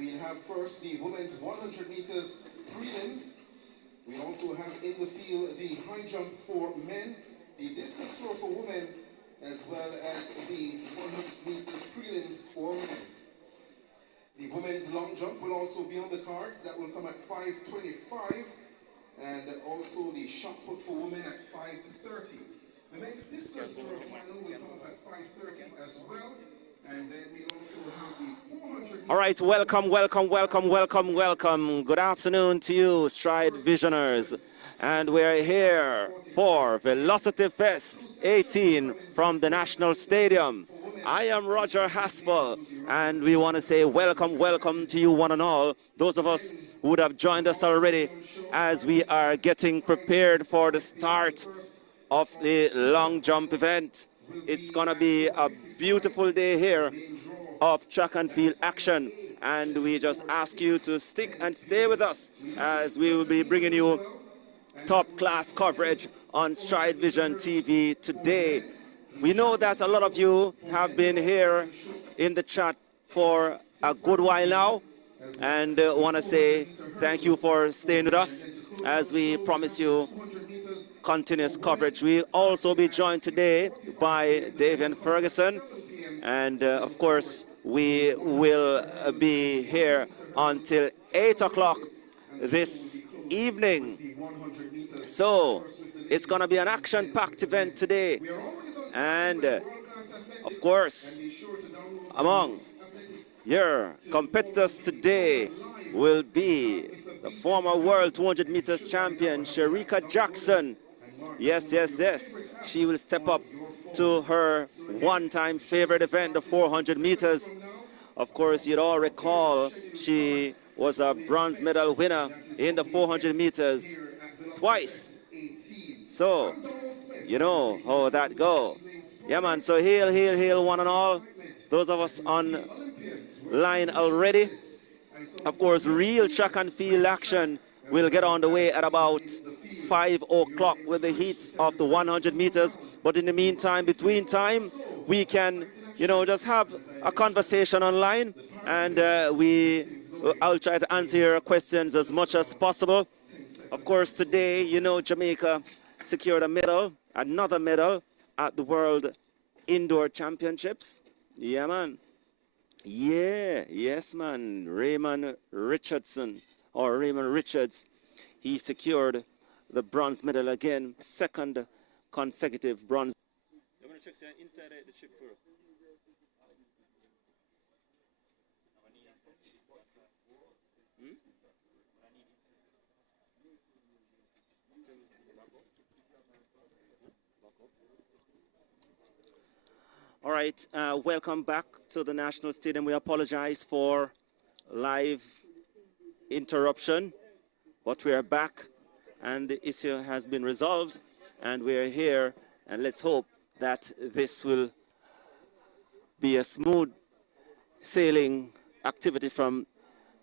We have first the women's 100 meters prelims. We also have in the field the high jump for men, the discus throw for women, as well as the 100 meters prelims for men. The women's long jump will also be on the cards. That will come at 5:25, and also the shot put for women at 5:30. The men's discus throw final will come up at 5:30 as well. And then we also have the 400. All right, welcome. Good afternoon to you, Stride Visioners. And we're here for Velocity Fest 18 from the National Stadium. I am Roger Haspel, and we want to say welcome to you one and all, those of us who would have joined us already as we are getting prepared for the start of the long jump event. It's gonna be a beautiful day here of track and field action, and we just ask you to stick and stay with us as we will be bringing you top class coverage on Stride Vision TV today. We know that a lot of you have been here in the chat for a good while now, and want to say thank you for staying with us as we promise you continuous coverage. We'll also be joined today by Davian Ferguson, and of course we will be here until 8 o'clock this evening. So it's going to be an action-packed event today, and of course among your competitors today will be the former world 200 meters champion Sherika Jackson. Yes. She will step up to her one-time favorite event, the 400 meters. Of course, you'd all recall she was a bronze medal winner in the 400 meters twice. So, you know how that go. Yeah, man, so hail one and all. Those of us online already. Of course, real track and field action will get on the way at about 5 o'clock with the heats of the 100 meters. But in the meantime, between time, we can, just have a conversation online, and I'll try to answer your questions as much as possible. Of course, today, Jamaica secured a medal, another medal at the World Indoor Championships. Yeah, man. Yes, man. Raymond Richards, he secured the bronze medal again, second consecutive bronze. I'm going to check inside the ship first. All right, welcome back to the National Stadium. We apologize for live interruption, but we are back and the issue has been resolved, and we are here, and let's hope that this will be a smooth sailing activity from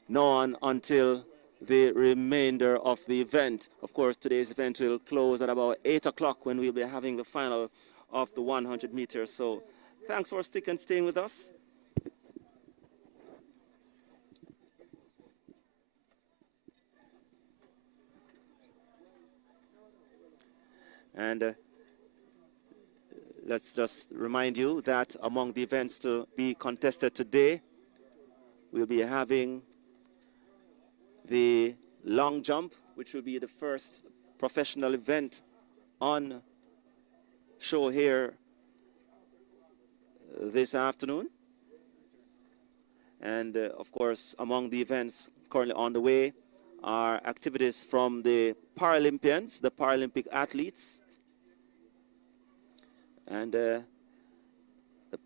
now on until the remainder of the event. Of course, today's event will close at about 8 o'clock when we'll be having the final of the 100 meters. So thanks for sticking and staying with us. And let's just remind you that among the events to be contested today, we'll be having the long jump, which will be the first professional event on show here this afternoon. And of course, among the events currently on the way are activities from the Paralympians, the Paralympic athletes. And the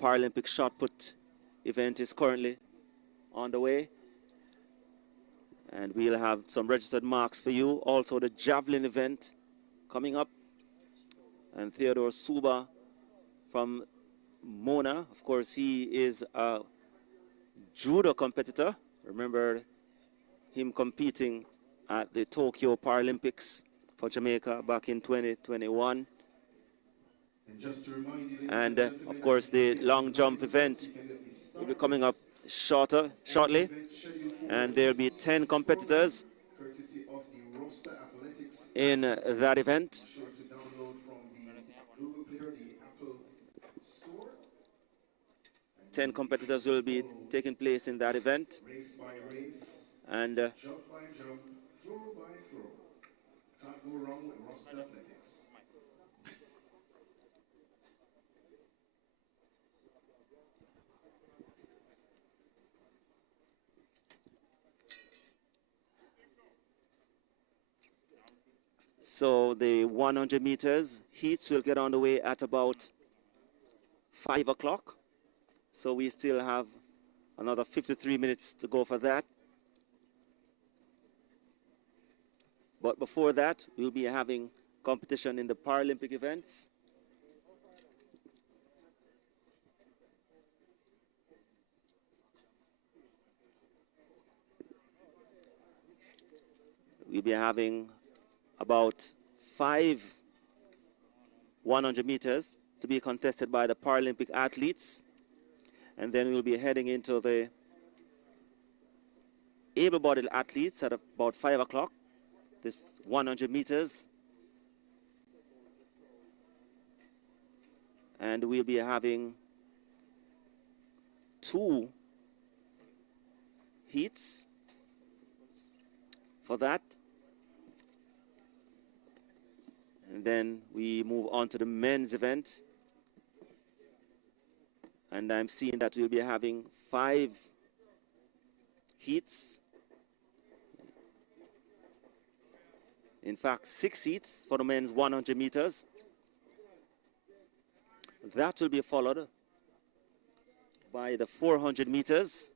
Paralympic shot put event is currently on the way. And we'll have some registered marks for you. Also the javelin event coming up. And Theodore Suba from Mona, of course, he is a judo competitor. Remember him competing at the Tokyo Paralympics for Jamaica back in 2021. And of course, the long jump event will be coming up shortly. And there'll be 10 competitors courtesy of the Roster Athletics. in that event. Be sure to download from the Google Play or the Apple Store. 10 competitors will be taking place in that event. Race by race, And jump by jump, throw by throw. Can't go wrong with Roster Athletics. so the 100 meters heats will get on the way at about 5 o'clock. So we still have another 53 minutes to go for that. But before that, we'll be having competition in the Paralympic events. We'll be having about 5 100 meters to be contested by the Paralympic athletes. And then we'll be heading into the able-bodied athletes at about 5 o'clock. This 100 meters. And we'll be having 2 heats for that. And then we move on to the men's event. And I'm seeing that we'll be having 5 heats. In fact, 6 heats for the men's 100 meters. That will be followed by the 400 meters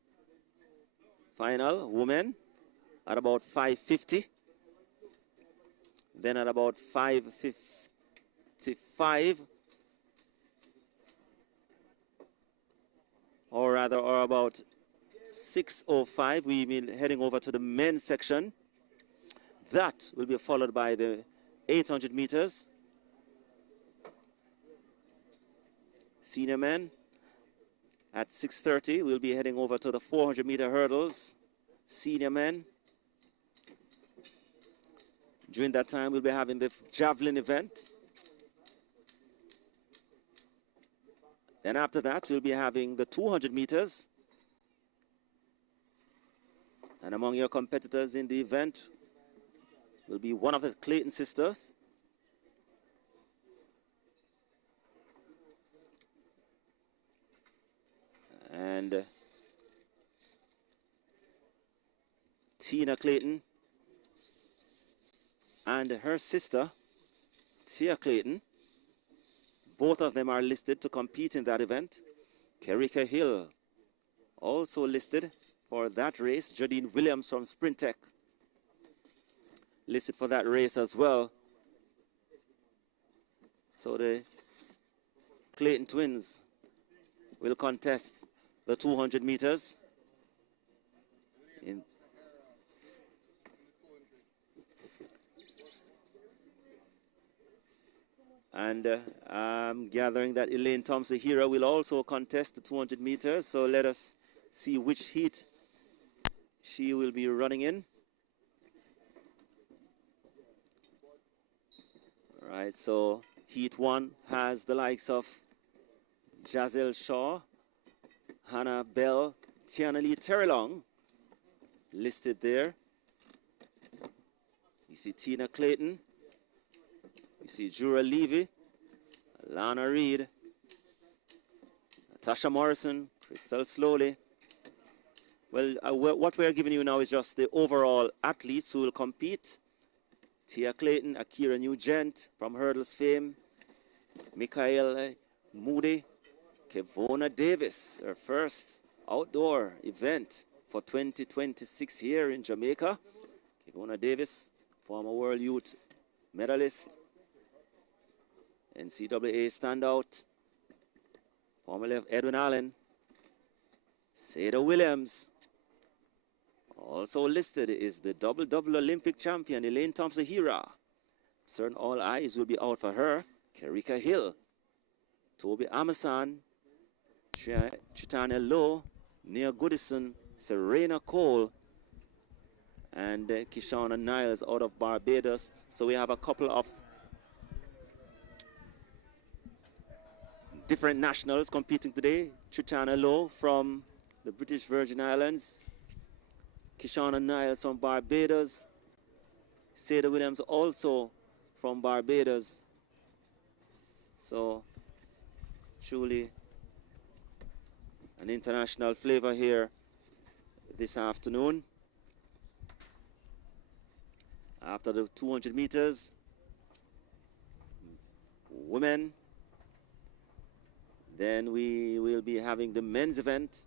final, women, at about 5:50. Then at about 5:55, or about 6:05, we'll be heading over to the men's section. That will be followed by the 800 meters. Senior men. At 6:30, we'll be heading over to the 400-meter hurdles. Senior men. During that time, we'll be having the javelin event. Then after that, we'll be having the 200 meters. And among your competitors in the event will be one of the Clayton sisters. And Tina Clayton and her sister, Tia Clayton. Both of them are listed to compete in that event. Kerika Hill also listed for that race. Jadine Williams from Sprint Tech listed for that race as well. So the Clayton twins will contest the 200 meters. And I'm gathering that Elaine Thompson-Hira will also contest the 200 meters. So let us see which heat she will be running in. All right, so heat 1 has the likes of Jazelle Shaw, Hannah Bell, Tiana Lee Terrelong listed there. You see Tina Clayton. You see Jura Levy, Lana Reed, Natasha Morrison, Crystal Slowly. Well, what we're giving you now is just the overall athletes who will compete. Tia Clayton, Akira Nugent from hurdles fame, Michael Moody, Kevona Davis, her first outdoor event for 2026 here in Jamaica. Kevona Davis, former World Youth medalist, NCAA standout, formerly of Edwin Allen. Seda Williams. Also listed is the double Olympic champion, Elaine Thompson-Hira. Certain all eyes will be out for her. Kerika Hill, Toby Amasan, Chitania Lowe, Nia Goodison, Serena Cole, and Kishana Niles out of Barbados. So we have a couple of different nationals competing today. Trichana Lowe from the British Virgin Islands, Kishana Niles from Barbados, Seda Williams also from Barbados. So truly an international flavor here this afternoon. After the 200 meters, women, then we will be having the men's event.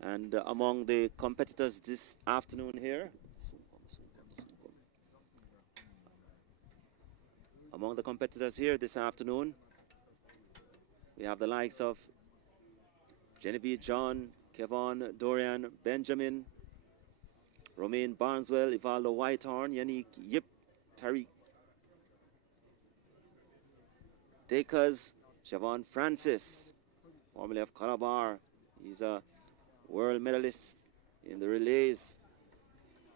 And among the competitors this afternoon here, among the competitors here this afternoon, we have the likes of Genevieve John, Kevon Dorian, Benjamin, Romaine Barneswell, Ivaldo Whitehorn, Yannick Yip, Tariq Dakers, Javon Francis, formerly of Calabar. He's a world medalist in the relays,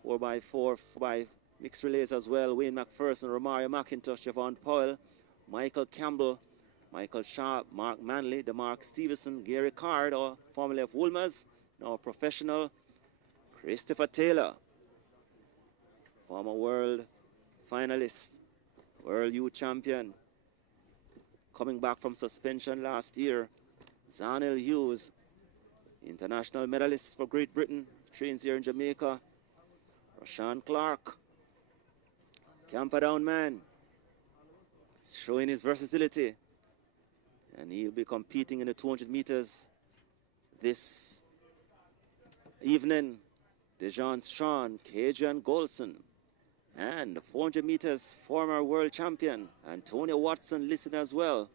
4x4, 4x mixed relays as well. Wayne McPherson, Romario McIntosh, Javon Powell, Michael Campbell, Michael Sharp, Mark Manley, DeMark Stevenson, Gary Card, or formerly of Woolmers, now professional, Christopher Taylor, former world finalist, world youth champion, coming back from suspension last year, Zanel Hughes, international medalist for Great Britain, trains here in Jamaica, Rashawn Clark, Camperdown man, showing his versatility, and he'll be competing in the 200 meters this evening. Dejan Strawn, Kadrian Golson, and the 400 meters former world champion Antonia Watson listed as well.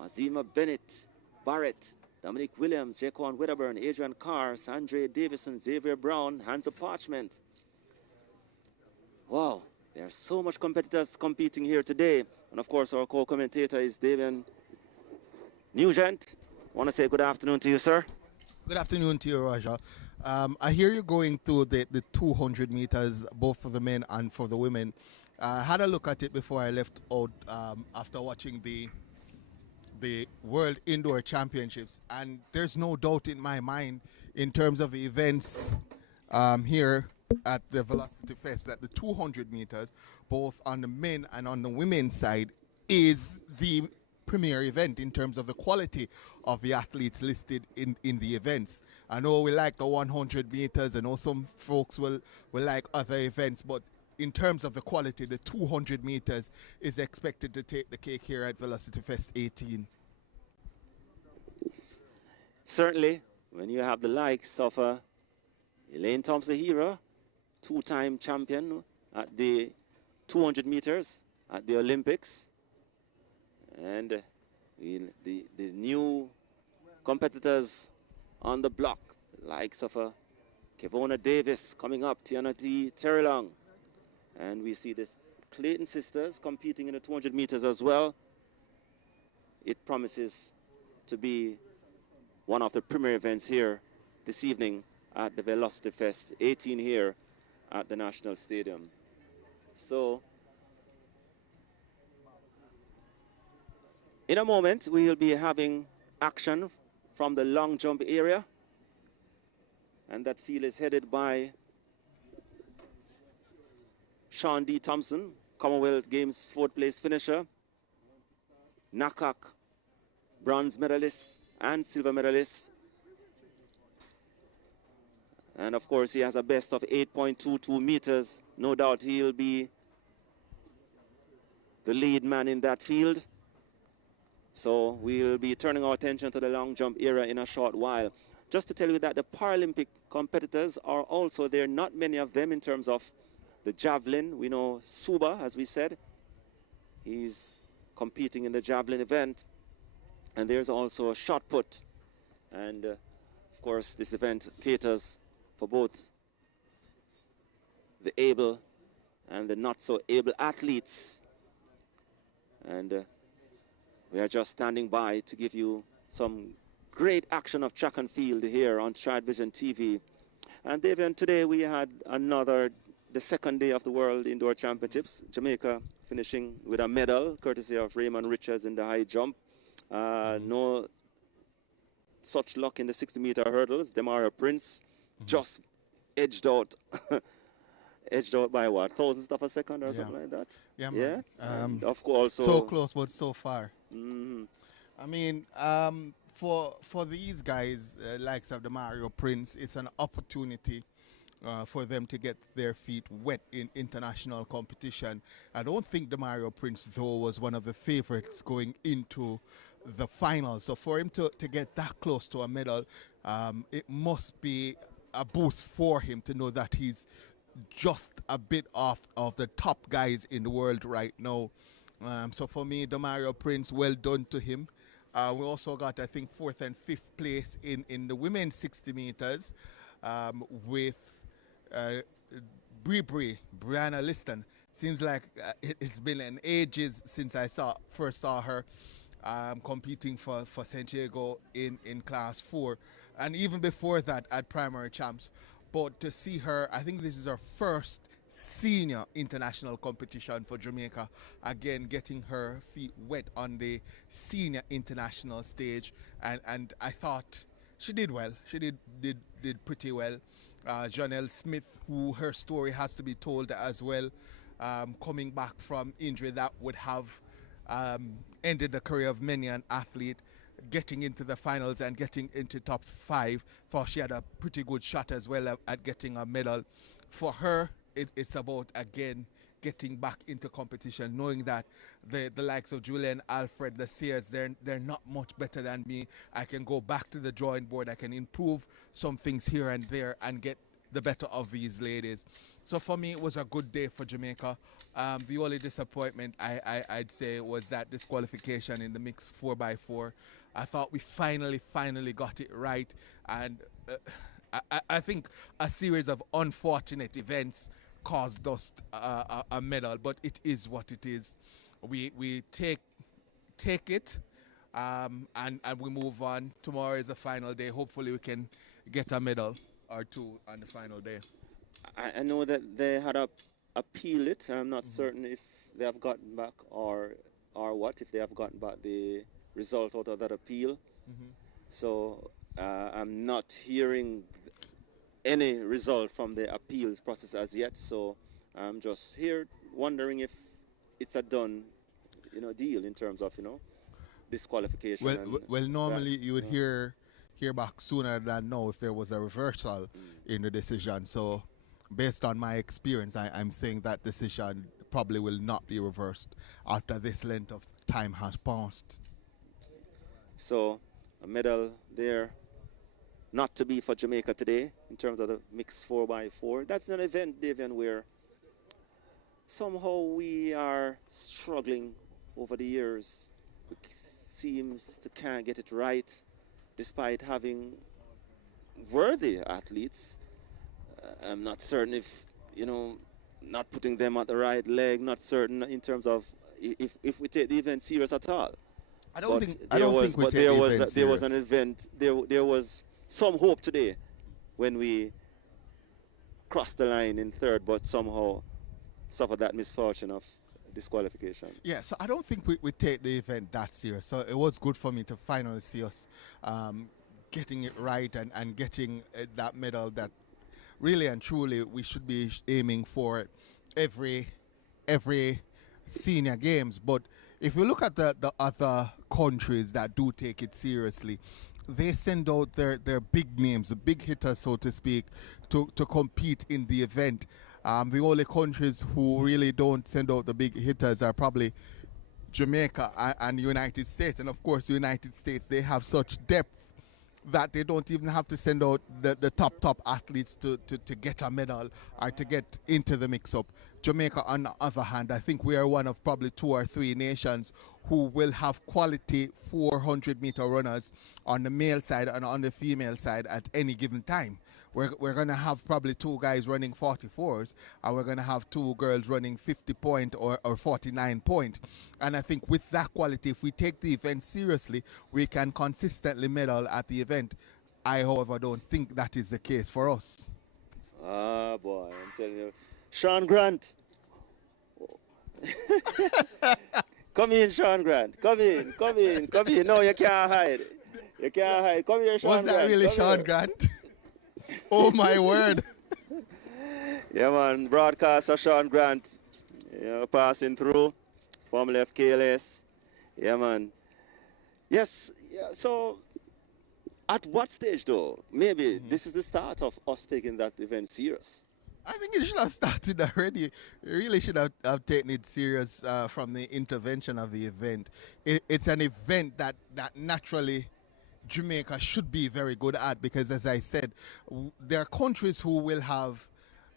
Mazima Bennett, Barrett, Dominic Williams, Jaquan Wedderburn, Adrian Carr, Sandre Davison, Xavier Brown, Hansa Parchment. Wow, there are so much competitors competing here today. And of course, our co-commentator is Davian Nugent. Want to say good afternoon to you, sir. Good afternoon to you, Roger. I hear you going through the 200 meters, both for the men and for the women. I had a look at it before I left out after watching the World Indoor Championships, and there's no doubt in my mind in terms of the events here at the Velocity Fest that the 200 meters, both on the men and on the women's side, is the premier event in terms of the quality of the athletes listed in the events. I know we like the 100 meters. I know some folks will like other events, but in terms of the quality, the 200 meters is expected to take the cake here at Velocity Fest 18. Certainly, when you have the likes of Elaine Thompson-Hero, two-time champion at the 200 meters at the Olympics, and the new competitors on the block, the likes of Kevona Davis coming up, Tiana T. Terrelong, and we see the Clayton sisters competing in the 200 meters as well. It promises to be one of the premier events here this evening at the Velocity Fest 18 here at the National Stadium. So in a moment, we will be having action from the long jump area. And that field is headed by Sean D. Thompson, Commonwealth Games 4th place finisher, NACAC bronze medalist and silver medalist. And of course, he has a best of 8.22 meters. No doubt he'll be the lead man in that field. So we'll be turning our attention to the long jump area in a short while. Just to tell you that the Paralympic competitors are also there, not many of them in terms of the javelin. We know Suba, as we said, he's competing in the javelin event. And there's also a shot put. And of course, this event caters for both the able and the not so able athletes. And we are just standing by to give you some great action of track and field here on Stride Vision TV. And Davian, today we had the second day of the World Indoor Championships. Jamaica finishing with a medal, courtesy of Raymond Richards in the high jump. No such luck in the 60-meter hurdles. Demario Prince just edged out, edged out by what, thousandth of a second or something like that. Yeah, man. And of course, so close but so far. Mm-hmm. I mean, for these guys, likes of the Mario Prince, it's an opportunity for them to get their feet wet in international competition. I don't think the Mario Prince, though, was one of the favorites going into the final. So for him to get that close to a medal, it must be a boost for him to know that he's just a bit off of the top guys in the world right now. So for me, the Mario Prince, well done to him. We also got, I think, 4th and 5th place in the women's 60 meters with Brianna Liston. Seems like it's been an ages since I first saw her competing for San Diego in class 4, and even before that at primary champs. But to see her, I think this is her first senior international competition for Jamaica, again getting her feet wet on the senior international stage, and I thought she did well. She did pretty well. Janelle Smith, who her story has to be told as well, coming back from injury that would have ended the career of many an athlete, getting into the finals and getting into top 5. Thought she had a pretty good shot as well at getting a medal. For her, it's about, again, getting back into competition, knowing that the likes of Julian Alfred, the Sears, they're not much better than me. I can go back to the drawing board. I can improve some things here and there and get the better of these ladies. So for me, it was a good day for Jamaica. The only disappointment I'd say was that disqualification in the mixed 4x4. I thought we finally got it right, and I think a series of unfortunate events caused us a medal, but it is what it is. We take it, and we move on. Tomorrow is the final day. Hopefully we can get a medal or two on the final day. I know that they had appealed it. I'm not certain if they have gotten back or what, if they have gotten back the result out of that appeal. So I'm not hearing any result from the appeals process as yet. So I'm just here wondering if it's a done, deal in terms of, disqualification. Well, normally you would hear back sooner than now if there was a reversal in the decision. So based on my experience, I'm saying that decision probably will not be reversed after this length of time has passed. So a medal there, not to be for Jamaica today in terms of the mixed 4x4. That's an event, Davian, where somehow we are struggling over the years. We seems to can't get it right, despite having worthy athletes. I'm not certain if, not putting them at the right leg, not certain in terms of if we take the event serious at all. I don't think we take the event serious. There was an event, there was some hope today when we crossed the line in 3rd, but somehow suffered that misfortune of disqualification. Yeah, so I don't think we take the event that serious. So it was good for me to finally see us getting it right and getting that medal that really and truly we should be aiming for every senior games. But if you look at the other countries that do take it seriously, they send out their big names, the big hitters, so to speak, to compete in the event. The only countries who really don't send out the big hitters are probably Jamaica and the United States. And of course, the United States, they have such depth that they don't even have to send out the top athletes to get a medal or to get into the mix-up. Jamaica, on the other hand, I think we are one of probably 2 or 3 nations who will have quality 400-meter runners on the male side and on the female side at any given time. We're going to have probably 2 guys running 44s, and we're going to have 2 girls running 50-point or 49-point. And I think with that quality, if we take the event seriously, we can consistently medal at the event. I, however, don't think that is the case for us. Ah, boy, I'm telling you. Sean Grant. Come in, Sean Grant. Come in, come in, come in. No, you can't hide. You can't hide. Come here, Sean Was that Grant. really Come Sean here. Grant? Oh my word. Yeah, man. Broadcaster Sean Grant. Passing through. Formerly of KLS. Yeah, man. Yes. Yeah, so, at what stage, though? Maybe this is the start of us taking that event serious. I think it should have started already. You really should have taken it serious from the intervention of the event. It's an event that naturally Jamaica should be very good at because, as I said, there are countries who will have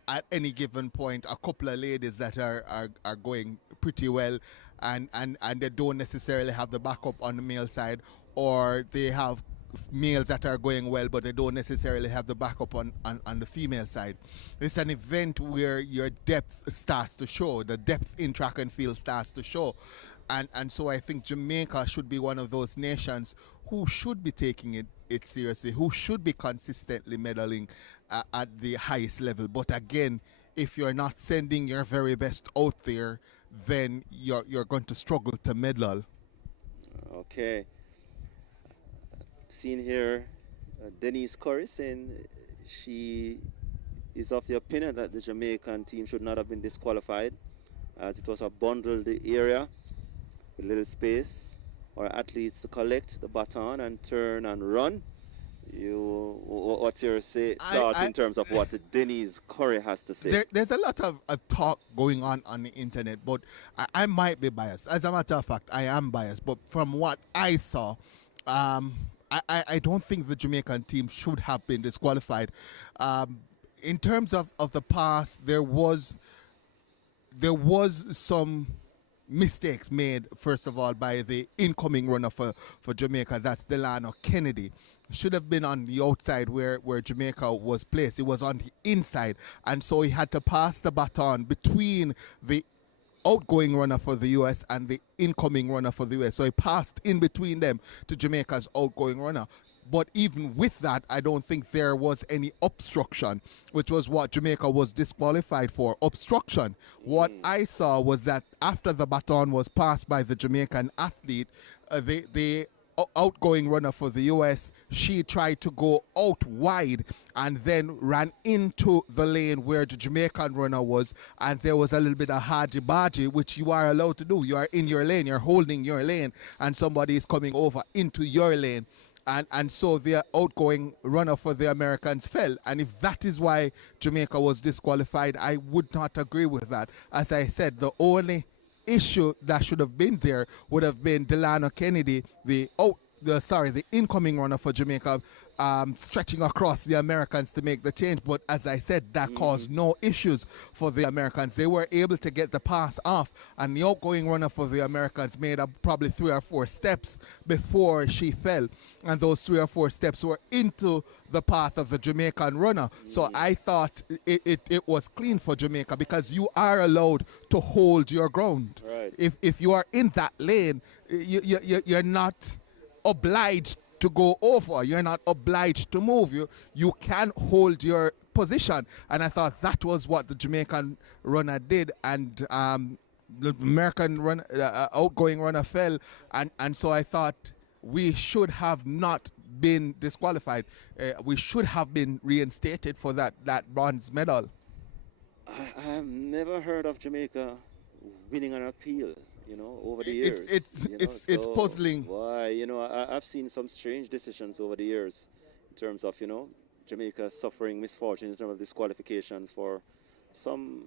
at any given point a couple of ladies that are going pretty well and they don't necessarily have the backup on the male side, or they have males that are going well but they don't necessarily have the backup on the female side. It's an event where your depth starts to show, the depth in track and field starts to show, and so I think Jamaica should be one of those nations who should be taking it seriously, who should be consistently medaling at the highest level. But again, if you're not sending your very best out there, then you're going to struggle to medal. Okay. Seen here Denise Curry saying she is of the opinion that the Jamaican team should not have been disqualified, as it was a bundled area with little space for athletes to collect the baton and turn and run. What's your thoughts in terms of what Denise Curry has to say? There's a lot of talk going on the internet, but I might be biased. As a matter of fact, I am biased. But from what I saw, I don't think the Jamaican team should have been disqualified. In terms of the past, there was some mistakes made, first of all, by the incoming runner for Jamaica. That's Delano Kennedy. Should have been on the outside where Jamaica was placed. It was on the inside, and so he had to pass the baton between the outgoing runner for the US and the incoming runner for the US. So he passed in between them to Jamaica's outgoing runner. But even with that, I don't think there was any obstruction, which was what Jamaica was disqualified for, obstruction. What I saw was that after the baton was passed by the Jamaican athlete, the outgoing runner for the US, she tried to go out wide and then ran into the lane where the Jamaican runner was, and there was a little bit of haji-baji, which you are allowed to do. You are in your lane, you're holding your lane, and somebody is coming over into your lane. And so the outgoing runner for the Americans fell. And if that is why Jamaica was disqualified, I would not agree with that. As I said, the only issue that should have been there would have been Delano Kennedy, the incoming runner for Jamaica, stretching across the Americans to make the change. But as I said, that caused no issues for the Americans. They were able to get the pass off, and the outgoing runner for the Americans made up probably 3 or 4 steps before she fell, and those 3 or 4 steps were into the path of the Jamaican runner. So I thought it was clean for Jamaica, because you are allowed to hold your ground. Right. If you are in that lane, you're not obliged to go over. You're not obliged to move. You can hold your position, and I thought that was what the Jamaican runner did, and the American outgoing runner fell, and so I thought we should have not been disqualified. We should have been reinstated for that bronze medal. I have never heard of Jamaica winning an appeal, over the years. It's puzzling. Why, I've seen some strange decisions over the years in terms of, Jamaica suffering misfortune in terms of disqualifications for some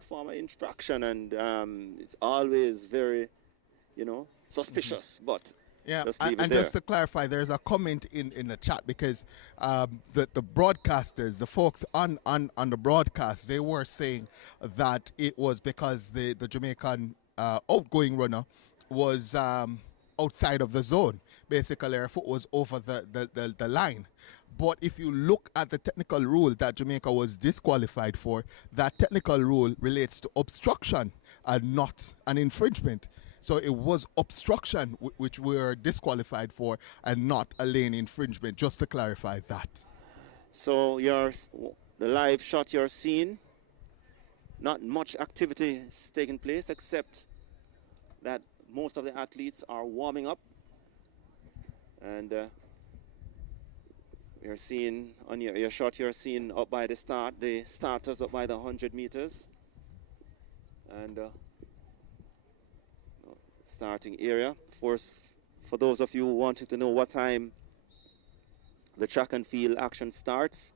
form of infraction, and it's always very, suspicious, but yeah, and just to clarify, there's a comment in the chat, because the broadcasters, the folks on the broadcast, they were saying that it was because the Jamaican outgoing runner was outside of the zone. Basically, her foot was over the line. But if you look at the technical rule that Jamaica was disqualified for, that technical rule relates to obstruction and not an infringement. So it was obstruction which we were disqualified for, and not a lane infringement, just to clarify that. So the live shot you're seeing, not much activity is taking place except that most of the athletes are warming up. And you're seeing on your shot, you're seeing up by the starters up by the 100 meters. And starting area. Of course, for those of you who wanted to know what time the track and field action starts,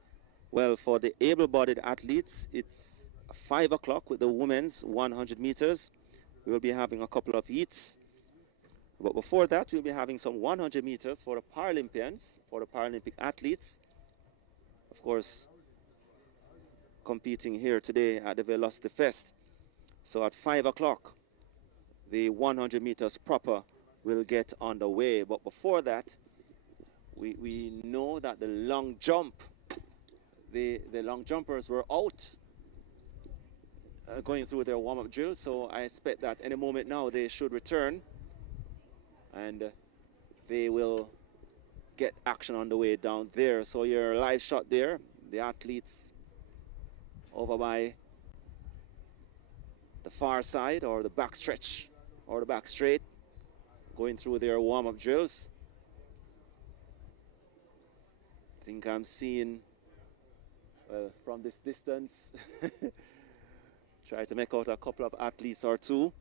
well, for the able-bodied athletes, it's 5 o'clock with the women's 100 meters. We will be having a couple of heats. But before that, we'll be having some 100 meters for the Paralympians, for the Paralympic athletes. Of course, competing here today at the Velocity Fest. So at 5 o'clock, the 100 meters proper will get underway. But before that, we know that the long jump, the long jumpers were out going through their warm-up drill. So I expect that any moment now they should return and they will get action on the way down there. So your live shot there, the athletes over by the far side or the back stretch or the back straight going through their warm-up drills. I think I'm seeing, well, from this distance, try to make out a couple of athletes or two.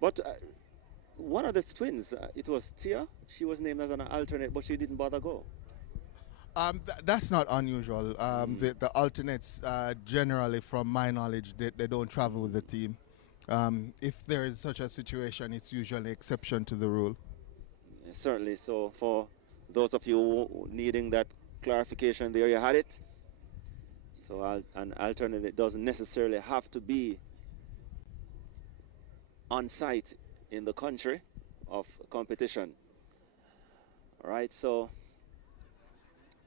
But one of the twins, it was Tia. She was named as an alternate, but she didn't bother go. That's not unusual. The alternates, generally, from my knowledge, they don't travel with the team. If there is such a situation, it's usually exception to the rule. Certainly. So for those of you needing that clarification, there you had it. So an alternate doesn't necessarily have to be on site in the country of competition. All right, so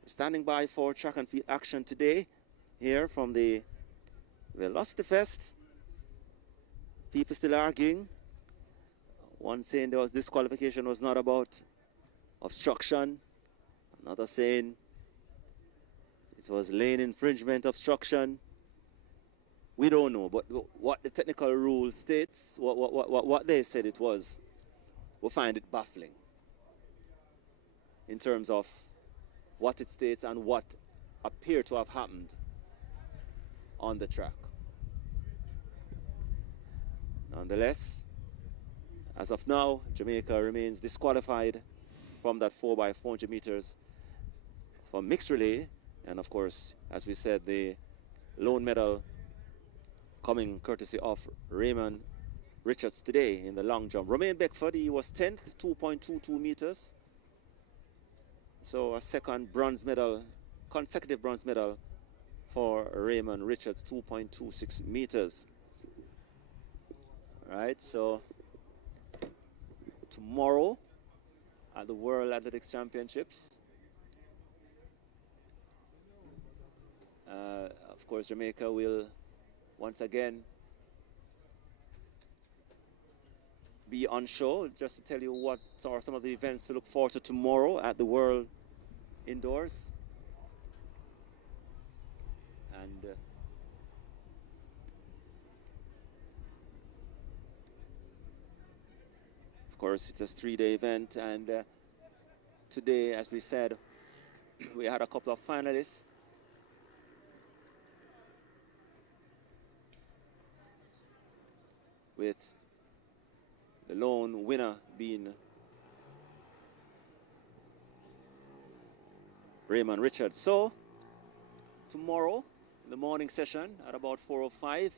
standing by for track and field action today here from the Velocity Fest. People still arguing. One saying there was disqualification was not about obstruction. Another saying it was lane infringement obstruction. We don't know, but what the technical rule states, what they said it was, we find it baffling in terms of what it states and what appeared to have happened on the track. Nonetheless, as of now, Jamaica remains disqualified from that 4x400 meters for mixed relay. And of course, as we said, the lone medal coming courtesy of Raymond Richards today in the long jump. Romain Beckford, he was 10th, 2.22 meters. So a second bronze medal, consecutive bronze medal for Raymond Richards, 2.26 meters. All right, so tomorrow at the World Athletics Championships, of course, Jamaica will once again be on show. Just to tell you what are some of the events to look forward to tomorrow at the World Indoors. And of course, it's a 3-day event, and today, as we said, we had a couple of finalists. With the lone winner being Raymond Richards. So tomorrow, in the morning session at about 4:05,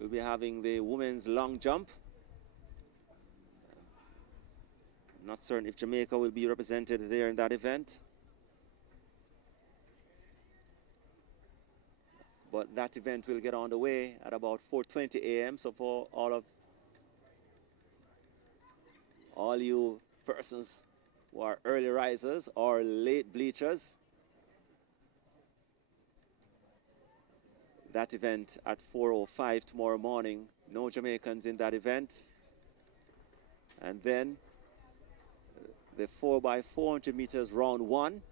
we'll be having the women's long jump. I'm not certain if Jamaica will be represented there in that event. But that event will get on the way at about 4:20 a.m. So for all you persons who are early risers or late bleachers, that event at 4:05 tomorrow morning. No Jamaicans in that event. And then the 4x400 meters round 1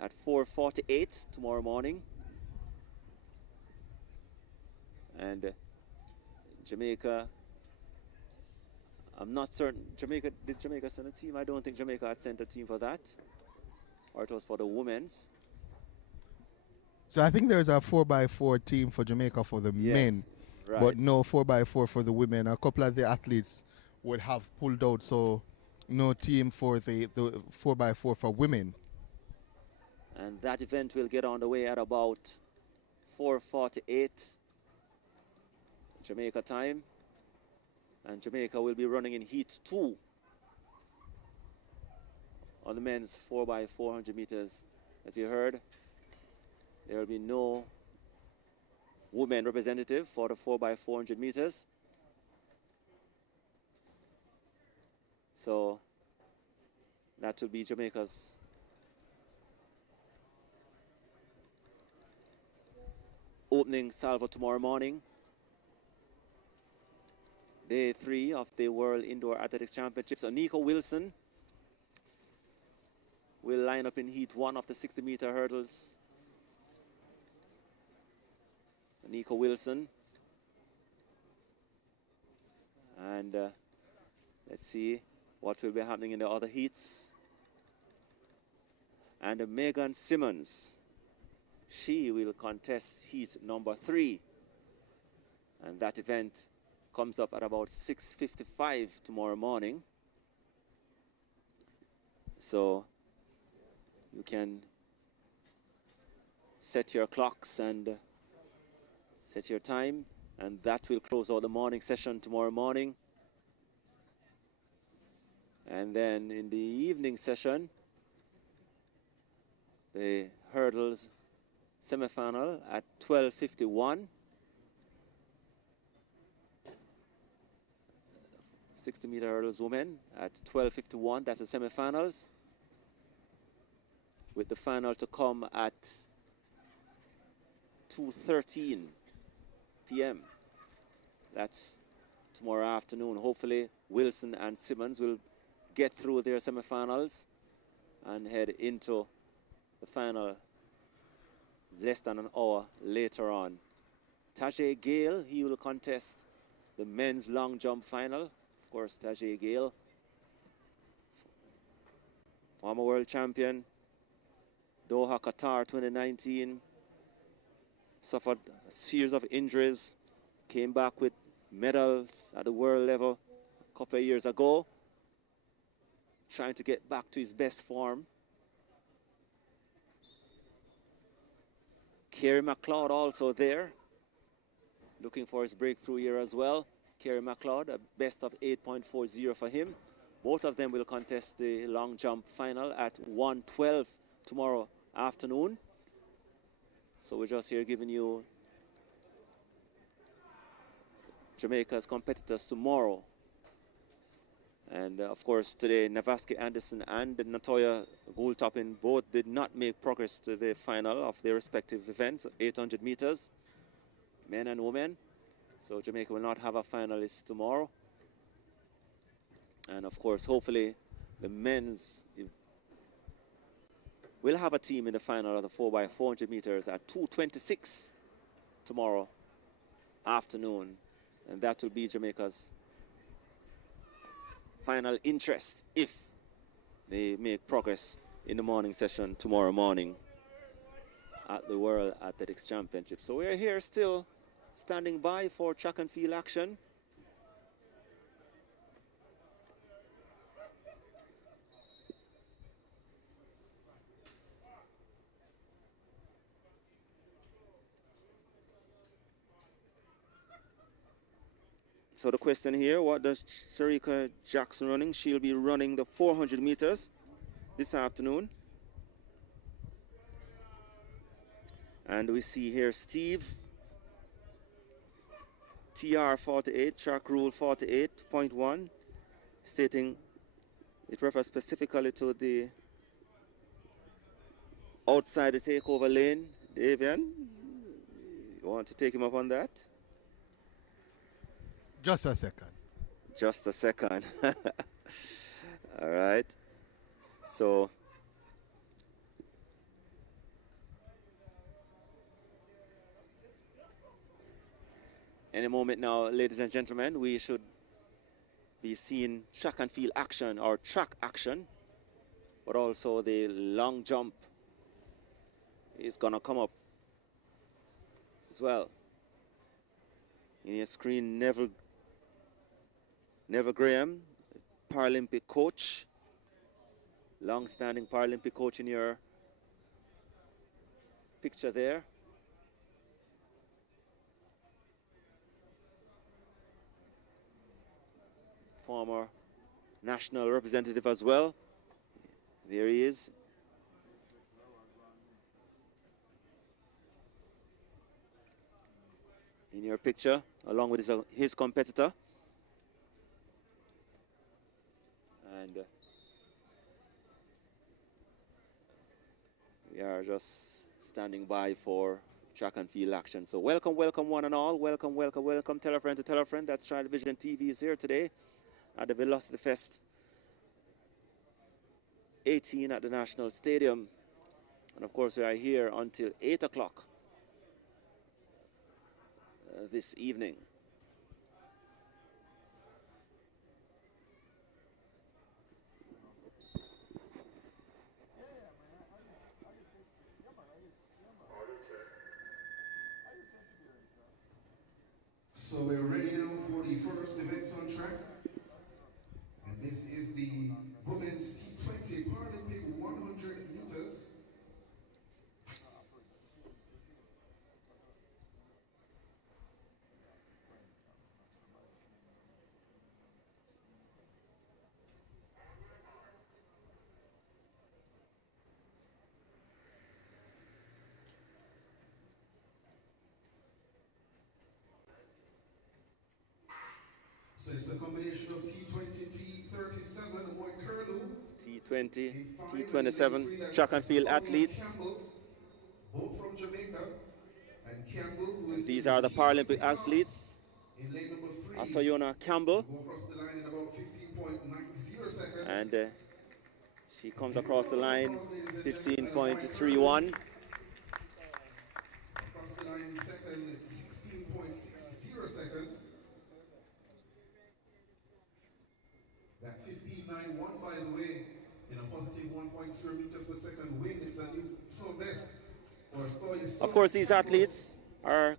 at 4:48 tomorrow morning. And Jamaica, I'm not certain. Did Jamaica send a team? I don't think Jamaica had sent a team for that. Or it was for the women's. So I think there's a 4x4 team for Jamaica for the men, right. but no 4x4 for the women. A couple of the athletes would have pulled out, so no team for the 4x4 for women. And that event will get on the way at about 4:48 Jamaica time. And Jamaica will be running in heat 2 on the men's 4x400 meters. As you heard, there will be no women representative for the 4x400 meters. So that will be Jamaica's opening salvo tomorrow morning. Day 3 of the World Indoor Athletics Championships. Anika Wilson will line up in heat 1 of the 60-meter hurdles. Anika Wilson. And let's see what will be happening in the other heats. And Megan Simmons, she will contest heat number 3. And that event comes up at about 6:55 tomorrow morning. So you can set your clocks and set your time, and that will close out the morning session tomorrow morning. And then in the evening session, the hurdles semifinal at 12:51. 60-meter hurdles women at 12:51. That's the semifinals, with the final to come at 2:13 p.m. That's tomorrow afternoon. Hopefully Wilson and Simmons will get through their semifinals and head into the final less than an hour later on. Tajay Gale, he will contest the men's long jump final. Of course, Tajay Gale, former world champion, Doha, Qatar 2019, suffered a series of injuries, came back with medals at the world level a couple of years ago, trying to get back to his best form. Kerry McLeod also there, looking for his breakthrough year as well. Kerry McLeod, a best of 8.40 for him. Both of them will contest the long jump final at 1:12 tomorrow afternoon. So we're just here giving you Jamaica's competitors tomorrow. And of course today, Navaski Anderson and Natoya Goultopin both did not make progress to the final of their respective events, 800 meters, men and women. So Jamaica will not have a finalist tomorrow. And of course, hopefully the men's will have a team in the final of the 4x400 meters at 2:26 tomorrow afternoon. And that will be Jamaica's final interest if they make progress in the morning session tomorrow morning at the World Athletics Championship. So we're here still standing by for track and field action. So the question here, what does Sharika Jackson running? She'll be running the 400 meters this afternoon. And we see here Steve, TR 48, track rule 48.1, stating it refers specifically to the outside the takeover lane. Davian, you want to take him up on that? Just a second. Just a second. All right. So any moment now, ladies and gentlemen, we should be seeing track and field action or track action, but also the long jump is gonna come up as well. In your screen, Neville Graham, Paralympic coach, long-standing Paralympic coach in your picture there. Former national representative as well. There he is. In your picture, along with his competitor. And we are just standing by for track and field action. So welcome, welcome one and all. Welcome, welcome, welcome. Tell a friend to tell a friend that Stride Vision TV is here today at the Velocity Fest 18 at the National Stadium. And of course, we are here until 8 o'clock this evening. So we're ready now for the first event on track. And this is the women's T20 Paralympic 100 meters. So it's a combination of T20, T37, Boy Curlew. T20, T27 track and field athletes. Campbell, both from Jamaica. And Campbell, who is These are the Paralympic athletes. in lane number 3. Asayona Campbell. Go across the line in about 15.90 seconds. And she comes across the line 15.31. Across the line second, 16.60 seconds. That 15.91, by the way, in a positive 1.0 meters per second wind, it's a new personal best. Of course, these athletes are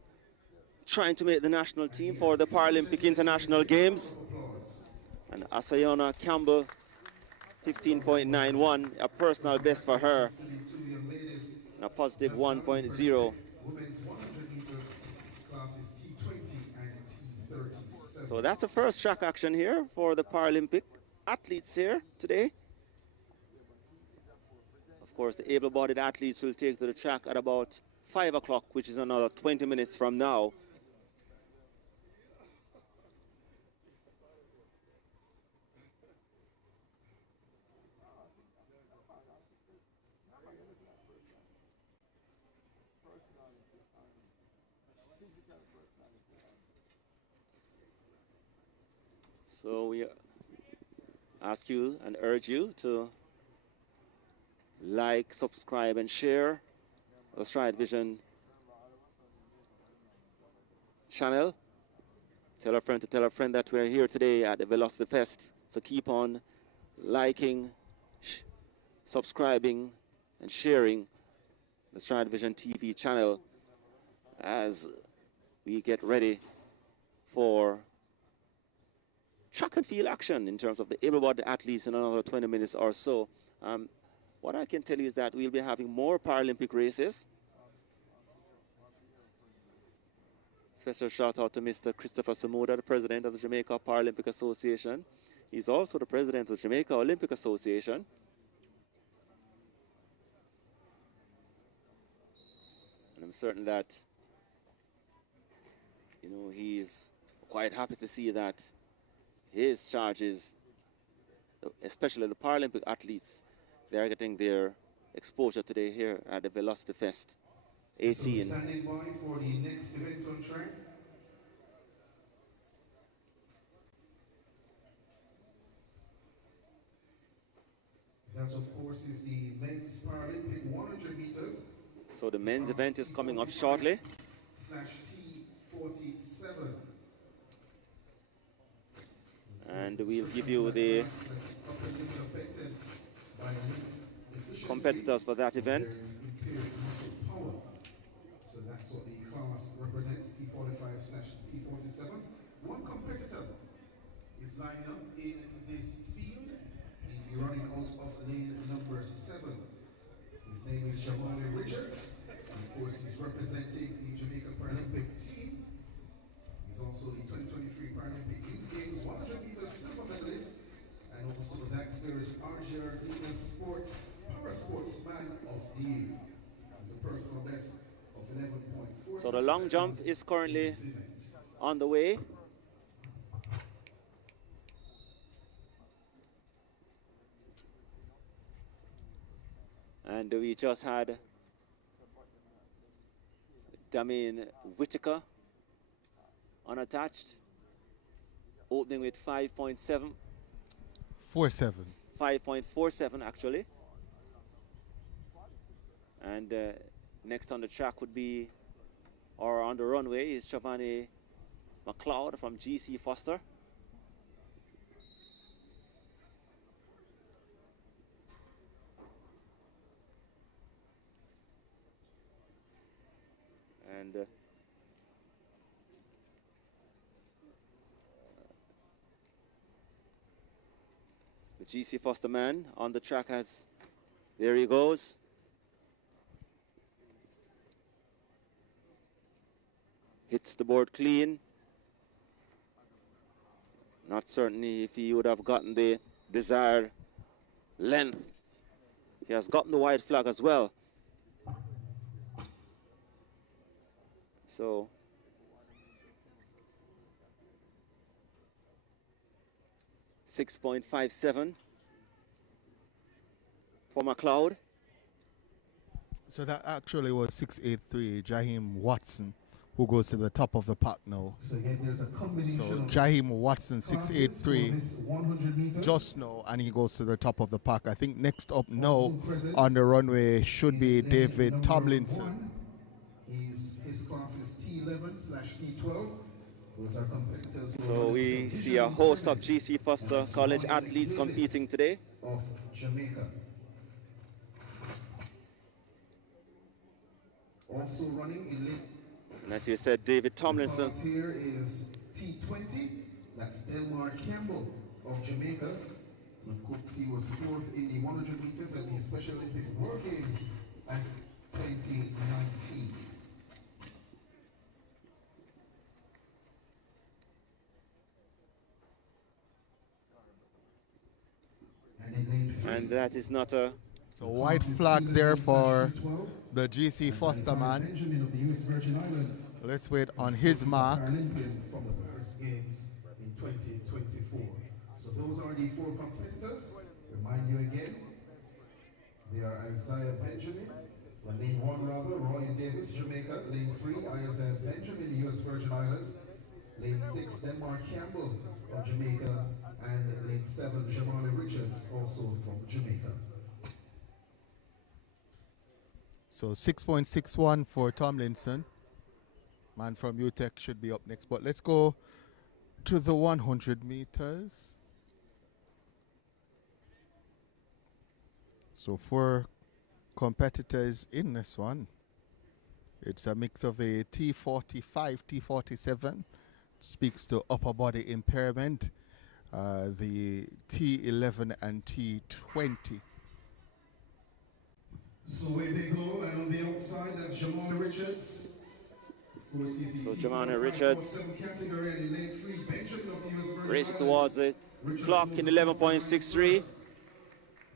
trying to make the national team for the Paralympic International Games. And Asayona Campbell, 15.91, a personal best for her, and a positive 1.0. Women's 100 meters classes T20 and T37. So that's the first track action here for the Paralympic athletes here today. Of course, the able-bodied athletes will take to the track at about 5 o'clock, which is another 20 minutes from now. So we ask you and urge you to like, subscribe, and share the Stride Vision channel. Tell a friend to tell a friend that we're here today at the Velocity Fest. So keep on liking, subscribing, and sharing the Stride Vision TV channel as we get ready for track and field action in terms of the able-bodied athletes in another 20 minutes or so. What I can tell you is that we'll be having more Paralympic races. Special shout out to Mr. Christopher Samuda, the president of the Jamaica Paralympic Association. He's also the president of the Jamaica Olympic Association. And I'm certain that, you know, he's quite happy to see that his charges, especially the Paralympic athletes, they are getting their exposure today here at the Velocity Fest 18. So standing by for the next event on track. That, of course, is the men's Paralympic 100 meters. So the men's event is coming up shortly. /T47. And we'll give you the competitors for that event. So that's what the class represents, T45/T47. One competitor is lining up in this field. He'll be running out of lane number 7. His name is Jamaica Richards. And of course, he's representing the Jamaica Paralympic team. He's also the 2023 Paralympic Youth Games 100 meters silver medalist. And also that there is Argentina Sports Parasportsman of the Year. He's a personal best of 11.4. So the long jump is currently on the way. And we just had Damien Whitaker unattached, opening with 5.7. 47. 5.47 actually. And next on the track would be, or on the runway, is Shavani McLeod from GC Foster. And the GC Foster man on the track has, there he goes. Hits the board clean. Not certainly if he would have gotten the desired length. He has gotten the white flag as well. So .57 for McLeod. So that actually was 683, Jaheim Watson, who goes to the top of the pack now. So again, there's a combination So of Jaheim Watson, 683, this 100 meters. just now, and he goes to the top of the pack. I think next up now on the runway should be David Tomlinson. His class is T11/T12. Those are competitors. So we see a host of GC Foster College athletes competing today. Of Jamaica. Also running in lane. And as you said, David Tomlinson. The class here is T20. That's Delmar Campbell of Jamaica. And of course, he was 4th in the 100 meters at the Special Olympic World Games at 2019. And that is not a... So white flag there for the GC Foster man. Let's wait on his mark. From the Paris Games in 2024. So those are the 4 competitors. Remind you again, they are Isaiah Benjamin, lane 1 rather, Roy Davis, Jamaica, lane 3, Isaiah Benjamin, US Virgin Islands, lane 6, Denmark Campbell of Jamaica, and lane 7, Jamali Richards, also from Jamaica. So 6.61 for Tomlinson. Man from UTEC should be up next. But let's go to the 100 meters. So 4 competitors in this one. It's a mix of the T45, T47, speaks to upper body impairment, the T11 and T20. So away they go, and on the outside, that's Jamali Richards. Of course, he's So Jamali Richards category, and in lane 3, Benjamin of the US Virgin racing Islands. towards the clock in 11.63.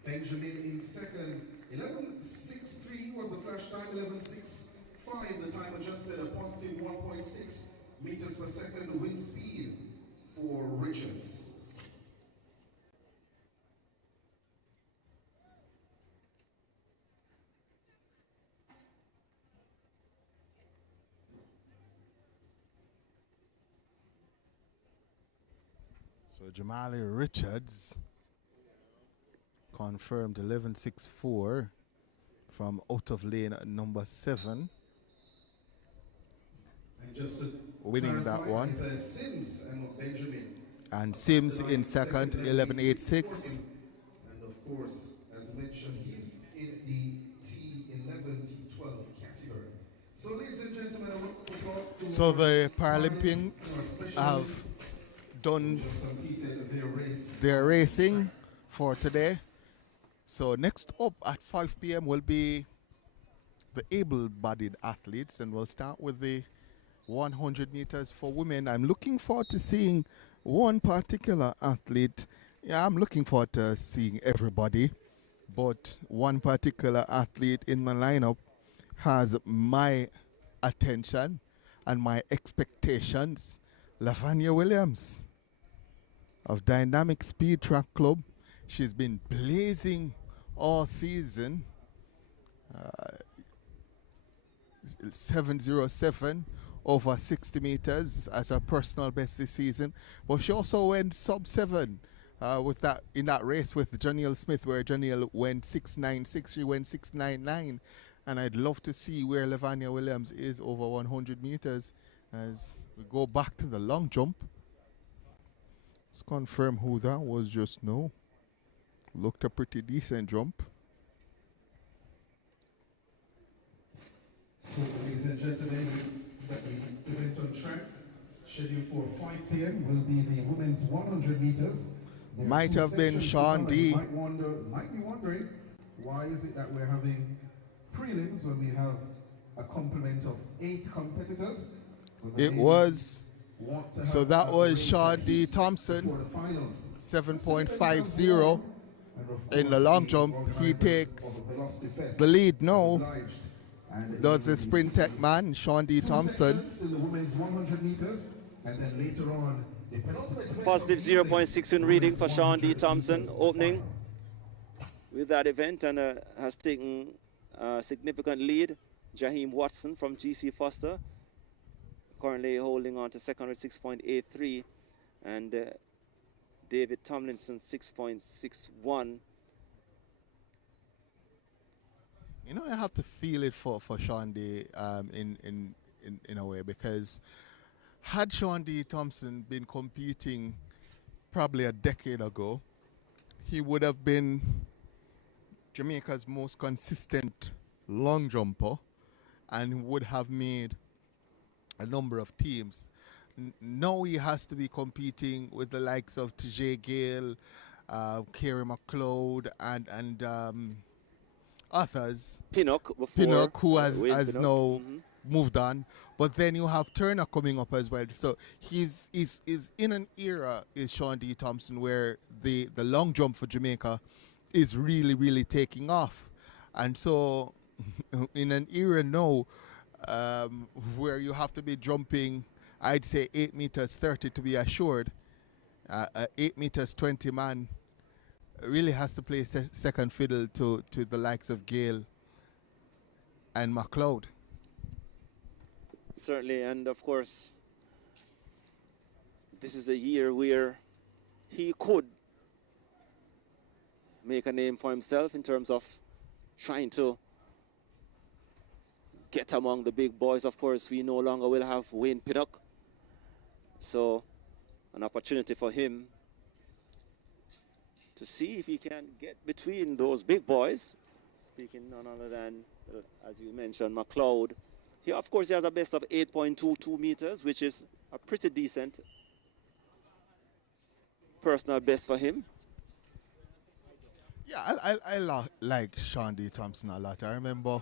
Benjamin in second, 11.63 was the flash time, 11.65 the time adjusted, a positive 1.6 meters per second wind speed for Richards. So Jamali Richards confirmed 11.64 from out of lane number 7. And just to winning that clarify, one. it's Sims and not Benjamin. And Sims in second, 11.86. And of course, as mentioned, he's in the T11, T12 category. So ladies and gentlemen, I want to talk to So the Paralympics have done their racing for today. So next up at 5 p.m. will be the able-bodied athletes, and we'll start with the 100 meters for women. I'm looking forward to seeing one particular athlete. Yeah, I'm looking forward to seeing everybody, but one particular athlete in the lineup has my attention and my expectations. Lavanya Williams of Dynamic Speed Track Club. She's been blazing all season. 7:07 over 60 meters as her personal best this season. But she also went sub-7 with that in that race with Janiel Smith, where Janiel went 6.96, she went 6.99. And I'd love to see where Lavanya Williams is over 100 meters as we go back to the long jump. Let's confirm who that was just now. Looked a pretty decent jump. So, ladies and gentlemen, the event on track, scheduled for 5 p.m. will be the women's 100 meters. Might have been Sean D. Might be wondering, why is it that we're having prelims when we have a complement of 8 competitors? It was, so that was Sean D. Thompson, 7.50 in the long jump. He takes the lead now. Does the sprint tech man, Sean D. Thompson. Positive 0.61 reading for Sean D. Thompson, opening with that event, and has taken a significant lead. Jaheim Watson from GC Foster currently holding on to second with 6.83, and David Tomlinson 6.61. You know, I have to feel it for Sean D. In a way, because had Sean D. Thompson been competing probably a decade ago, he would have been Jamaica's most consistent long jumper and would have made a number of teams. Now he has to be competing with the likes of TJ Gale, Kerry McLeod, and others. Pinnock, who has now moved on. But then you have Turner coming up as well. So he's in an era, is Sean D. Thompson, where the long jump for Jamaica is really, really taking off. And so in an era now where you have to be jumping, I'd say 8 meters 30 to be assured, 8 meters 20 man really has to play second fiddle to the likes of Gale and McLeod. Certainly, and of course, this is a year where he could make a name for himself in terms of trying to get among the big boys. Of course, we no longer will have Wayne Pinnock, so an opportunity for him to see if he can get between those big boys. Speaking none other than, as you mentioned, McLeod. He, of course, he has a best of 8.22 meters, which is a pretty decent personal best for him. Yeah, I like Sean D. Thompson a lot. I remember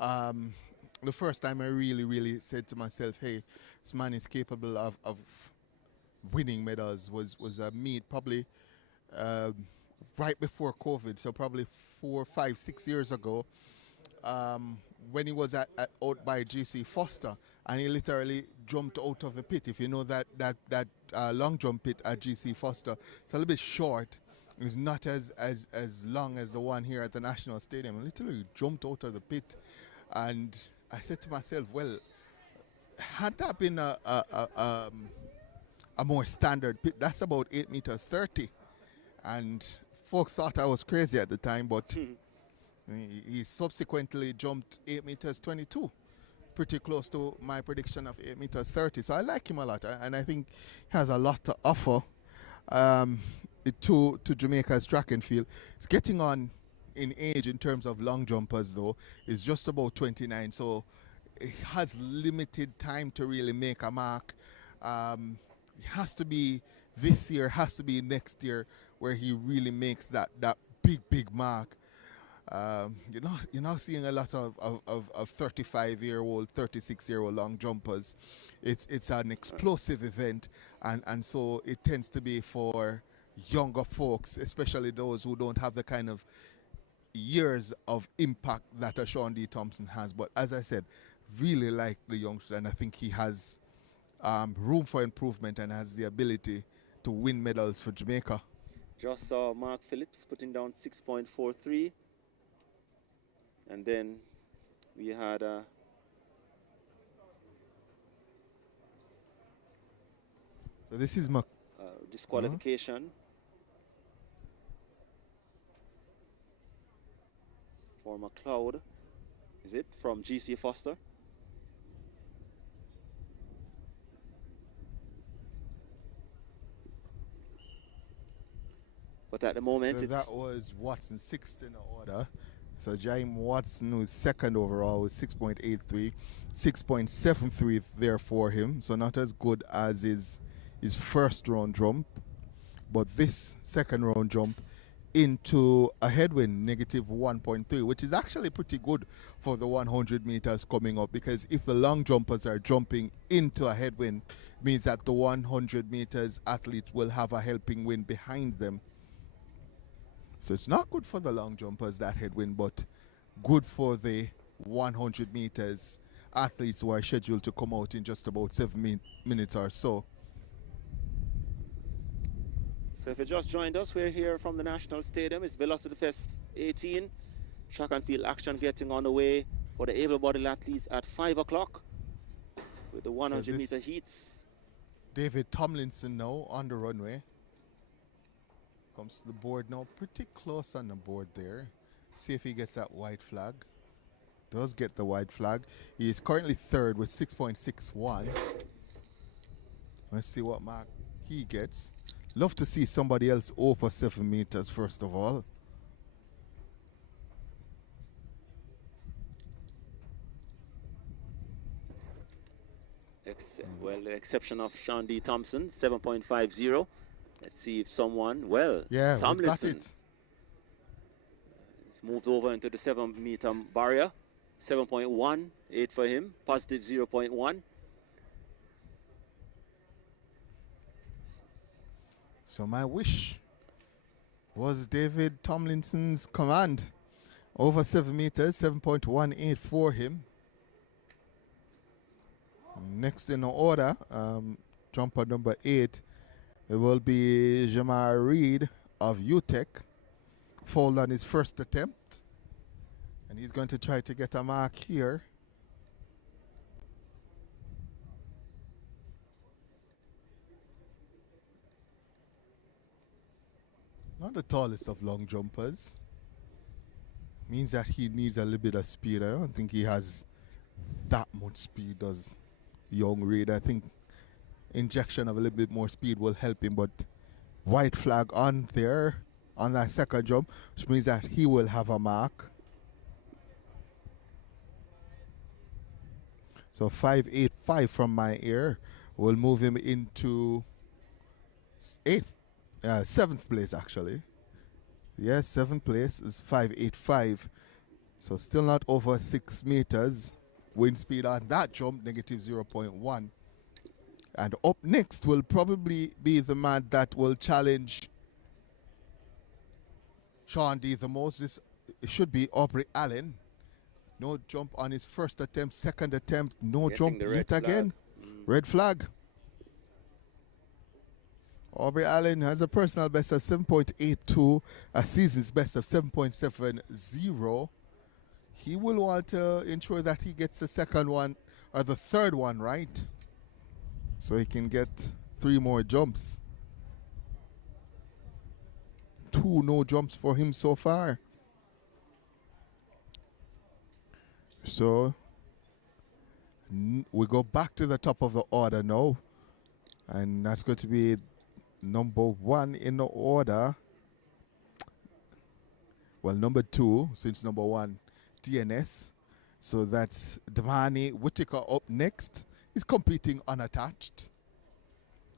the first time I really said to myself, hey, this man is capable of winning medals was a meet probably right before COVID, so probably 4, 5, 6 years ago, when he was out by GC Foster, and he literally jumped out of the pit. If you know that long jump pit at GC Foster, it's a little bit short. It's not as long as the one here at the National Stadium. I literally jumped out of the pit, and I said to myself, well, had that been a more standard pit, that's about 8 meters 30. And folks thought I was crazy at the time, but he subsequently jumped 8 meters 22, pretty close to my prediction of 8 meters 30. So I like him a lot, and I think he has a lot to offer to Jamaica's track and field. It's getting on in age in terms of long jumpers, though. Is just about 29, so it has limited time to really make a mark. It has to be this year, has to be next year, where he really makes that big mark. You're not seeing a lot of 35-year-old, 36-year-old long jumpers. It's an explosive event, and so it tends to be for younger folks, especially those who don't have the kind of years of impact that a Sean D. Thompson has. But as I said, really like the youngster, and I think he has room for improvement and has the ability to win medals for Jamaica. Just saw Mark Phillips putting down 6.43. And then we had so this is disqualification for McLeod. Is it from GC Foster? But at the moment, so that was Watson, sixth in the order. So Jaime Watson, who's second overall, with 6.83, 6.73 there for him. So not as good as his first round jump, but this second round jump into a headwind, negative 1.3, which is actually pretty good for the 100 meters coming up, because if the long jumpers are jumping into a headwind, means that the 100 meters athlete will have a helping wind behind them. So it's not good for the long jumpers, that headwind, but good for the 100 meters athletes who are scheduled to come out in just about 7 minutes or so. So if you just joined us, we're here from the National Stadium. It's Velocity Fest 18. Track and field action getting on the way for the able-bodied athletes at 5 o'clock with the 100-meter heats. David Tomlinson now on the runway. Comes to the board now, pretty close on the board there. See if he gets that white flag. Does get the white flag. He is currently third with 6.61. Let's see what mark he gets. Love to see somebody else over 7 meters first of all. Well, the exception of Sean D. Thompson, 7.50. Let's see if someone, Tomlinson got it. He's moved over into the 7-meter barrier. 7.18 for him, positive 0.1. So my wish was David Tomlinson's command. Over 7 meters, 7.18 for him. Next in the order, jumper number 8, it will be Jamar Reed of UTEC. Fouled on his first attempt. And he's going to try to get a mark here. Not the tallest of long jumpers. Means that he needs a little bit of speed. I don't think he has that much speed, does young Reed. I think injection of a little bit more speed will help him, but white flag on there on that second jump, which means that he will have a mark. So 5.85 from my ear will move him into 7th place actually. Yes, 7th place is 5.85. So still not over 6 meters. Wind speed on that jump, negative 0.1. And up next will probably be the man that will challenge Sean D the most. This should be Aubrey Allen. No jump on his first attempt, second attempt, no jump yet again. Red flag. Aubrey Allen has a personal best of 7.82, a season's best of 7.70. He will want to ensure that he gets the second one or the third one right, so he can get 3 more jumps. 2 no jumps for him so far. So we go back to the top of the order now. And that's going to be number 1 in the order. Well, number 2, since number 1, DNS. So that's Devani Whitaker up next. He's competing unattached.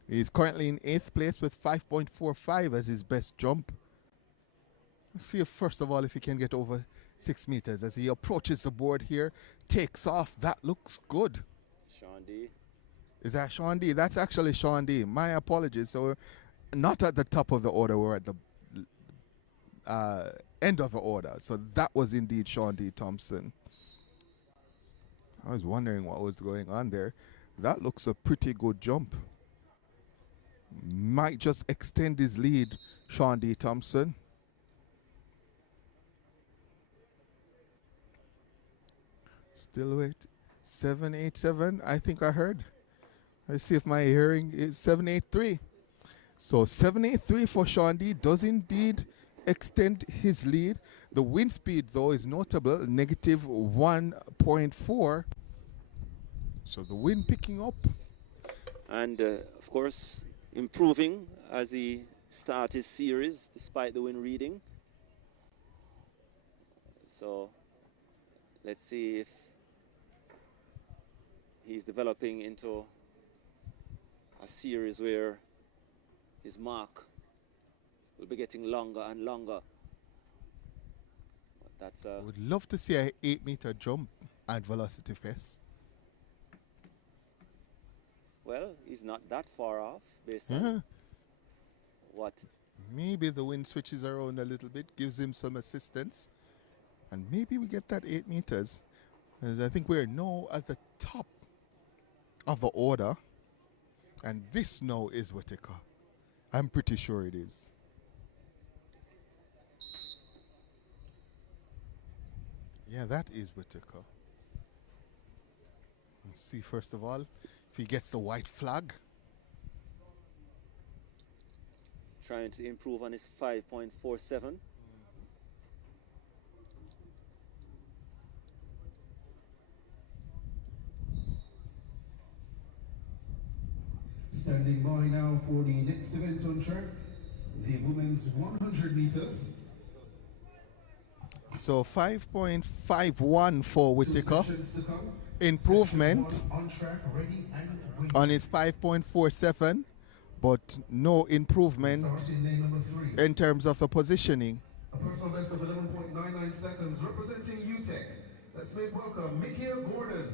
He's currently in 8th place with 5.45 as his best jump. Let's see if, first of all, if he can get over 6 meters. As he approaches the board here, takes off. That looks good. Sean D. Is that Sean D? That's actually Sean D. My apologies. So we're not at the top of the order. We're at the end of the order. So that was indeed Sean D. Thompson. I was wondering what was going on there. That looks a pretty good jump. Might just extend his lead, Sean D. Thompson. Still wait. 787, I think I heard. Let's see if my hearing is 783. So 783 for Sean D does indeed extend his lead. The wind speed, though, is notable, negative 1.4. So the wind picking up. And, of course, improving as he starts his series, despite the wind reading. So let's see if he's developing into a series where his mark will be getting longer and longer. That's I would love to see an 8-meter jump at Velocity Fest. well, he's not that far off based on what. Maybe the wind switches around a little bit, gives him some assistance, and maybe we get that 8 meters. As I think we're now at the top of the order, and this now is Whitaker. I'm pretty sure it is. Yeah, that is Whitaker. Let's see first of all if he gets the white flag. Trying to improve on his 5.47. Standing by now for the next event on track, the women's 100 meters. So 5.51 for Whitaker. Improvement on his 5.47, but no improvement in terms of the positioning. A personal best of 11.99 seconds representing UTEC. Let's make welcome Michaela Gordon.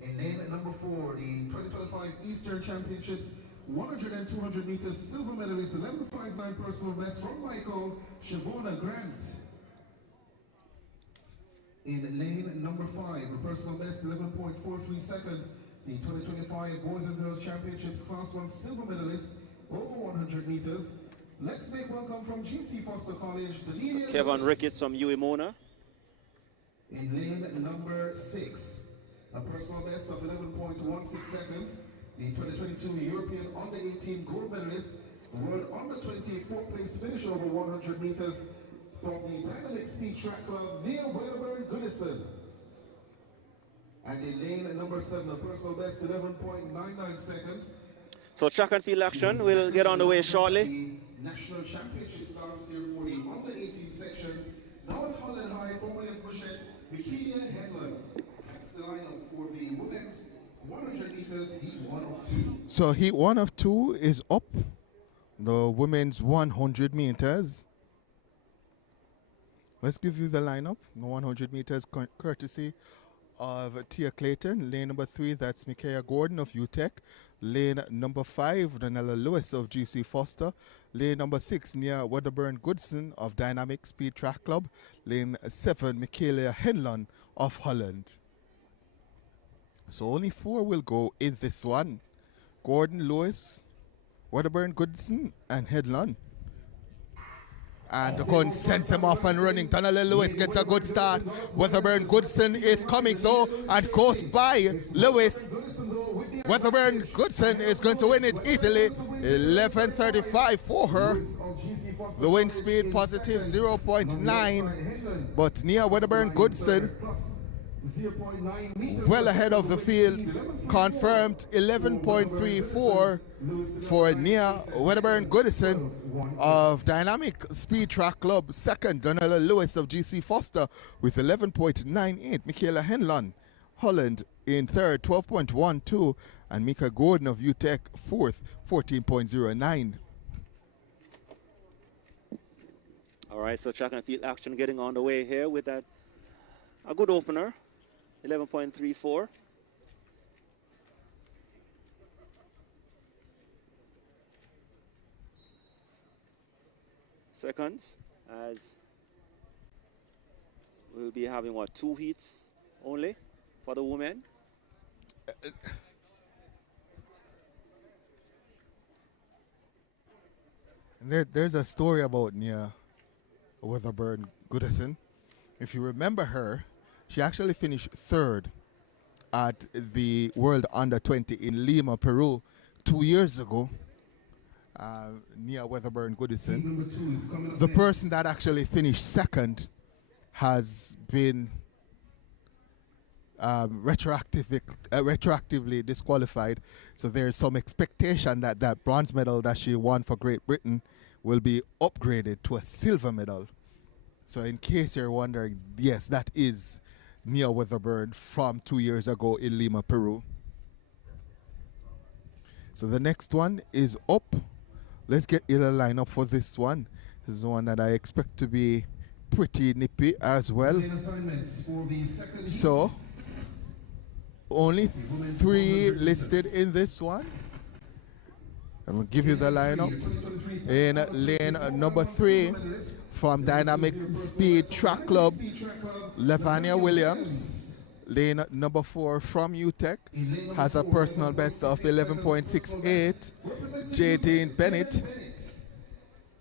In lane number 4, the 2025 Eastern Championships 100 and 200 meters silver medalist, 11.59 personal best from Michael Shavona Grant. In lane number 5, a personal best 11.43 seconds, the 2025 Boys and Girls Championships Class 1 silver medalist over 100 meters. Let's make welcome from GC Foster College, So Kevin Ricketts from UEMONA. In lane number 6, a personal best of 11.16 seconds, the 2022 European Under-18 gold medalist, World Under-20 4th place finish over 100 meters from the Paralympic Speed Track Club, Neil Wellborn Goodison. And in lane number 7, a personal best 11.99 seconds. So track and field action will get on the way shortly. The National Championships last year for the Under-18 section. Now it's Holland High, formerly of Bushett, Michaela Headland. That's the lineup for the women's 100 meters, heat 1 of 2. So heat 1 of 2 is up. The women's 100 meters. Let's give you the lineup. The 100 meters courtesy of Tia Clayton. Lane number 3, that's Michaela Gordon of UTEC. Lane number 5, Danella Lewis of GC Foster. Lane number 6, Nia Wedderburn Goodson of Dynamic Speed Track Club. Lane 7, Michaela Henlon of Holland. So only 4 will go in this one. Gordon, Lewis, Wedderburn Goodson, and Hedlund. And the gun sends them off and running. Donnelly Lewis gets a good start. Weatherburn Goodson is coming though and goes by Lewis. Weatherburn Goodson is going to win it easily. 11:35 for her. The wind speed positive 0.9, but Nia Wedderburn-Goodson well ahead of the field, confirmed 11.34 for Nia Wedderburn-Goodson of Dynamic Speed Track Club. Second, Donella Lewis of GC Foster with 11.98. Michaela Henlon, Holland in third, 12.12. And Mika Gordon of UTEC fourth, 14.09. All right, so track and field action getting on the way here with that. A good opener, 11.34. Seconds, as we'll be having, what, 2 heats only for the women? There's a story about Nia Wedderburn-Goodson. If you remember her, she actually finished third at the World Under-20 in Lima, Peru 2 years ago. Nia Wedderburn-Goodson. The person that actually finished second has been retroactively disqualified. So there's some expectation that that bronze medal that she won for Great Britain will be upgraded to a silver medal. So in case you're wondering, yes, that is Nia Wedderburn from 2 years ago in Lima, Peru. So the next one is up. Let's get in a lineup for this one. This is one that I expect to be pretty nippy as well. So only 3 listed in this one. I'm going to give you the lineup. In lane number 3 from Dynamic Speed Track Club, Lavania Williams. Lane number 4 from UTEC has a personal best of 11.68, Jadine Bennett.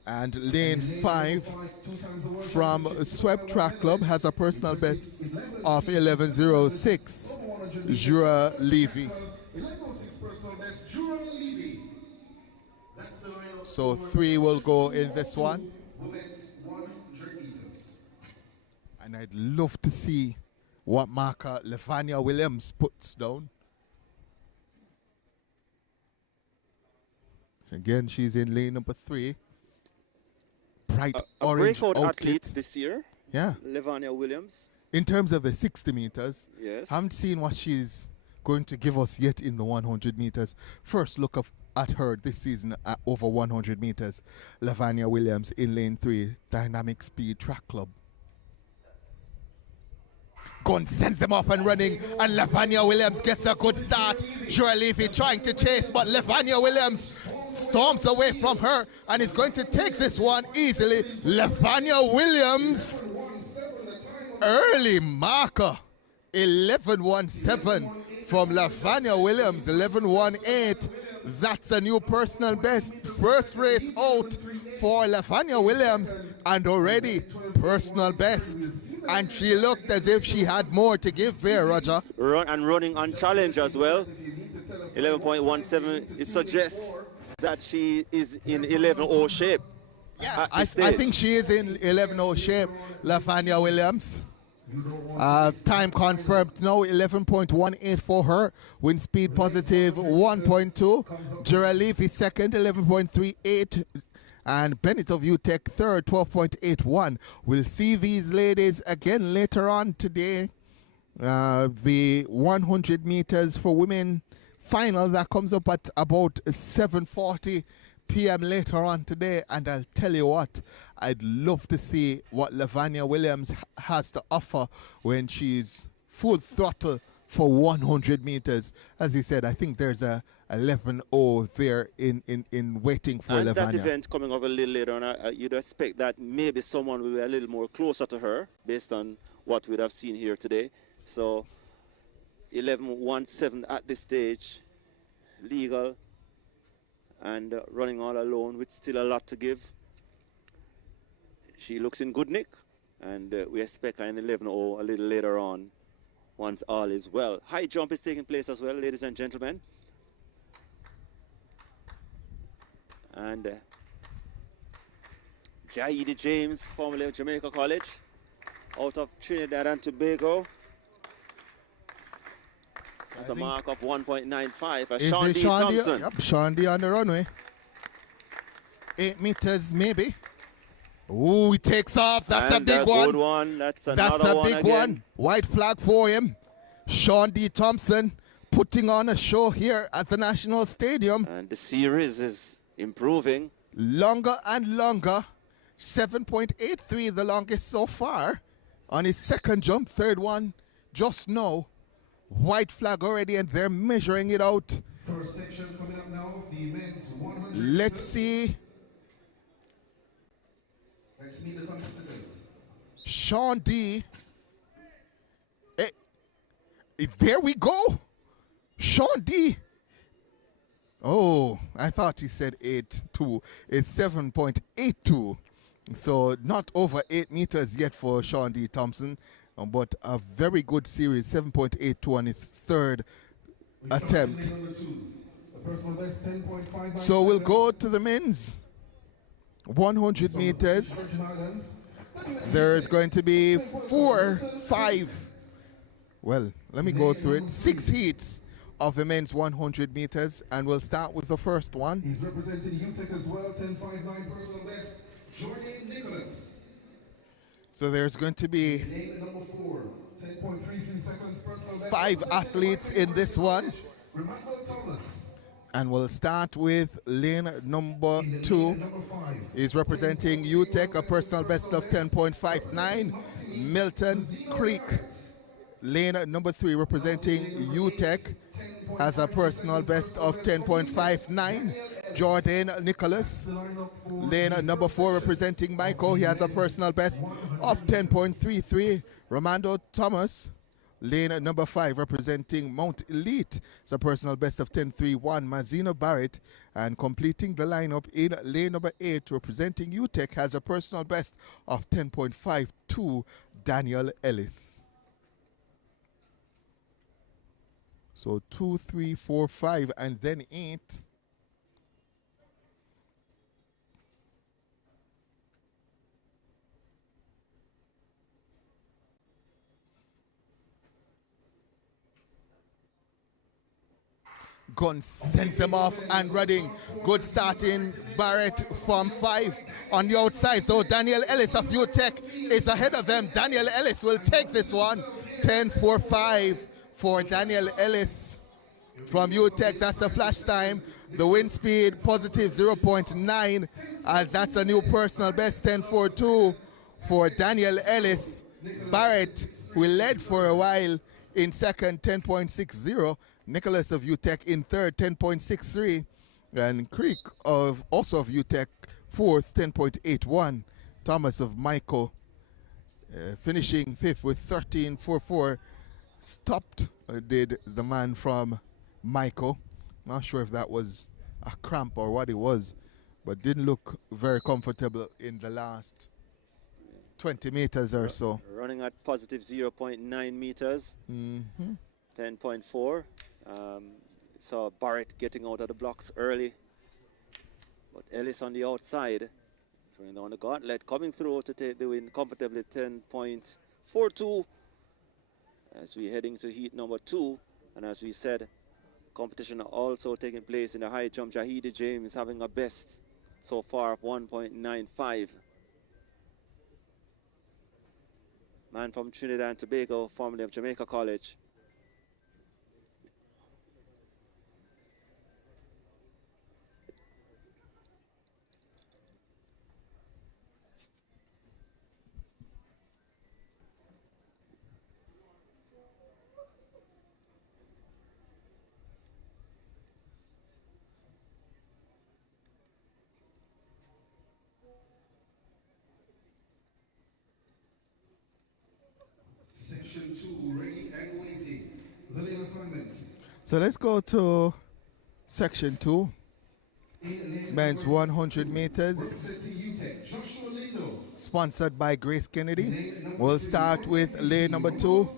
And lane 5 from Sweb Track Club has a personal best of 11.06, Jura Levy. So 3 will go in this one. And I'd love to see what marker Lavania Williams puts down. Again, she's in lane number 3. Bright orange breakout outfit. athlete this year. Yeah. Lavania Williams. In terms of the 60 meters, yes. Haven't seen what she's going to give us yet in the 100 meters. First look at her this season at over 100 meters. Lavania Williams in lane 3, Dynamic Speed Track Club. Gun sends them off and running, and Lavania Williams gets a good start. Jura Levy trying to chase, but Lavania Williams storms away from her and is going to take this one easily. Lavania Williams, early marker, 11.17 from Lavania Williams, 11.18. That's a new personal best. First race out for Lavania Williams, and already personal best. And she looked as if she had more to give there, Roger. Running on challenge as well. 11.17. It suggests that she is in 11.0 shape. Yeah, I think she is in 11.0 shape, Lavania Williams. Time confirmed now, 11.18 for her. Wind speed positive 1.2. Jura Levy second, 11.38. And Bennett of UTEC third, 12.81. We'll see these ladies again later on today. The 100 meters for women final that comes up at about 7:40 p.m. later on today. And I'll tell you what, I'd love to see what Lavania Williams has to offer when she's full throttle for 100 meters. As he said, I think there's a 11.0 there in waiting for and Lavania. That event coming up a little later on, you'd expect that maybe someone will be a little more closer to her based on what we'd have seen here today. So 11.17 at this stage, legal and running all alone with still a lot to give. She looks in good nick, and we expect an 11.0 a little later on once all is well. High jump is taking place as well, ladies and gentlemen. And Jaidi James, formerly of Jamaica College, out of Trinidad and Tobago. That's a mark of 1.95. Sean D. Thompson. Yep, Sean D on the runway. 8 meters maybe. Oh, he takes off. That's and a big one. Good one. That's another one. That's a big one. White flag for him. Sean D. Thompson putting on a show here at the National Stadium. And the series is improving. Longer and longer. 7.83, the longest so far. On his second jump, third one just now. White flag already, and they're measuring it out. First section coming up now, the men's 100. Let's see. Let's meet the competitors. Sean D. There we go. Sean D. Oh, I thought he said 8.2. It's 7.82. So not over 8 meters yet for Sean D. Thompson, but a very good series, 7.82 on his third attempt. So we'll go to the men's 100 meters. There's going to be 5. Well, let me go through it. 6 heats of the men's 100 meters, and we'll start with the first one. He's representing UTEC as well, 10.59 personal best, Jordan Nicholas. So there's going to be Lane number 4, 10.33 seconds personal best. 5 athletes in this one. Remarkable Thomas. And we'll start with lane number 2. He's representing UTEC, a personal best of 10.59. Milton Creek. Lane number 3 representing UTEC has a personal best of 10.59. Jordan Nicholas. Lane number 4 representing Michael. He has a personal best of 10.33. Romando Thomas. Lane number 5 representing Mount Elite. It's a personal best of 10.31. Mazino Barrett. And completing the lineup in lane number 8 representing UTEC has a personal best of 10.52. Daniel Ellis. So 2, 3, 4, 5, and then 8. Gun sends him off and running. Good starting Barrett from 5 on the outside, though Daniel Ellis of UTEC is ahead of them. Daniel Ellis will take this one. 10.45 for Daniel Ellis from UTEC. That's a flash time. The wind speed positive 0.9, and that's a new personal best, 10.42 for Daniel Ellis. Barrett, who led for a while, in second, 10.60. Nicholas of UTEC in third, 10.63. And Creek also of UTEC, fourth, 10.81. Thomas of Michael finishing fifth with 13.44. Stopped did the man from Michael. Not sure if that was a cramp or what it was, but didn't look very comfortable in the last 20 meters or so. Running at positive 0.9 meters, 10.4. Saw Barrett getting out of the blocks early, but Ellis on the outside, throwing down the gauntlet, coming through to take the win comfortably, 10.42. As we heading to heat number 2, and as we said, competition also taking place in the high jump. Jahidi James having a best so far of 1.95. Man from Trinidad and Tobago, formerly of Jamaica College. Section 2, ready and waiting. The lane assignments. So let's go to section 2. Men's 100 meters. Sponsored by Grace Kennedy. We'll start with lane number 2.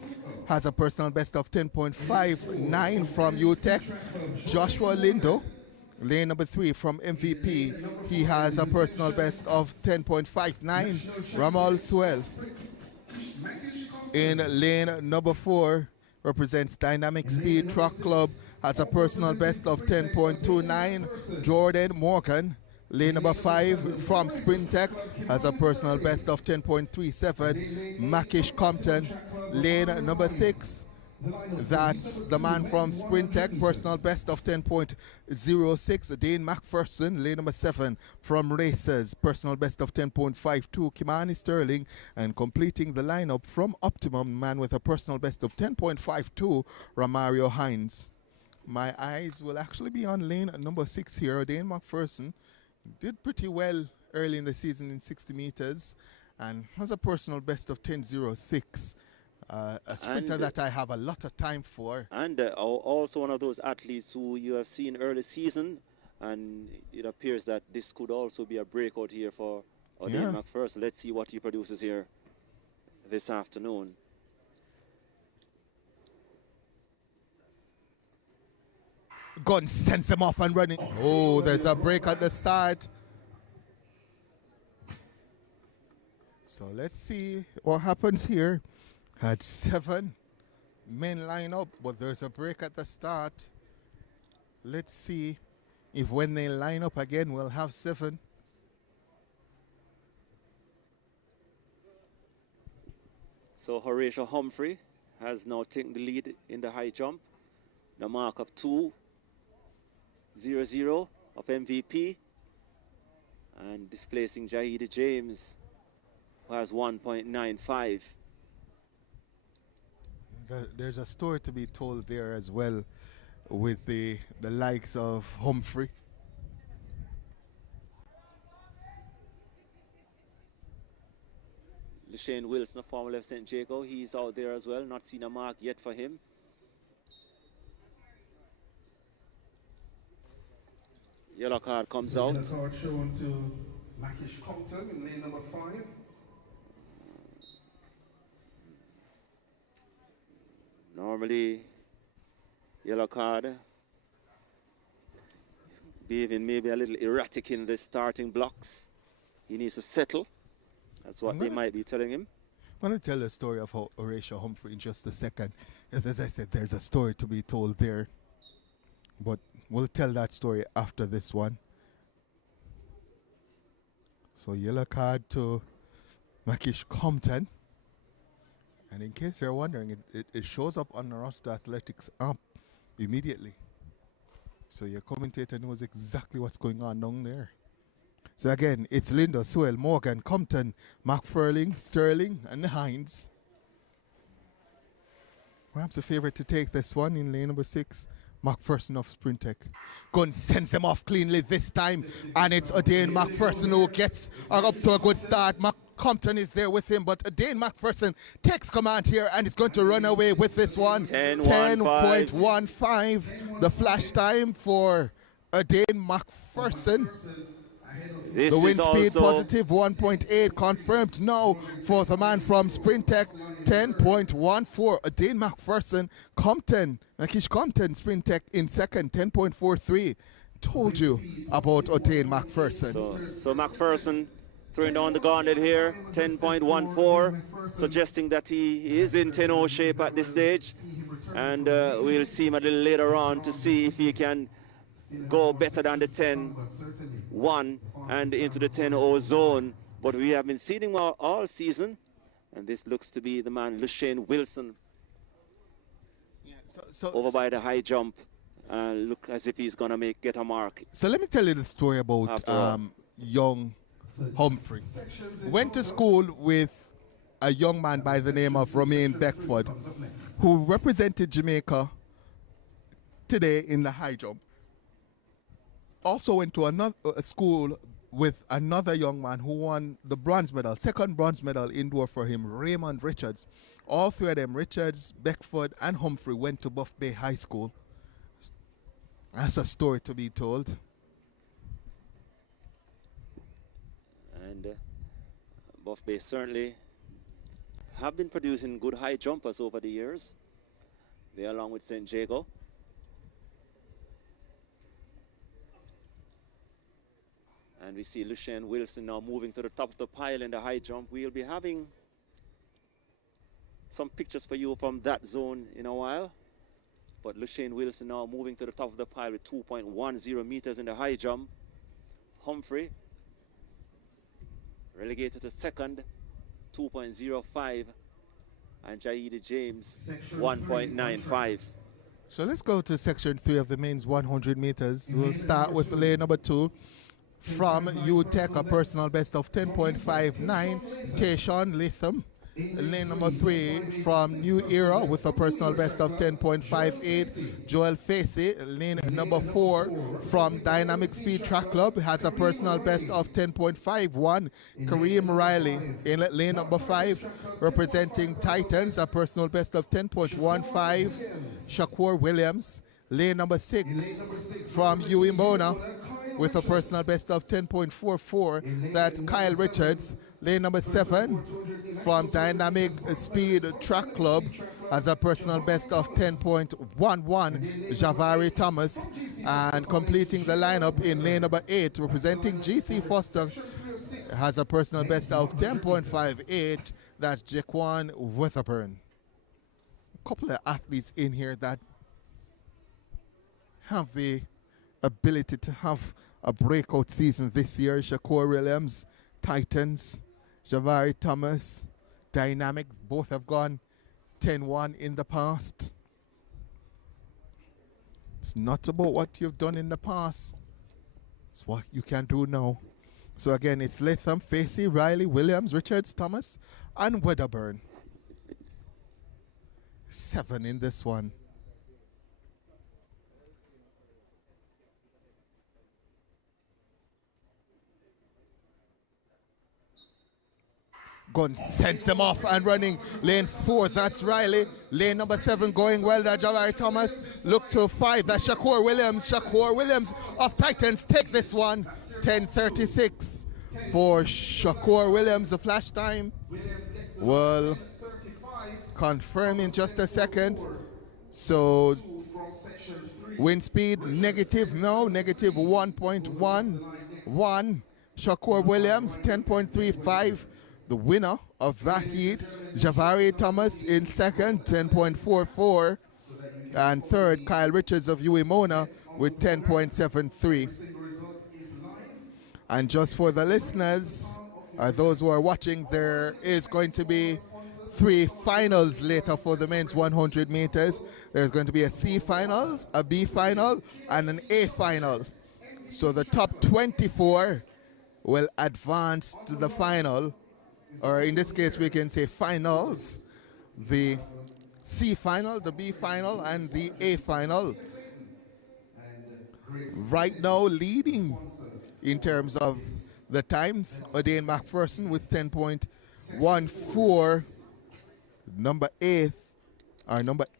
Has a personal best of 10.59 from UTEC. Joshua Lindo Lane number 3 from MVP, he has a personal best of 10.59. Ramal Swell. In lane number 4, represents Dynamic Speed Truck Club, has a personal best of 10.29. Jordan Morgan. Lane number 5 from Sprint Tech has a personal best of 10.37. Makish Compton. Lane number 6, that's the man from Sprint Tech, personal best of 10.06. Dane McPherson. Lane number 7 from Racers, personal best of 10.52. Kimani Sterling. And completing the lineup from Optimum, man with a personal best of 10.52, Ramario Hines. My eyes will actually be on lane number 6 here. Dane McPherson did pretty well early in the season in 60 meters and has a personal best of 10.06. A sprinter that I have a lot of time for. And also one of those athletes who you have seen early season, and it appears that this could also be a breakout here for Dane McPherson. Let's see what he produces here this afternoon. Gun sends him off and running. Oh, there's a break at the start. So let's see what happens here. Had 7 men line up, but there's a break at the start. Let's see if when they line up again, we'll have 7. So Horatio Humphrey has now taken the lead in the high jump. The mark of 2:00 of MVP, and displacing Jahidi James, who has 1.95. There's a story to be told there as well with the likes of Humphrey. Lashane Wilson, a former left St. Jago, he's out there as well. Not seen a mark yet for him. Yellow card comes out. Yellow card shown to Makish Compton in lane number 5. Normally, yellow card, behaving maybe a little erratic in the starting blocks. He needs to settle. That's what they might be telling him. I'm going to tell a story of Horatio Humphrey in just a second. As I said, there's a story to be told there. But we'll tell that story after this one. So yellow card to Makish Compton. And in case you're wondering, it shows up on the roster athletics app immediately. So your commentator knows exactly what's going on down there. So again, it's Linda, Swell, Morgan, Compton, McFarling, Sterling, and Hines. Perhaps a favorite to take this one in lane number 6, McPherson of Sprint Tech. Gun sends him off cleanly this time, and it's Dane McPherson who gets up to a good start. Compton is there with him, but Dane McPherson takes command here and is going to run away with this one. 10.15, the flash time for Dane McPherson. The wind speed positive 1.8, confirmed now for the man from Sprint Tech. 10.14. Dane McPherson, Compton, Makish Compton, Sprint Tech in second, 10.43. Told you about Dane McPherson. So McPherson throwing down the gauntlet here, 10.14, suggesting that he is in 10-0 shape at this stage. And we'll see him a little later on to see if he can go better than the 10-1 and into the 10-0 zone. But we have been seeing him all season, and this looks to be the man, Lashane Wilson, over by the high jump. Look as if he's going to get a mark. So let me tell you the story about young Humphrey. Went to school with a young man by the name of Romain Beckford, who represented Jamaica today in the high jump. Also went to another school with another young man who won the bronze medal, second bronze medal indoor for him, Raymond Richards. All three of them, Richards, Beckford, and Humphrey, went to Buff Bay High School. That's a story to be told. And Buff Bay certainly have been producing good high jumpers over the years. They along with St. Jago. And we see Lucian Wilson now moving to the top of the pile in the high jump. We'll be having some pictures for you from that zone in a while. But Lucian Wilson now moving to the top of the pile with 2.10 meters in the high jump. Humphrey relegated to second, 2.05. And Jaidi James, 1.95. So let's go to section 3 of the men's 100 meters. We'll start with lane number 2. From UTech, a personal best of 10.59, Tayshawn Latham. Lane number 3 from New Era with a personal best of 10.58, Joel Facey. Lane number 4 from Dynamic Speed Track Club has a personal best of 10.51, Kareem Riley. In lane number 5, representing Titans, a personal best of 10.15, Shakur Williams. Lane number 6 from UE Mona with a personal best of 10.44, that's Kyle Richards. Lane number 7 from Dynamic Speed Track Club has a personal best of 10.11, Javari Thomas. And completing the lineup in lane number 8, representing GC Foster, has a personal best of 10.58, that's Jaquan Weatherburn. A couple of athletes in here that have the ability to have a breakout season this year. Shakur Williams, Titans, Javari Thomas, Dynamic, both have gone 10-1 in the past. It's not about what you've done in the past. It's what you can do now. So again, it's Latham, Facey, Riley, Williams, Richards, Thomas, and Wedderburn. 7 in this one. Gun sends him off and running lane 4, that's Riley. Lane number 7 going well, that's Javari Thomas. Look to 5, that's Shakur Williams. Shakur Williams of Titans take this one. 10:36 for Shakur Williams. The flash time will confirm in just a second. So wind speed negative now, negative 1.11. Shakur Williams 10.35. The winner of that heat, Javari Thomas in second, 10.44. And third, Kyle Richards of UE Mona with 10.73. And just for the listeners, those who are watching, there is going to be 3 finals later for the men's 100 meters. There's going to be a C finals, a B final, and an A final. So the top 24 will advance to the final, or in this case we can say finals. The C final, the B final, and the A final. Right now leading in terms of the times, O'Dane McPherson with 10.14. Number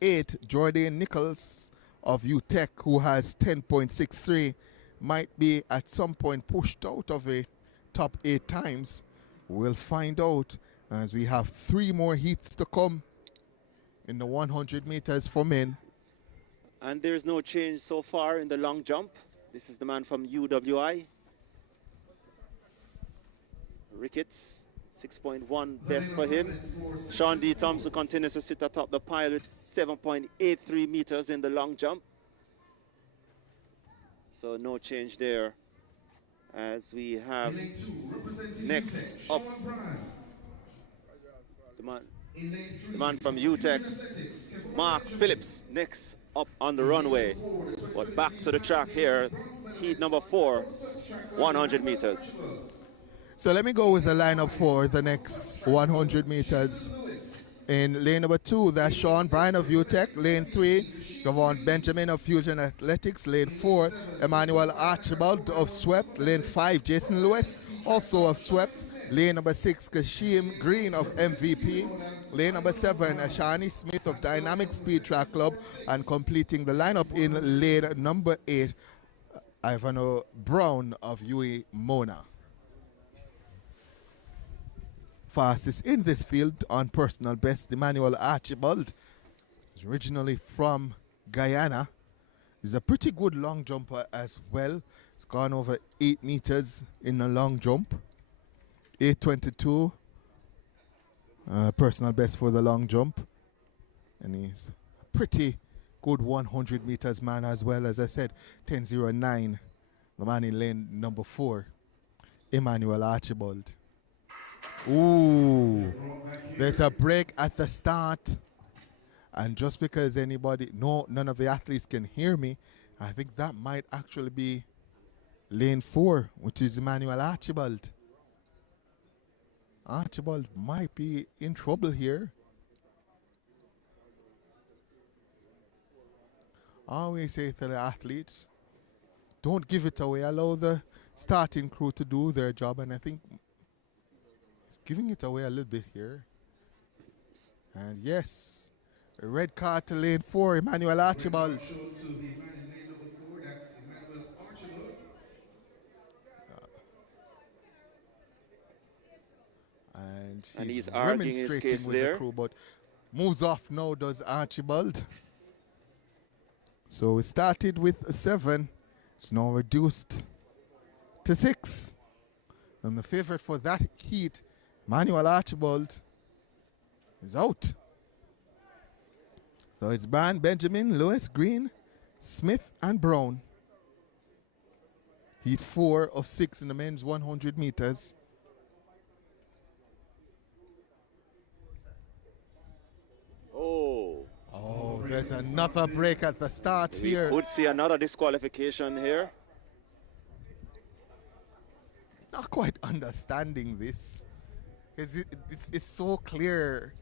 8, Jordan Nichols of UTech, who has 10.63, might be at some point pushed out of the top 8 times. We'll find out as we have 3 more heats to come in the 100 meters for men. And there's no change so far in the long jump. This is the man from UWI. Ricketts, 6.1 best for him. Sean D. Thompson continues to sit atop the pile with 7.83 meters in the long jump. So no change there. As we have next up the man from UTech, Mark Phillips, next up on the runway. But back to the track here, heat number 4, 100 meters. So let me go with the lineup for the next 100 meters. In lane number 2, that's Sean Bryan of UTech. Lane 3, Gavon Benjamin of Fusion Athletics. Lane 4, Emmanuel Archibald of Swept. Lane 5, Jason Lewis, also of Swept. Lane number 6, Kashim Green of MVP. Lane number 7, Ashani Smith of Dynamic Speed Track Club. And completing the lineup in lane number 8, Ivano Brown of UE Mona. Fastest in this field on personal best, Emmanuel Archibald, is originally from Guyana. He's a pretty good long jumper as well. It's gone over 8 meters in the long jump. 8:22. Personal best for the long jump. And he's pretty good 100 meters man as well. As I said, 10:09. The man in lane number 4, Emmanuel Archibald. Ooh, there's a break at the start. And just because none of the athletes can hear me, I think that might actually be lane 4, which is Emmanuel Archibald. Archibald might be in trouble here. I always say to the athletes, don't give it away. Allow the starting crew to do their job. And I think he's giving it away a little bit here. And yes, a red card to lane 4, Emmanuel Archibald. And he's arguing his case with there. The crew, but moves off now, does Archibald. So we started with 7. It's now reduced to 6. And the favorite for that heat, Emmanuel Archibald, is out. So it's Brian, Benjamin, Lewis, Green, Smith, and Brown. Heat 4 of 6 in the men's 100 meters. Oh, there's another break at the start here. We could see another disqualification here. Not quite understanding this. Because it's so clear,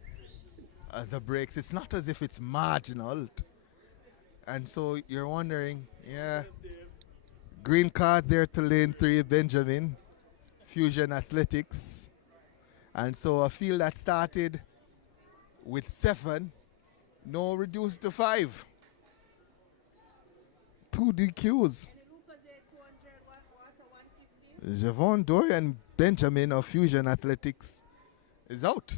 the breaks. It's not as if it's marginal. And so you're wondering, yeah. Green card there to lane 3, Benjamin. Fusion Athletics. And so a field that started with 7, now reduced to 5. 2 DQs. Javon Dorian Benjamin of Fusion Athletics is out.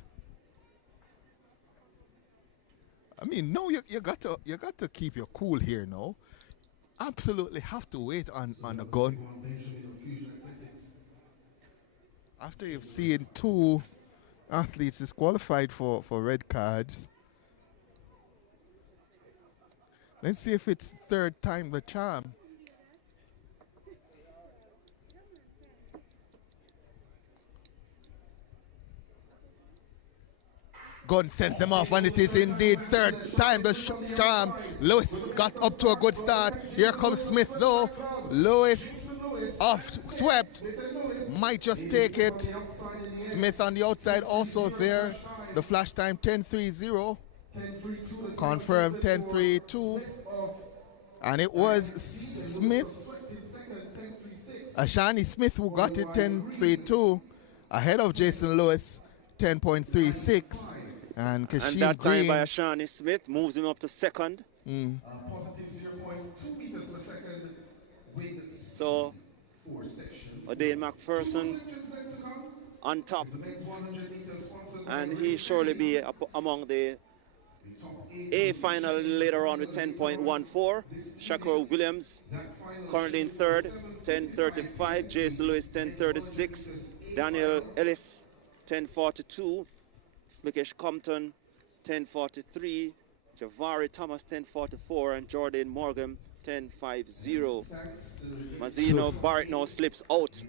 I mean, no, you got to keep your cool here now. Absolutely have to wait on a gun. After you've seen 2 athletes disqualified for red cards. Let's see if it's third time the charm. Gun sends them off, and it is indeed third time the charm. Lewis got up to a good start. Here comes Smith though. Lewis off swept. Might just take it. Smith on the outside also there. The flash time 10:30. Confirmed 10:32. And it was Smith, Ashani Smith, who got it 10:32 ahead of Jason Lewis, 10.36. And Kashim that time Green by Ashani Smith moves him up to second. Positive 0.2 meters per second. So O'Dane McPherson on top, and he surely be among the A final later on with 10.14. Shakur Williams currently in third, 10.35. Jason Lewis 10.36. Daniel Ellis 10.42. Mikesh Compton 10.43. Javari Thomas 10.44, and Jordan Morgan 10.50. Mazzino Barrett now slips out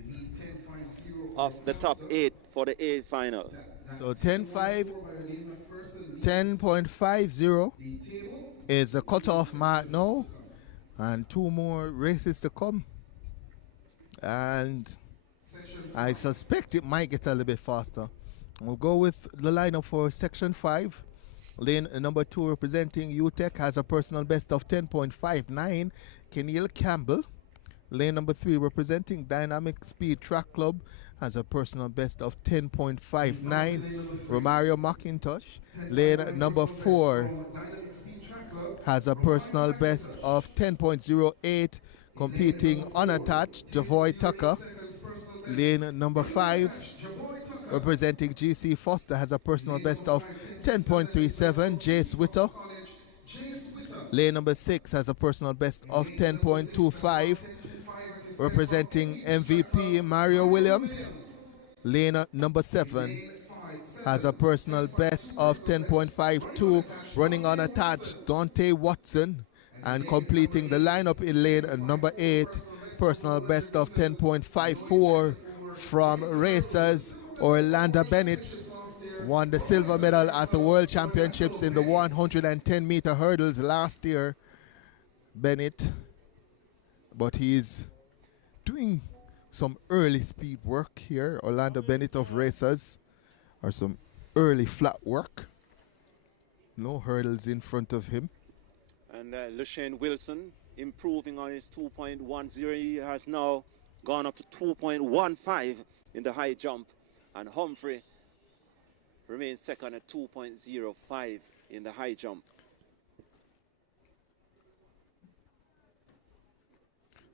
of the top 8 for the A final. So 10.50 is a cutoff mark now, and 2 more races to come. And I suspect it might get a little bit faster. We'll go with the lineup for section 5. Lane number 2 representing UTEC has a personal best of 10.59, Keneal Campbell. Lane number 3 representing Dynamic Speed Track Club has a personal best of 10.59, Romario McIntosh. Lane number 4 has a personal best of 10.08, competing unattached, Javoy Tucker. Lane number 5 representing GC Foster has a personal best of 10.37, Jace Witter. Lane number 6 has a personal best of 10.25, representing MVP Mario Williams. Lane number 7 has a personal best of 10.52, running unattached Dante Watson, and completing the lineup in lane number 8, personal best of 10.54 from racers Orlando Bennett. Won the silver medal at the World Championships in the 110-meter hurdles last year, Bennett. But he's doing some early speed work here. Orlando Bennett of racers, or some early flat work. No hurdles in front of him. And LeShane Wilson improving on his 2.10. He has now gone up to 2.15 in the high jump. And Humphrey remains second at 2.05 in the high jump.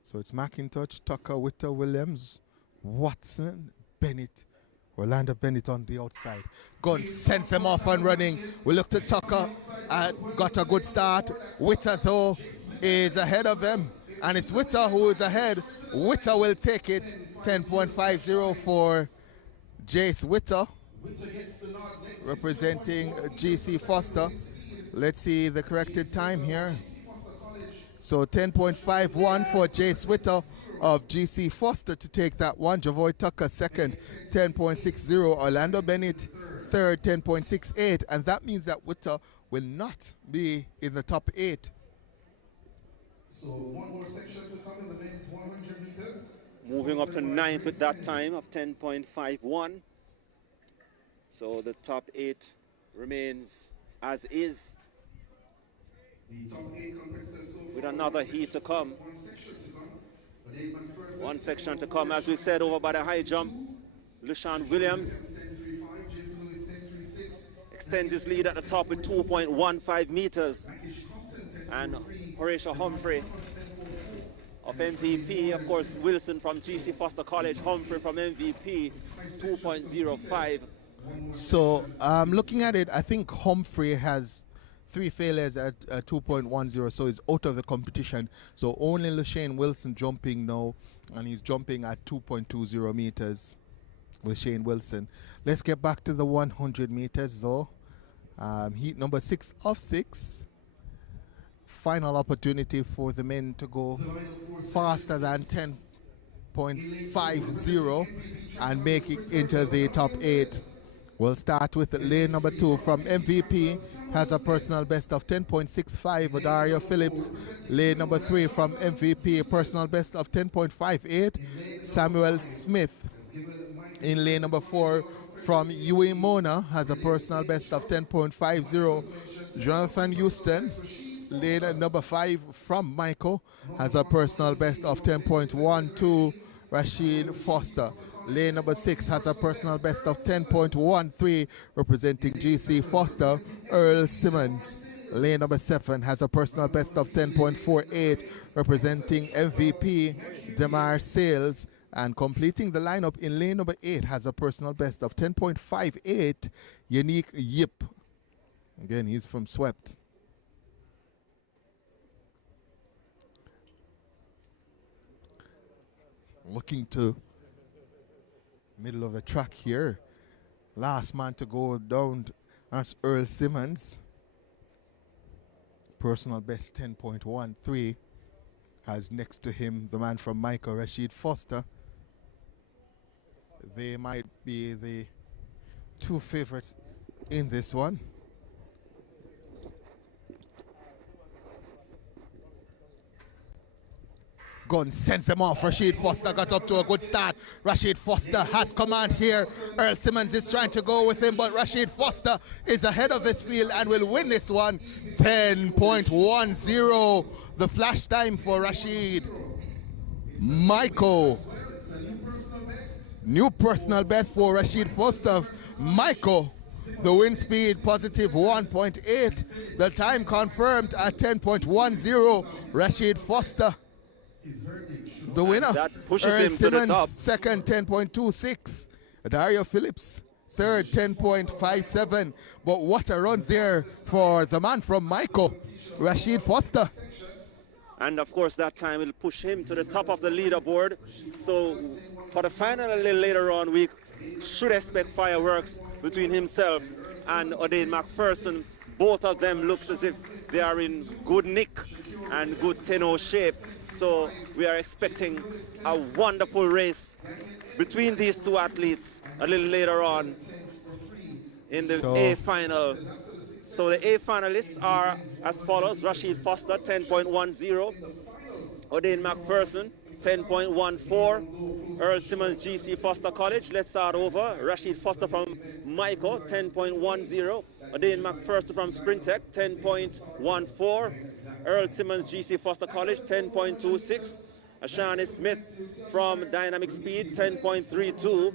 So it's McIntosh, Tucker, Witter, Williams, Watson, Bennett, Orlando Bennett on the outside. Gunn sends him off and running. We look to Tucker, got a good start. Witter, though, is ahead of them. And it's Witter who is ahead. Witter will take it. 10.50 for Jace Witter, representing GC Foster. Let's see the corrected time here. So 10.51 for Jace Witter of GC Foster to take that one. Javoy Tucker second, 10.60. Orlando Bennett third, 10.68. And that means that Witter will not be in the top 8. So one more section to come in the men's 100 meters. Moving up to 9th with that time of 10.51. So the top 8 remains as is, with another heat to come. One section to come, as we said, over by the high jump. LeShane Williams extends his lead at the top with 2.15 meters. And Horatio Humphrey of MVP, of course, Wilson from GC Foster College, Humphrey from MVP, 2.05. So looking at it, I think Humphrey has 3 failures at 2.10, so he's out of the competition. So only LeShane Wilson jumping now, and he's jumping at 2.20 meters. LeShane Wilson. Let's get back to the 100 meters though. Heat number 6 of 6. Final opportunity for the men to go faster than 10.50 and make it into the top 8. We'll start with lane number 2 from MVP. Has a personal best of 10.65. Dario Phillips. Lane number 3 from MVP, a personal best of 10.58. Samuel Smith. In lane number 4 from Yui Mona has a personal best of 10.50. Jonathan Houston. Lane number 5 from Michael has a personal best of 10.12. Rashid Foster. Lane number 6 has a personal best of 10.13, representing GC Foster, Earl Simmons. Lane number 7 has a personal best of 10.48, representing MVP, Demar Sales. And completing the lineup in lane number 8 has a personal best of 10.58, Unique Yip. Again, he's from Swept. Looking to middle of the track here. Last man to go down, that's Earl Simmons. Personal best 10.13. Has next to him the man from Michael, Rashid Foster. They might be the 2 favorites in this one. Gun sends him off. Rashid Foster got up to a good start. Rashid Foster has command here. Earl Simmons is trying to go with him, but Rashid Foster is ahead of his field and will win this one. 10.10. The flash time for Rashid. Michael. New personal best for Rashid Foster. Michael. The wind speed positive 1.8. The time confirmed at 10.10. Rashid Foster. The winner. That pushes Earl him Simmons, to the top. second, 10.26. Dario Phillips, third, 10.57. But what a run there for the man from Michael, Rashid Foster. And of course, that time will push him to the top of the leaderboard. So for the final a little later on, we should expect fireworks between himself and O'Dane McPherson. Both of them looks as if they are in good nick and good 10-0 shape. So we are expecting a wonderful race between these two athletes a little later on in the A final. So the A finalists are as follows: Rashid Foster, 10.10. O'Dane McPherson, 10.14. Earl Simmons, GC Foster College. Let's start over. Rashid Foster from Mico, 10.10. O'Dane McPherson from Sprintech, 10.14. Earl Simmons, GC Foster College, 10.26. Ashani Smith from Dynamic Speed, 10.32.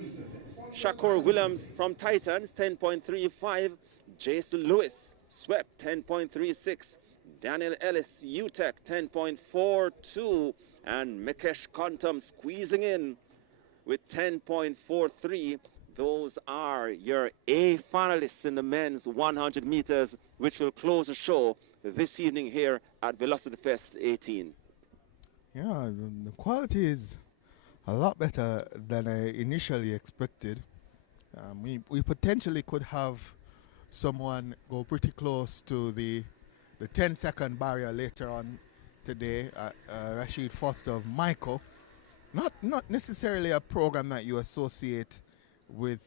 Shakur Williams from Titans, 10.35. Jason Lewis, Swept, 10.36. Daniel Ellis, UTEC, 10.42. And Mikesh Kontam squeezing in with 10.43. Those are your A finalists in the men's 100 meters, which will close the show this evening here at Velocity Fest 18. Yeah, the quality is a lot better than I initially expected. We potentially could have someone go pretty close to the 10-second barrier later on today. Rashid Foster of Michael. Not necessarily a program that you associate with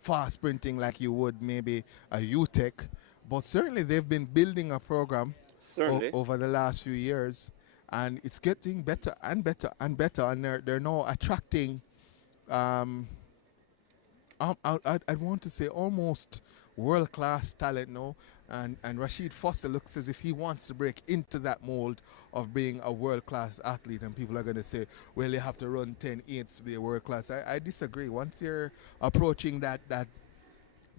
fast sprinting like you would maybe a UTEC, but certainly they've been building a program over the last few years, and it's getting better and better and better, and they're now attracting I'd want to say almost world-class talent now, and Rashid Foster looks as if he wants to break into that mold of being a world-class athlete, and people are going to say, well, you have to run 10.8 to be a world-class. I disagree. Once you're approaching that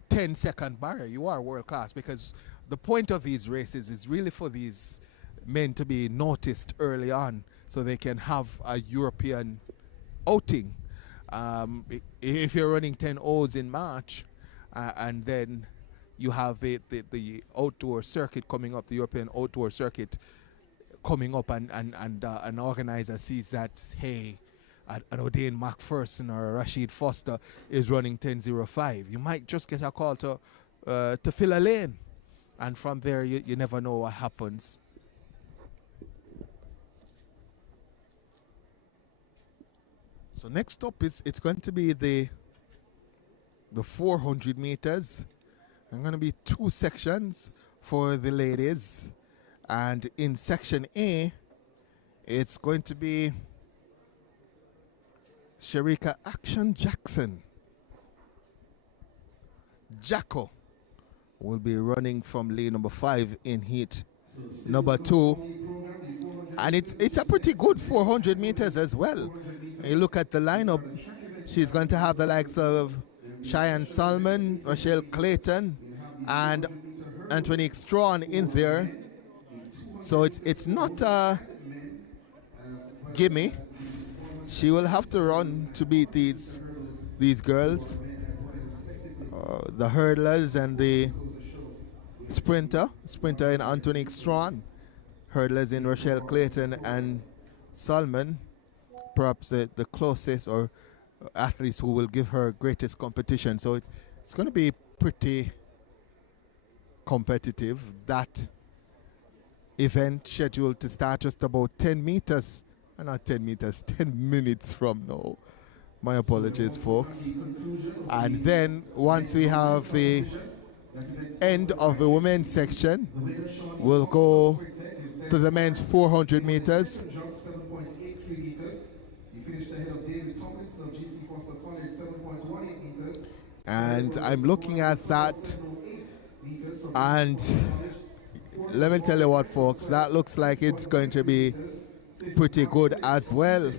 10-second barrier, you are world-class, because the point of these races is really for these men to be noticed early on so they can have a European outing. If you're running 10 O's in March, and then you have the outdoor circuit coming up, the European outdoor circuit coming up, and an organizer sees that, hey, an O'Dane McPherson or a Rashid Foster is running 10.05, you might just get a call to fill a lane, and from there you never know what happens. So next up it's going to be the 400 meters. There are going to be two sections for the ladies, and in section A it's going to be Sharika Action Jackson. Jacko will be running from lane number 5 in heat number 2, and it's a pretty good 400 meters as well. You look at the lineup, she's going to have the likes of Cheyenne Solomon, Rochelle Clayton, and Antoinique Strawn in there. So it's not a gimme. She will have to run to beat these girls, the hurdlers and the sprinter in Antoinique Strawn, hurdlers in Rochelle Clayton and Solomon. Perhaps the closest or athletes who will give her greatest competition. So it's going to be pretty competitive. That event scheduled to start just about 10 meters, not 10 meters, 10 minutes from now. My apologies, folks. And then once we have the end of the women's section, we'll go to the men's 400 meters. And I'm looking at that, and let me tell you what, folks, that looks like it's going to be pretty good as well.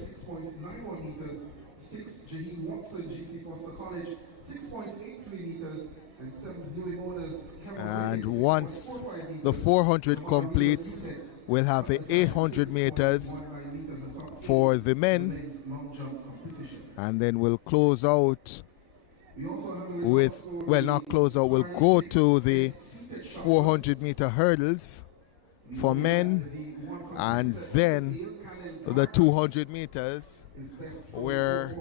And once the 400 completes, we'll have the 800 meters for the men, and then we'll close out with, well, not close out, we'll go to the 400 meter hurdles for men, And then the 200 meters, where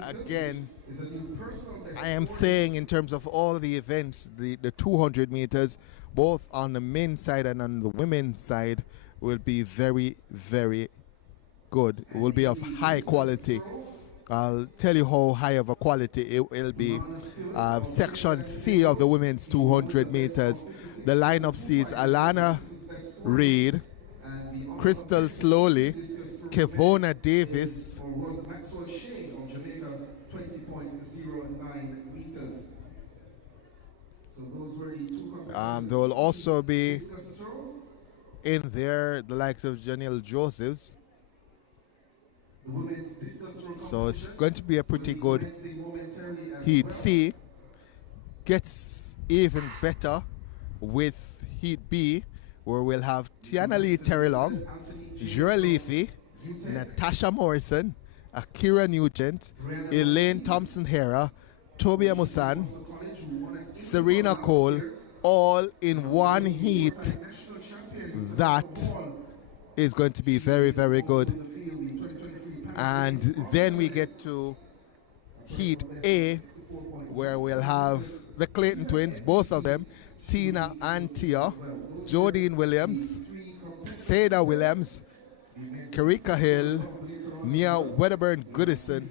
again, I am saying in terms of all the events, the 200 meters, both on the men's side and on the women's side, will be very, very good. It will be of high quality. I'll tell you how high of a quality it will be. Section C of the women's 200 meters. The lineup sees Alana Reed, Crystal Slowly, Kevona Davis, Maxwell Shea of Jamaica, 20.09 meters. So those were the two competitors. there will also be in there the likes of Janelle Josephs. So it's going to be a pretty good Heat C. Gets even better with Heat B, where we'll have Tiana Lee Terrelong, Jura Leafy, Natasha Morrison, Akira Nugent, Elaine Thompson-Hera, Toby Amusan, Serena Cole, all in one heat. That is going to be very, very good. And then we get to Heat A, where we'll have the Clayton twins, both of them, Tina and Tia, Jodine Williams, Seda Williams, Karika Hill, Nia Wedderburn Goodison,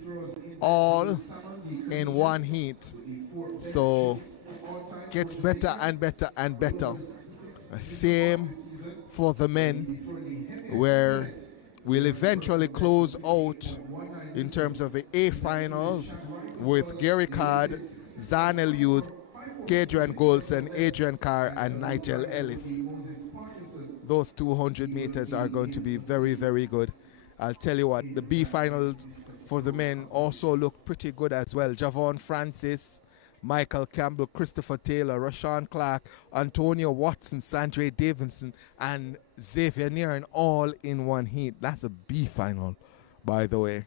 all in one heat. So gets better and better and better. Same for the men, where we'll eventually close out in terms of the A finals with Gary Card, Zan Elius, Gadrian Golson, Adrian Carr, and Nigel Ellis. Those 200 meters are going to be very, very good. I'll tell you what, the B finals for the men also look pretty good as well. Javon Francis, Michael Campbell, Christopher Taylor, Rashawn Clark, Antonio Watson, Sandre Davidson, and Xavier Nairn all in one heat. That's a B final, by the way.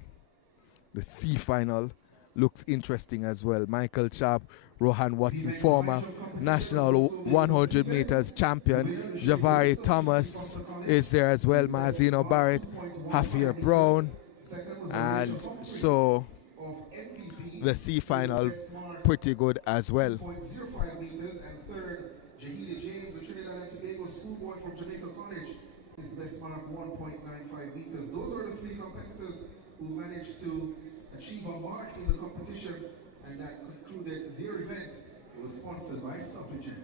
The C final looks interesting as well. Michael Sharp, Rohan Watson, former national 100 meters champion. Javari Thomas is there as well. Mazino Barrett, Javier Brown. And so the C final pretty good as well. 0.05 meters, and third, Jahida James, a Trinidad and Tobago schoolboy from Jamaica College. His best mark 1.95 meters. Those are the three competitors who managed to achieve a mark in the competition, and that concluded their event. It was sponsored by Subligen.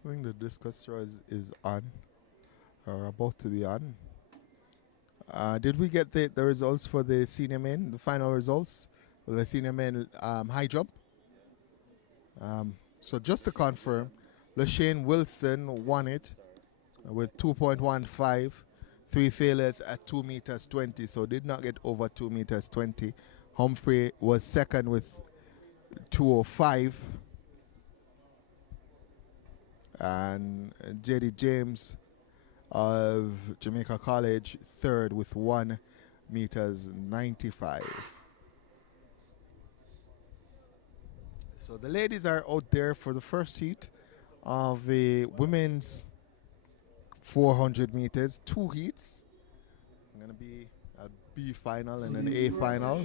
I think the discus throw is on, or about to be on. Did we get the results for the senior men, the final results for the senior men high jump? So just to confirm, LaShane Wilson won it with 2.15, 3 failures at 2 meters 20, so did not get over 2 meters 20. Humphrey was second with 2:05. And J.D. James of Jamaica College third with 1 meters 95. So the ladies are out there for the first heat of the women's 400 meters, 2 heats. It's going to be a B final and an A final.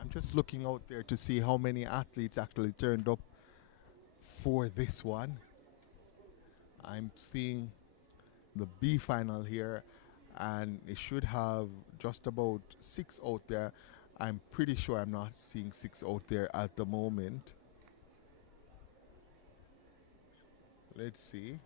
I'm just looking out there to see how many athletes actually turned up for this one. I'm seeing the B final here, and it should have just about 6 out there. I'm pretty sure I'm not seeing 6 out there at the moment. Let's see.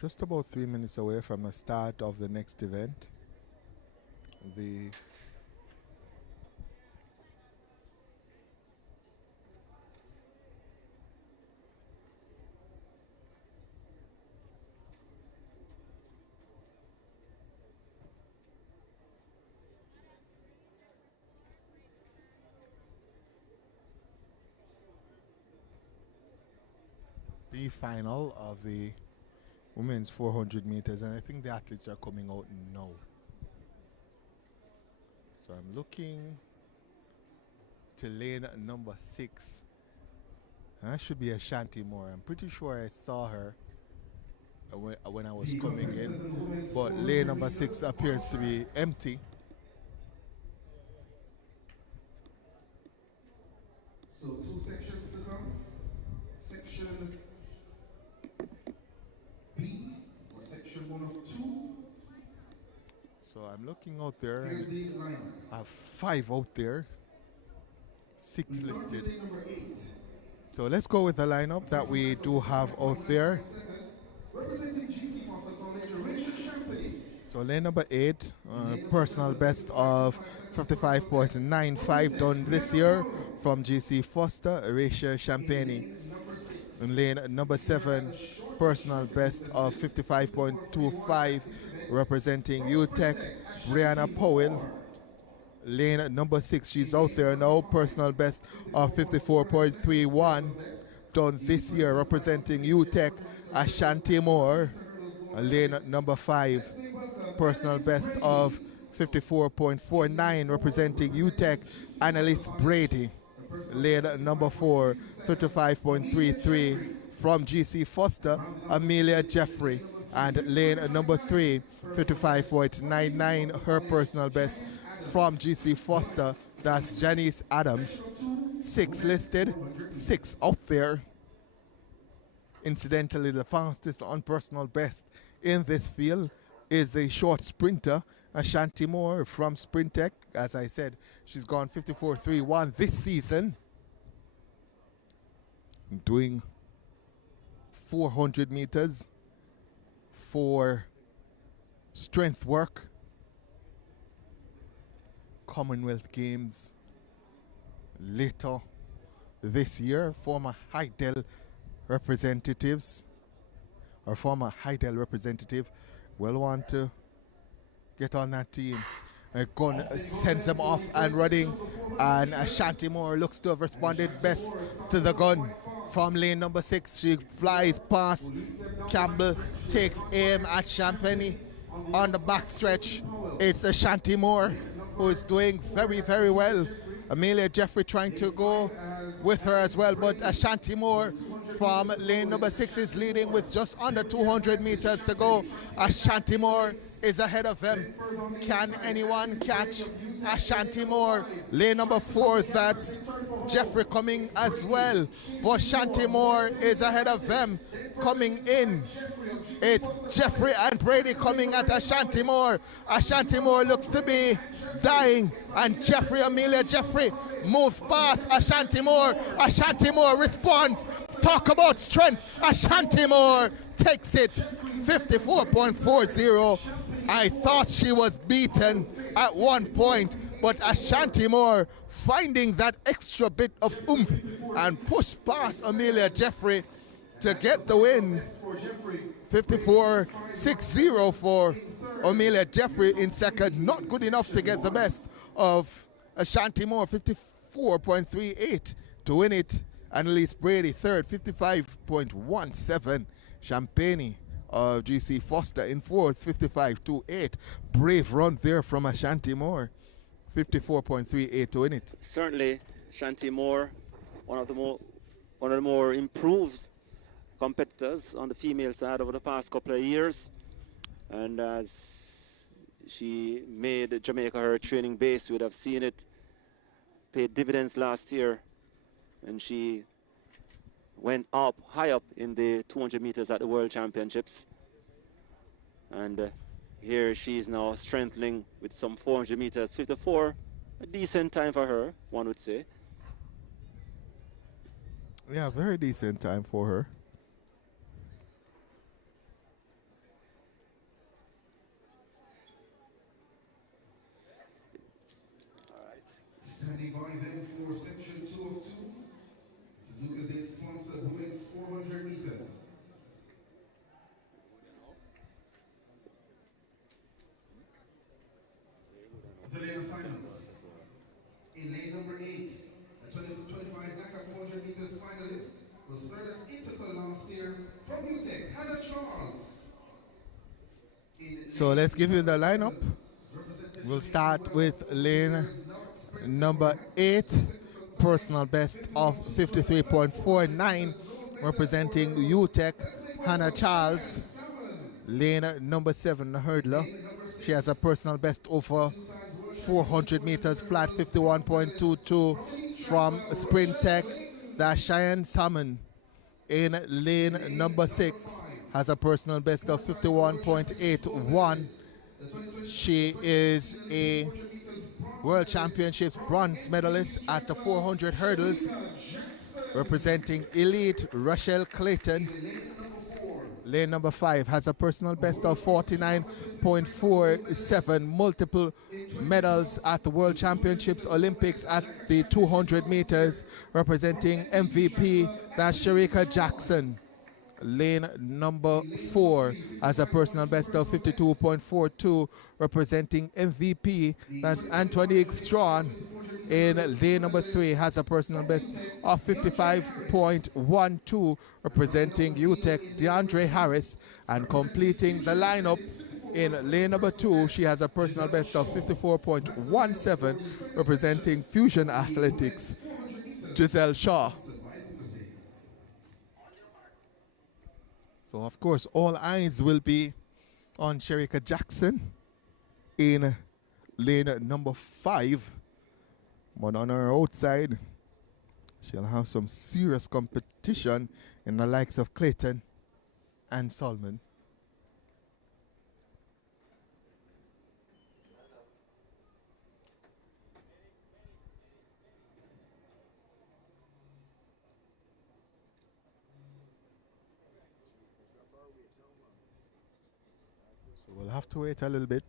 just about 3 minutes away from the start of the next event. The final of the women's 400 meters, and I think the athletes are coming out now. So I'm looking to lane number 6. And that should be Ashanti Moore. I'm pretty sure I saw her when I was coming in, but lane number 6 appears to be empty. So 2 sections to come. Section B, or section 1 of 2. So I'm looking out there. Here's the lineup. I have 5 out there, 6 listed. Number 8. So let's go with the lineup that we do have out there. Representing GC Foster College, Champagne. So lane number 8, personal best of 55.95 done this year from GC Foster, Erasure Champagne. In lane number 7, personal best of 55.25 representing UTEC, Brianna Powell. Lane number 6, she's out there now, personal best of 54.31 done this year representing UTEC, Ashanti Moore. Lane number 5, personal best of 54.49 representing UTEC, Annalise Brady. Lane number 4, 55.33 from GC Foster, Amelia Jeffrey. And lane number 3, 55.99, her personal best from GC Foster, that's Janice Adams. 6 listed, 6 out there. Incidentally, the fastest on personal best in this field is a short sprinter, Ashanti Moore from Sprintec. As I said, she's gone 54.31 this season, doing 400 meters for strength work, Commonwealth Games later this year. Former Heidel representatives, or former Heidel representative, will want to get on that team. Gun sends them off and running, and Ashanti Moore looks to have responded best to the gun. From lane number 6, she flies past Campbell, takes aim at Champagne on the backstretch. It's Ashanti Moore who is doing very, very well. Amelia Jeffrey trying to go with her as well, but Ashanti Moore from lane number 6 is leading with just under 200 meters to go. Ashanti Moore is ahead of them. Can anyone catch Ashanti Moore? Lane number 4, that's Jeffrey coming as well, but Ashanti Moore is ahead of them coming in. It's Jeffrey and Brady coming at Ashanti Moore. Ashanti Moore looks to be dying, and Amelia Jeffrey moves past Ashanti Moore. Ashanti Moore responds. Talk about strength. Ashanti Moore takes it 54.40. I thought she was beaten at one point, but Ashanti Moore finding that extra bit of oomph and push past Amelia Jeffrey to get the win. 54.60 for Amelia Jeffrey in second. Not good enough to get the best of Ashanti Moore. 54.38 to win it. Annalise Brady third, 55.17. Champagne of GC Foster in fourth, 55.28. Brave run there from Ashanti Moore. 54.38 to win it. Certainly, Ashanti Moore, one of the more improved competitors on the female side over the past couple of years, and as she made Jamaica her training base, you would have seen it paid dividends last year, and she went up high up in the 200 meters at the World Championships, and here she is now strengthening with some 400 meters. 54, a decent time for her, one would say. Yeah, very decent time for her. standing by them for section 2 of 2. It's Lucas 8 sponsored women's 400 meters. The lane assignments. In lane number 8, a 20-25 NACA 400 meters finalist was third at Intercal last year from UTEC, Hannah Charles. So let's give you the lineup. We'll start with lane number 8, personal best of 53.49, representing UTEC, Hannah Charles. Lane number 7, the hurdler. She has a personal best over 400 meters flat, 51.22 from Sprint Tech. That's Cheyenne Salmon. In lane number 6, has a personal best of 51.81. She is a World Championships bronze medalist at the 400 hurdles, representing elite Rochelle Clayton. Lane number 5 has a personal best of 49.47, multiple medals at the World Championships, Olympics at the 200 meters, representing MVP, that's Sharika Jackson. Lane number 4 has a personal best of 52.42, representing MVP, that's Antoine Strawn. In lane number 3 has a personal best of 55.12, representing UTEC, DeAndre Harris. And completing the lineup in lane number 2, she has a personal best of 54.17, representing Fusion Athletics, Giselle Shaw. So of course all eyes will be on Sharika Jackson in lane number 5. But on her outside, she'll have some serious competition in the likes of Clayton and Solomon. So we'll have to wait a little bit.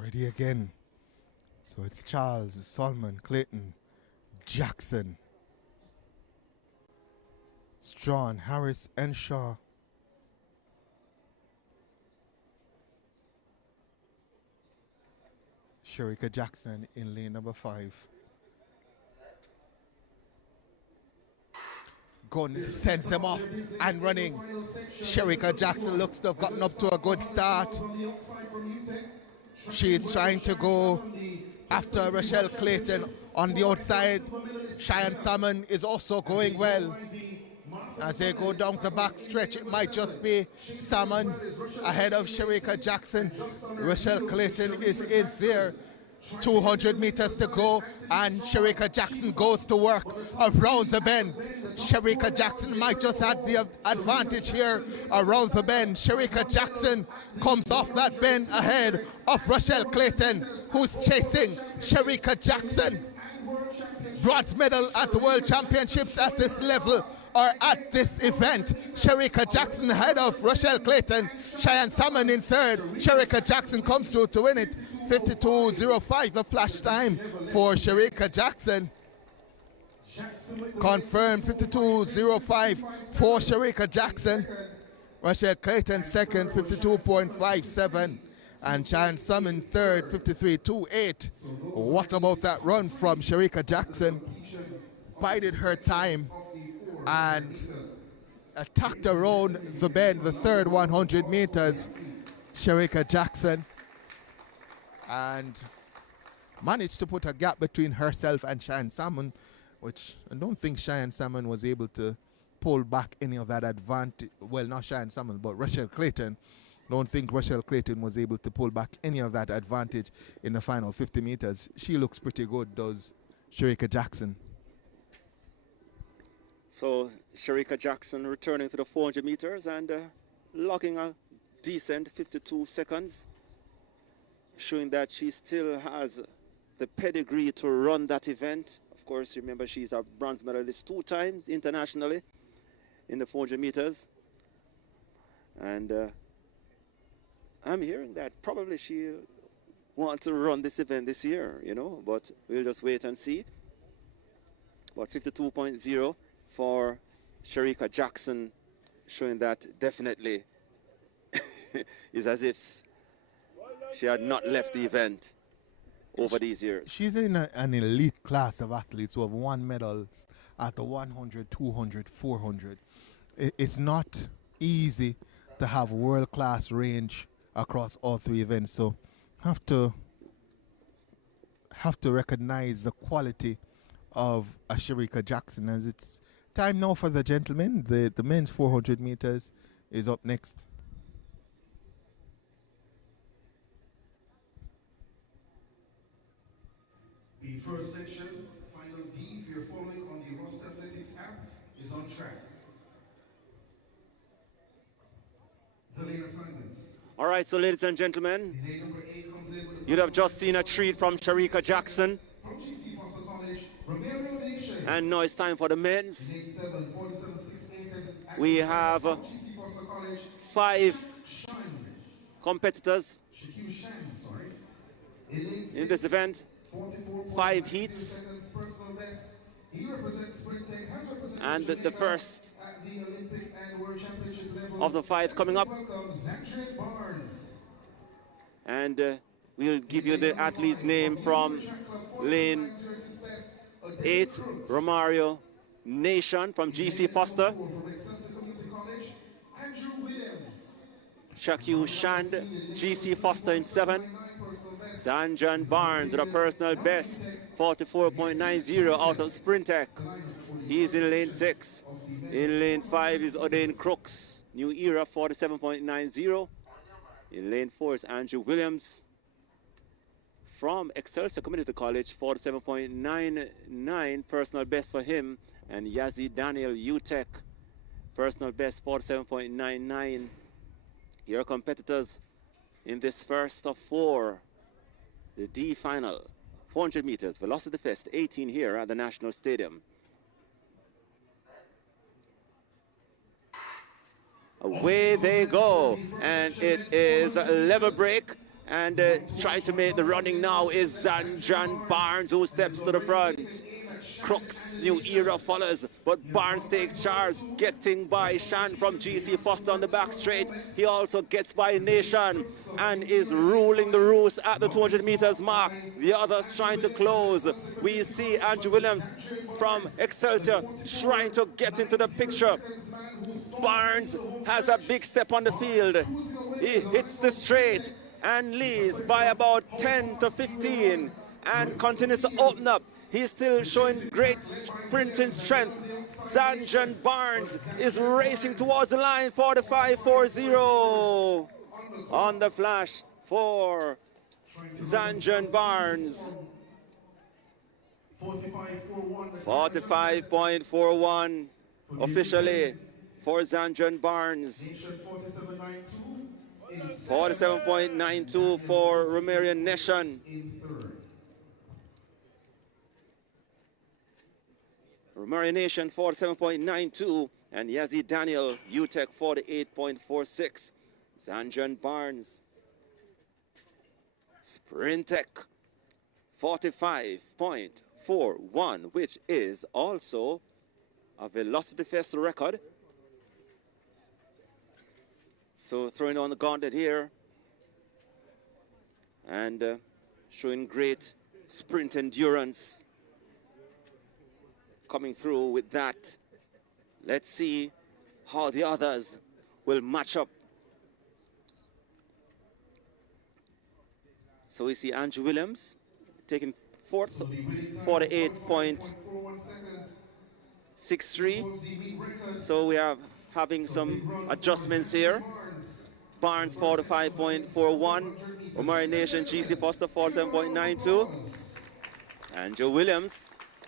Ready again. So it's Charles, Solomon, Clayton, Jackson, Strawn, Harris, and Shaw. Sharika Jackson in lane number 5. Gunn sends them off and running. Sharika Jackson looks to have gotten up to a good start. She's trying to go after Rochelle Clayton on the outside. Cheyenne Salmon is also going well. As they go down the back stretch, it might just be Salmon ahead of Sharika Jackson. Rochelle Clayton is in there. 200 meters to go, and Sharika Jackson goes to work around the bend. Sharika Jackson might just have the advantage here around the bend. Sharika Jackson comes off that bend ahead of Rochelle Clayton, who's chasing Sharika Jackson. Bronze medal at the World Championships at this level, or at this event. Sharika Jackson ahead of Rochelle Clayton. Cheyenne Salmon in third. Sharika Jackson comes through to win it. 52.05 the flash time for Sharika Jackson. Confirmed 52.05 for Sharika Jackson. Rochelle Clayton second, 52.57. And Cheyenne Salmon third, 53.28. What about that run from Sharika Jackson? Bided her time and attacked around the bend, the third 100 meters. Sharika Jackson, and managed to put a gap between herself and Cheyenne Salmon, which I don't think Cheyenne Salmon was able to pull back any of that advantage. Well, not Cheyenne Salmon, but Rochelle Clayton. Don't think Rochelle Clayton was able to pull back any of that advantage in the final 50 meters. She looks pretty good, does Sharika Jackson. So Sharika Jackson returning to the 400 meters and logging a decent 52 seconds, showing that she still has the pedigree to run that event. Of course, remember she's a bronze medalist 2 times internationally in the 400 meters. And I'm hearing that probably she'll want to run this event this year, you know, but we'll just wait and see. But 52.0 for Sharika Jackson, showing that definitely is as if she had not left the event over these years. She's in an elite class of athletes who have won medals at the 100, 200, 400. It's not easy to have world-class range across all three events, so have to recognize the quality of Sharika Jackson, as it's time now for the gentlemen. The men's 400 meters is up next. The first section, final D, if you're following on the Ross Athletics app, is on track. The lane assignments. All right, so ladies and gentlemen, Lane number 8 comes in with you'd have just seen a treat from Sharika Jackson. from GC Foster College, Romero Nation. And now it's time for the men's. Lane 7, 47.68 We have from GC Foster College, 5 Shan. competitors Shaquille Shan, sorry. In lane in this 6, event. 44.92 5 heats. seconds personal best. He represents Sprint Tech, has represented And the Jamaica first at the Olympic and World Championship level. of the 5 coming up. Welcome, Zachary Barnes. And we'll give you the athlete's name from lane 8, Romario Nation from GC Foster. From Excelsior Community College, Andrew Williams. Shaquille Shand, GC Foster in 7. Zanjan Barnes with a personal best, 44.90 out of Sprint Tech. He's in lane 6. In lane 5 is Odain Crooks, New Era, 47.90. In lane 4 is Andrew Williams from Excelsior Community College, 47.99 personal best for him. And Yazzie Daniel, UTEC, personal best, 47.99. Your competitors in this first of 4. The D final, 400 meters, Velocity Fest 18 here at the National Stadium. Away they go, and it is a level break, and trying to make the running now is Zanjan Barnes, who steps to the front. Crooks, New Era follows, but Barnes takes charge, getting by Shan from GC Foster on the back straight. He also gets by Nation and is ruling the roost at the 200 meters mark. The others trying to close. We see Andrew Williams from Excelsior trying to get into the picture. Barnes has a big step on the field. He hits the straight and leads by about 10 to 15 and continues to open up. He's still showing great sprinting strength. Zanjan Barnes is racing towards the line, 45.40 on the flash for Zanjan Barnes. 45.41 officially for Zanjan Barnes. 47.92 for Romarian Nation. Romarian Nation 47.92 and Yazzie Daniel, UTEC 48.46. Zanjan Barnes, Sprint Tech 45.41, which is also a Velocity Fest record. So throwing on the gauntlet here and showing great sprint endurance coming through with that. Let's see how the others will match up. So we see Andrew Williams taking 4th, 48.63. So we are having some adjustments here. Barnes 45.41. Omari Nation, GC Foster 47.92. Andrew Williams,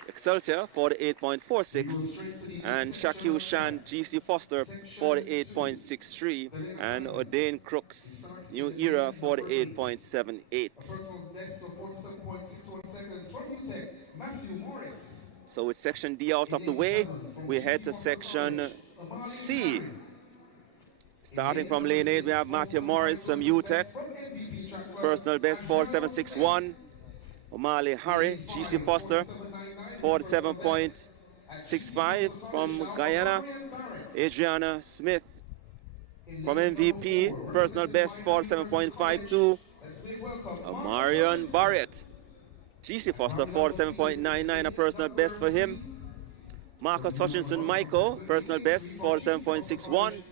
Excelsior 48.46. And Shaquille Shan, GC Foster 48.63. And Odain Crooks, New Era 48.78. So with section D out of the way, we head to section C. Starting from lane 8, we have Matthew Morris from UTEC. Personal best 47.61. O'Malley Harry, GC Foster, 47.65 from Guyana. Adriana Smith from MVP, personal best 47.52. Marion Barrett, GC Foster, 47.99, a personal best for him. Marcus Hutchinson Michael, personal best 47.61.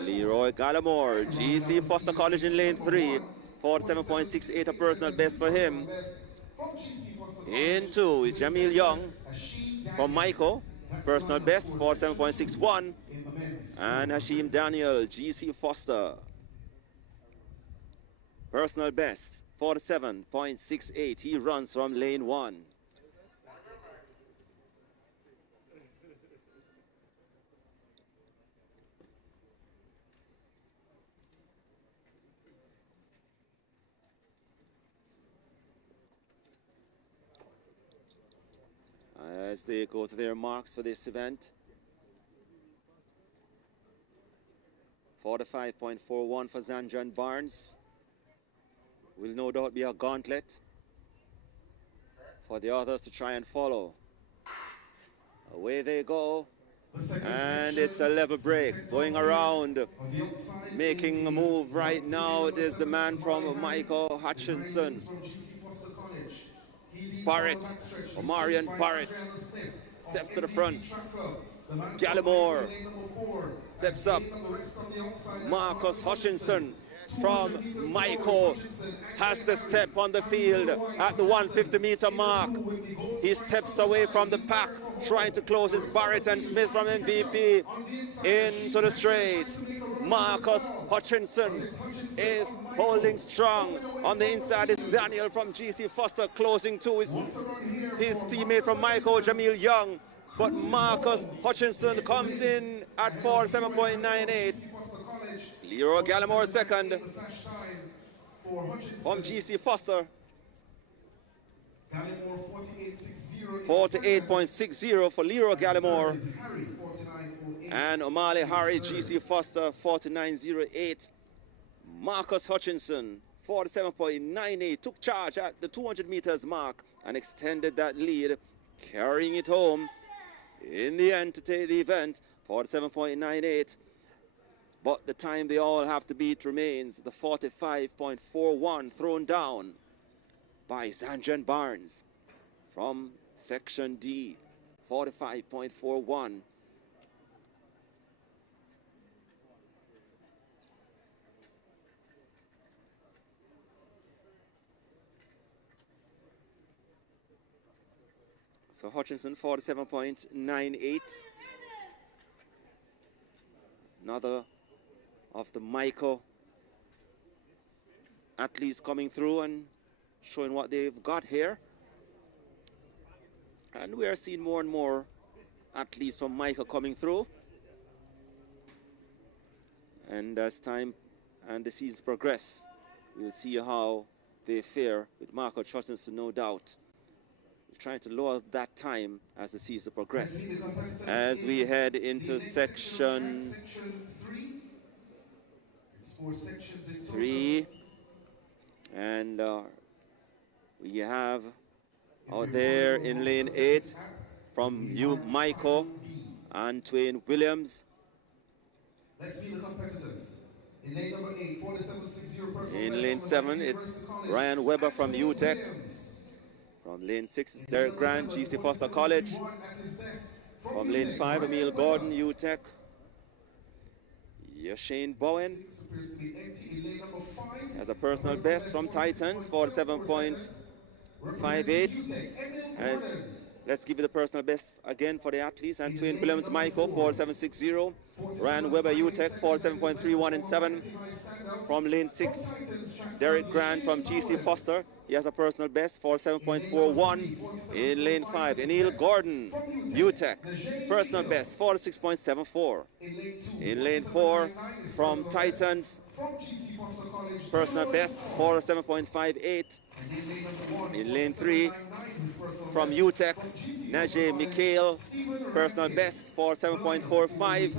Leroy Gallimore, GC Foster College in lane 3, 47.68, a personal best for him. In 2 is Jamil Young from Michael, personal best 47.61. And Hashim Daniel, GC Foster, personal best 47.68. He runs from lane 1. As they go to their marks for this event, 45.41 for Zanjan Barnes. Will no doubt be a gauntlet for the others to try and follow. Away they go, and it's a level break. Going around, making a move right now, it is the man from Michael Hutchinson. Barrett, Omarion Barrett, steps to the front. Gallimore steps up. Marcus Hutchinson from Michael has to step on the field at the 150-meter mark. He steps away from the pack, trying to close his Barrett and Smith from MVP into the straight. Marcus Hutchinson is holding strong. On the inside is Daniel from GC Foster, closing to his teammate from Michael, Jamil Young. But Marcus Hutchinson comes in at 47.98. Leroy Gallimore second from GC Foster. 48.60 for Leroy Gallimore. And O'Malley Harry, GC Foster, 49.08. Marcus Hutchinson, 47.98, took charge at the 200 meters mark and extended that lead, carrying it home in the end to take the event, 47.98. But the time they all have to beat remains the 45.41 thrown down by Zanjan Barnes from Section D, 45.41. So Hutchinson, 47.98. Another of the Michael athletes coming through and showing what they've got here. And we are seeing more and more athletes from Michael coming through. And as time and the seasons progress, we'll see how they fare with Marcus Hutchinson, no doubt. Trying to lower that time as the season progresses. As we head into section 3, and we have out there in lane 8 from you, Michael, and Twain Williams. Let's meet the competitors. In lane number 8, 47.60. In lane 7, it's Ryan Weber from UTEC. From lane 6 is Derek Grant, GC Foster College. From lane 5, Emil Gordon, UTEC. Shane Bowen has a personal best from Titans, 47.58. Let's give you the personal best again for the athletes. And Twain Williams Michael, 47.60. Ryan Weber, UTEC, 47.31 and 7. From lane 6, Derek Grant from GC Foster. He has a personal best, 47.41. In lane 5, Emil Gordon, UTEC, personal best, 46.74. In lane 4, from Titans, personal best, 47.58. In lane 3, from UTEC, Najee Mikhail, personal best, 47.45.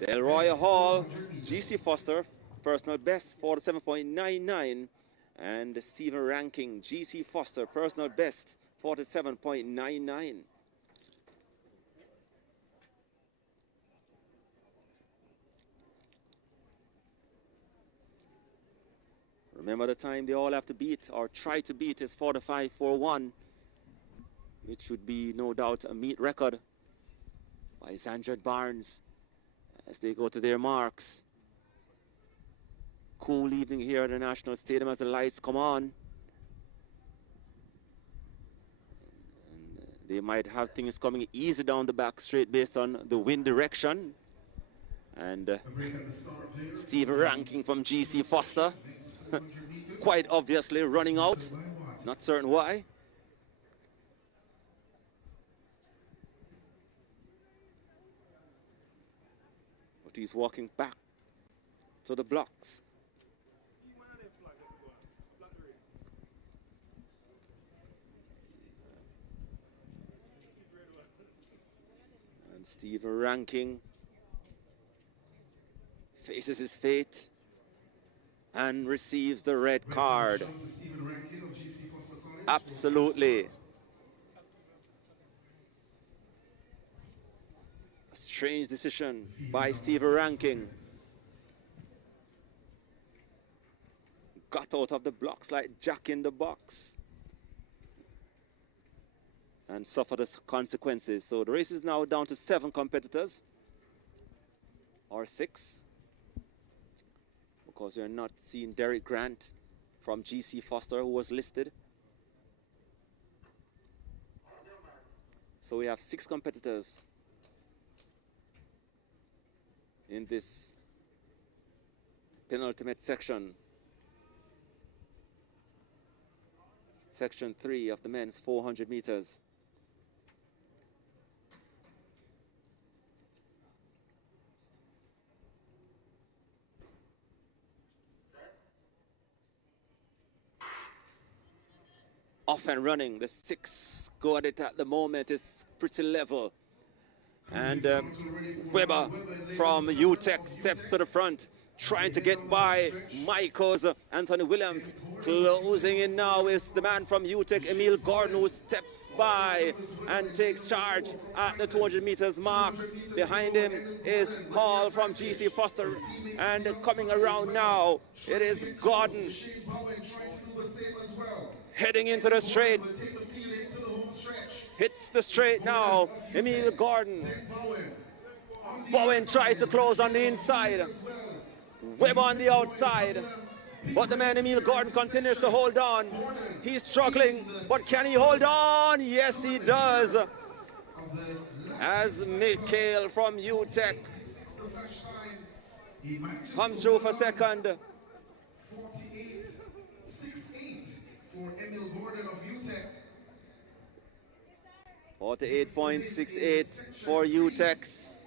Delroy Hall, GC Foster, personal best 47.99, and Stephen Ranking, GC Foster, personal best 47.99. Remember, the time they all have to beat or try to beat is 45.41, which would be no doubt a meet record by Xandred Barnes as they go to their marks. Cool evening here at the National Stadium as the lights come on. And they might have things coming easy down the back straight based on the wind direction. And Steve Ranking from GC Foster, quite obviously running out, not certain why. But he's walking back to the blocks. And Steve Ranking faces his fate and receives the red card. Absolutely. A strange decision by Steve Ranking. Got out of the blocks like Jack in the Box and suffered the consequences. So the race is now down to 7 competitors, or 6. Because we are not seeing Derek Grant from GC Foster, who was listed. So we have 6 competitors in this penultimate section. Section 3 of the men's 400 meters. Off and running, the 6 go at it at the moment. It's pretty level. And Weber from UTEC steps to the front, trying to get by Michael's Anthony Williams. Closing in now is the man from UTEC, Emil Gordon, who steps by and takes charge at the 200 meters mark. Behind him is Hall from GC Foster. And coming around now, it is Gordon. Heading into the straight. Hits the straight now. Emil Gordon. Bowen tries to close on the inside. Webb on the outside. But the man Emil Gordon continues to hold on. He's struggling, but can he hold on? Yes, he does. As Mikhail from UTEC comes through for second. 48.68 for UTEX.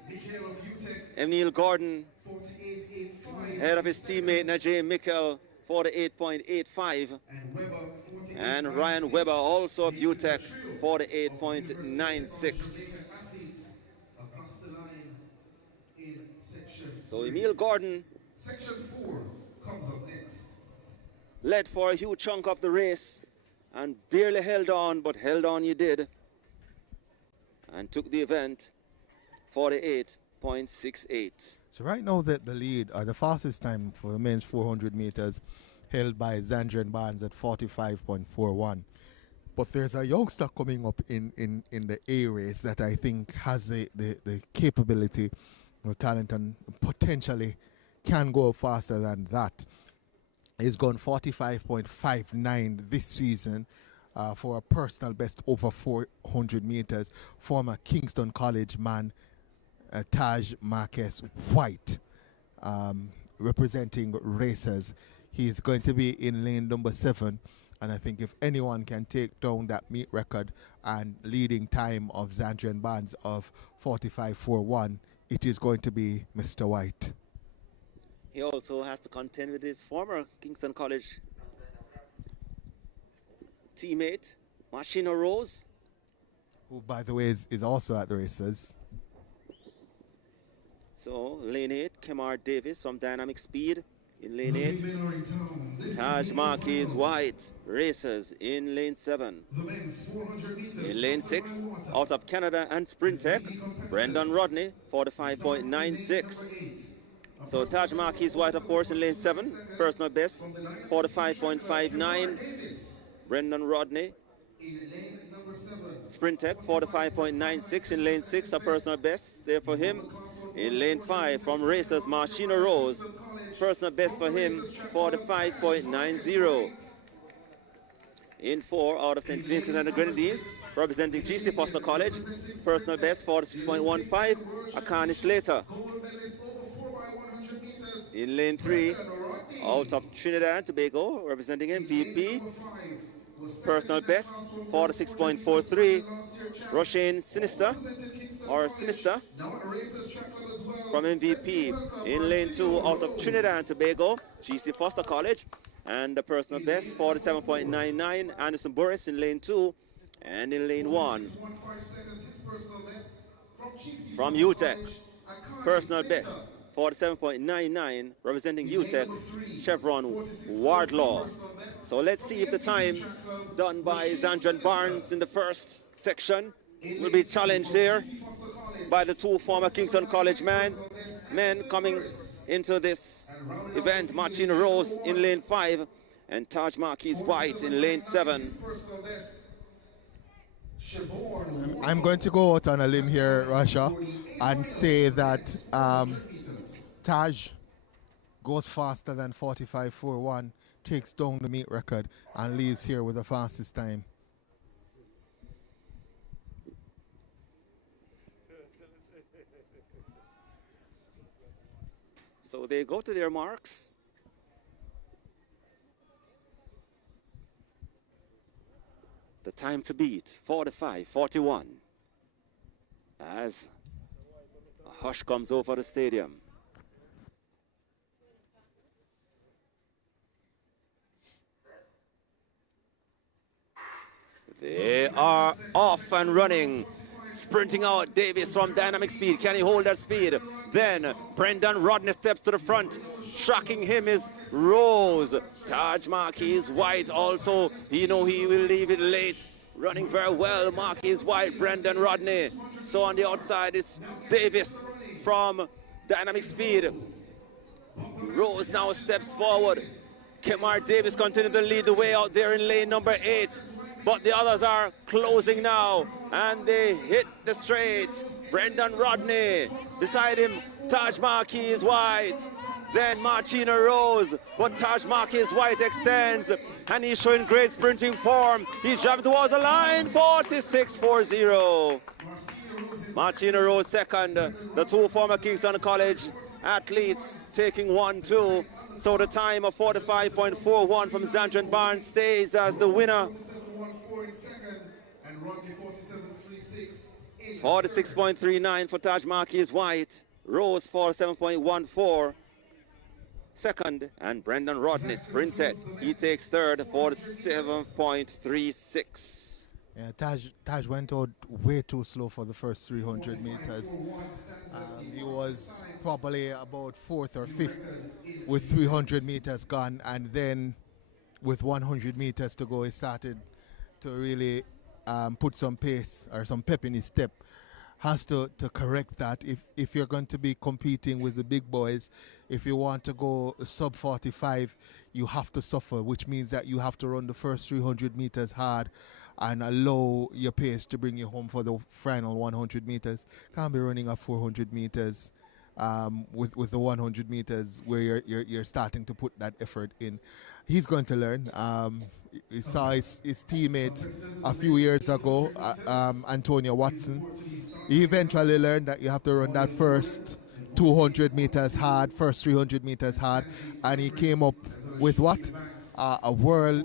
Emil Gordon, ahead of his teammate Najee Mikkel, 48.85. And Ryan Weber, also of UTEC, 48.96. So Emil Gordon led for a huge chunk of the race and barely held on, but held on you did. And took the event 48.68. So right now the lead, the fastest time for the men's 400 meters held by Xandred Barnes at 45.41. But there's a youngster coming up in the A race that I think has the capability, talent, and potentially can go faster than that. He's gone 45.59 this season. For a personal best over 400 meters, former Kingston College man Taj Marquez White, representing racers. He's going to be in lane number 7, and I think if anyone can take down that meet record and leading time of Xandred Barnes of 45.41, it is going to be Mr. White. He also has to contend with his former Kingston College teammate, Machino Rose, who, by the way, is also at the races. So lane 8, Kemar Davis from Dynamic Speed in lane 8. Taj Marquis White races in lane 7. In lane 6, out of Canada and Sprint Tech, Brendan Rodney, 45.96. So Taj Marquis White, of course, in lane 7, personal best, 45.59. Brendan Rodney, Sprint Tech, 45.96 in lane 6, a personal best there for him. In lane 5, from racers, Marcina Rose, personal best for him, 45.90. In 4, out of St. Vincent and the Grenadines, representing GC Foster College, personal best, 46.15, Akani Slater. In lane 3, out of Trinidad and Tobago, representing MVP, personal best, 46.43, Roshane Sinister, from MVP. In lane 2, out of Trinidad and Tobago, GC Foster College, and the personal best, 47.99, Anderson Burris in lane 2, and in lane 1, from UTEC, personal best, 47.99, representing UTEC, Chevron Wardlaw. So let's see if the time done by Zandran Barnes in the first section will be challenged here by the 2 former Kingston College men coming into this event. Martina Rose in lane 5 and Taj Marquis White in lane 7. I'm going to go out on a limb here, Rasha, and say that Taj goes faster than 45.41, takes down the meet record, and leaves here with the fastest time. So they go to their marks. The time to beat, 45.41. As a hush comes over the stadium. They are off and running. Sprinting out, Davis from Dynamic Speed. Can he hold that speed? Then Brendan Rodney steps to the front. Tracking him is Rose. Taj Marquis White also, he will leave it late. Running very well, Marquis White, Brendan Rodney. So on the outside, it's Davis from Dynamic Speed. Rose now steps forward. Kemar Davis continues to lead the way out there in lane number 8. But the others are closing now, and they hit the straight. Brendan Rodney, beside him, Taj Marquis White, then Marcina Rose, but Taj Marquis White extends, and he's showing great sprinting form. He's driving towards the line, 46.40. Marcina Rose second, the 2 former Kingston College athletes taking 1-2. So the time of 45.41 from Zandran Barnes stays as the winner. 46.39 for Taj Marquis White, Rose 47.14 second, and Brendan Rodney sprinted. He takes third, 47.36. Yeah, Taj went out way too slow for the first 300 meters. He was probably about 4th or 5th with 300 meters gone, and then with 100 meters to go, he started to really put some pace or some pep in his step. Has to correct that if you're going to be competing with the big boys. If you want to go sub 45, you have to suffer, which means that you have to run the first 300 meters hard and allow your pace to bring you home for the final 100 meters. Can't be running at 400 meters with the 100 meters where you're starting to put that effort in. He's going to learn. He saw his teammate a few years ago, Antonio Watson. He eventually learned that you have to run that first 200 meters hard, first 300 meters hard, and he came up with what? A world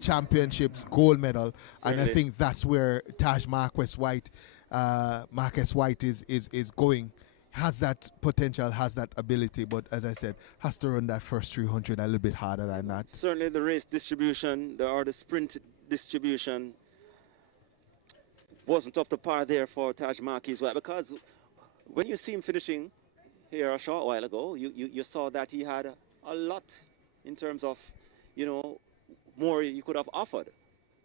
championships gold medal. Certainly. And I think that's where Taj Marquis White is going. Has that potential, has that ability, but as I said, has to run that first 300 a little bit harder than that. Certainly the race distribution, the sprint distribution wasn't up to par there for Taj Marquis White, because when you see him finishing here a short while ago, you saw that he had a lot in terms of, you know, more you could have offered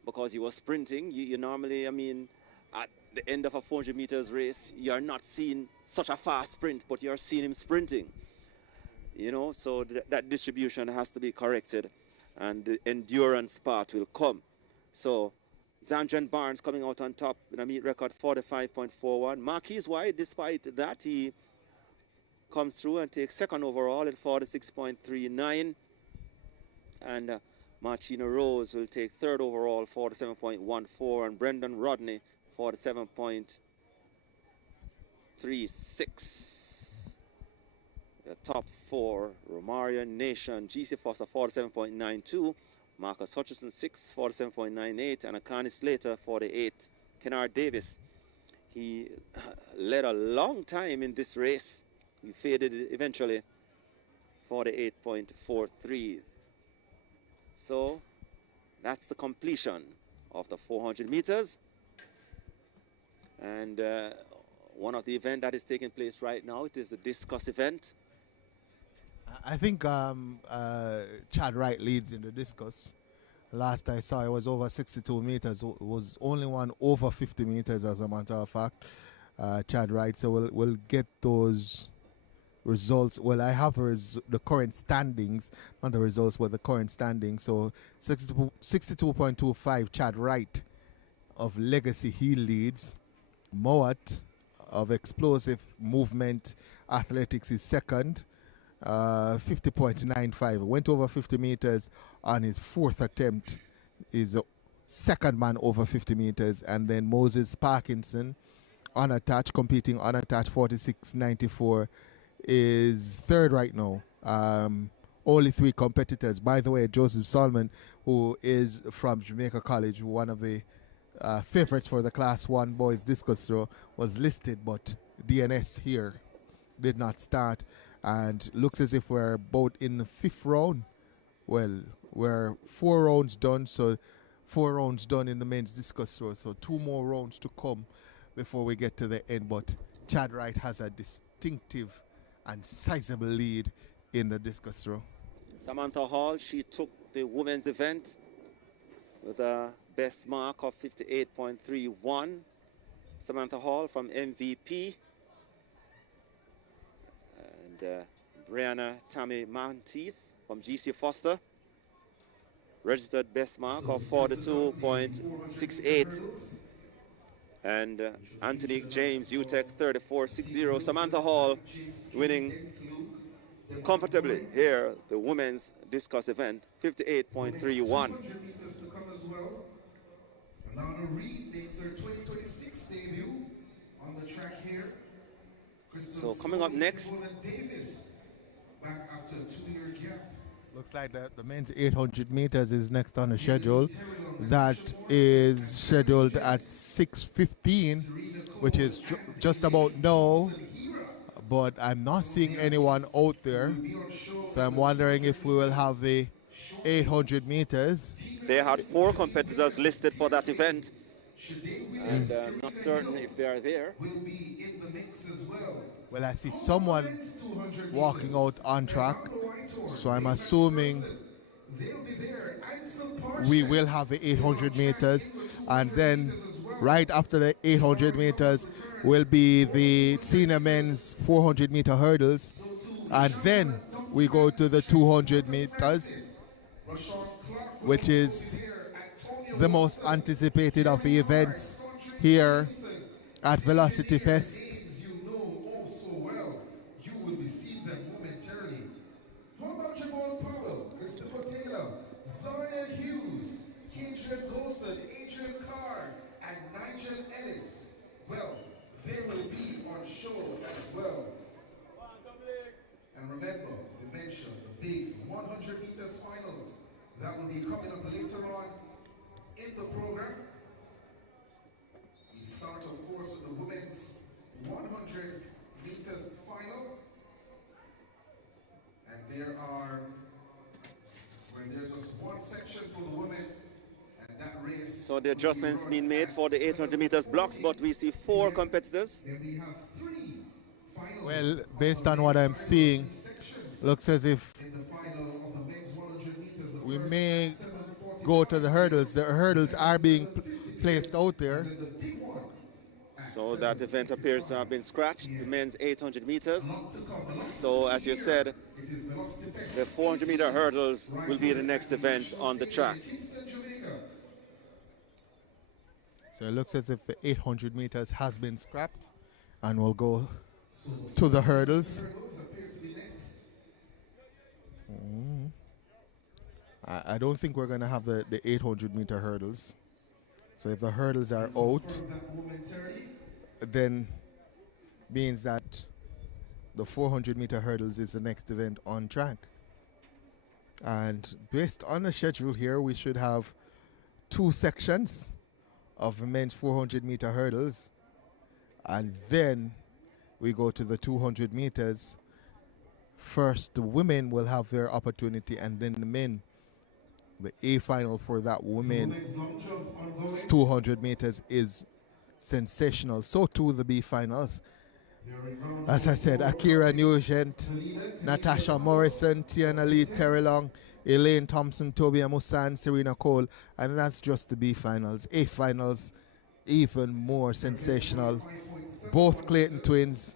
because he was sprinting. You normally, I mean, at the end of a 400 meters race, you're not seeing such a fast sprint, but you're seeing him sprinting. You know, so that distribution has to be corrected and the endurance part will come. So Zandran Barnes coming out on top in a meet record 45.41. Marquis White, despite that, he comes through and takes second overall at 46.39. And Martina Rose will take third overall, 47.14. And Brendan Rodney, 47.36. The top four, Romario Nation, GC Foster, 47.92. Marcus Hutchison, 6, 47.98. And Akani Slater, 48. Kennard Davis, he led a long time in this race. He faded eventually, 48.43. So that's the completion of the 400 meters. And one of the events that is taking place right now, it is the discus event. I think Chad Wright leads in the discus. Last I saw it was over 62 meters. It was only one over 50 meters as a matter of fact. Chad Wright. So we'll get those results. Well, I have the current standings, not the results, but the current standings. So 62.25 Chad Wright of Legacy, he leads. Mowat of Explosive Movement Athletics is second. 50.95, went over 50 meters on his fourth attempt, is second man over 50 meters. And then Moses Parkinson, unattached, competing unattached, 46.94, is third right now. Only three competitors. By the way, Joseph Solomon, who is from Jamaica College, one of the favorites for the Class 1 boys discus throw, was listed, but DNS here did not start. And looks as if we're about in the fifth round. Well, we're 4 rounds done, so 4 rounds done in the men's discus throw. So 2 more rounds to come before we get to the end. But Chad Wright has a distinctive and sizable lead in the discus throw. Samantha Hall, she took the women's event with a best mark of 58.31. Samantha Hall from MVP. Brianna Tammy Monteith from GC Foster, registered best mark of 42.68. And Anthony James, UTEC 34.60. Samantha Hall winning comfortably here, the women's discus event, 58.31. Alana Reed makes her 2026 debut on the track here. So coming up next, back after a 2-year gap. Looks like the men's 800 meters is next on the schedule. That is scheduled at 6:15, which is just about now. But I'm not seeing anyone out there. So I'm wondering if we will have the 800 meters. They had 4 competitors listed for that event. And I'm not certain if they are there. Well, I see someone walking out on track, so I'm assuming we will have the 800 meters, and then right after the 800 meters will be the senior men's 400 meter hurdles, and then we go to the 200 meters, which is the most anticipated of the events here at Velocity Fest. Remember, we mentioned the big 100 meters finals that will be coming up later on in the program. We start, of course, with the women's 100 meters final. And there's just one section for the women, and that race. So the adjustments being made for the 800 meters blocks, but we see 4 competitors. Then we have 3 final Well, based on what I'm seeing, looks as if In the final of the men's 100 meters, the we first may at 7:45, go to the hurdles. The hurdles the are second being 7:50 placed p.m., out there. and then the big one at So that event appears to have been 7:55 scratched, the p.m. men's 800 meters. A lot to come, a lot to So see as you here. said, It is Velocity Fest the 400-meter 18, hurdles right will be the here next at event National on the Stadium track. in Kingston, Jamaica. So it looks as if the 800 meters has been scrapped, and we'll go So to the hurdles. hurdles appear to be next. I don't think we're going to have the 800-meter hurdles. So if the hurdles are out, Confirm that momentarily. then means that the 400-meter hurdles is the next event on track. And based on the schedule here, we should have 2 sections of the men's 400-meter hurdles. And then we go to the 200 meters. First, the women will have their opportunity, and then the men. The A final for that women Women's long jump ongoing. 200 meters is sensational. So too the B finals. We are in round As I said, Akira Nugent, Kalida, Natasha Morrison, Tiana Lee, Terry Long, Elaine Thompson, Toby Musan, Serena Cole, and that's just the B finals. A finals, even more sensational. Both Clayton twins,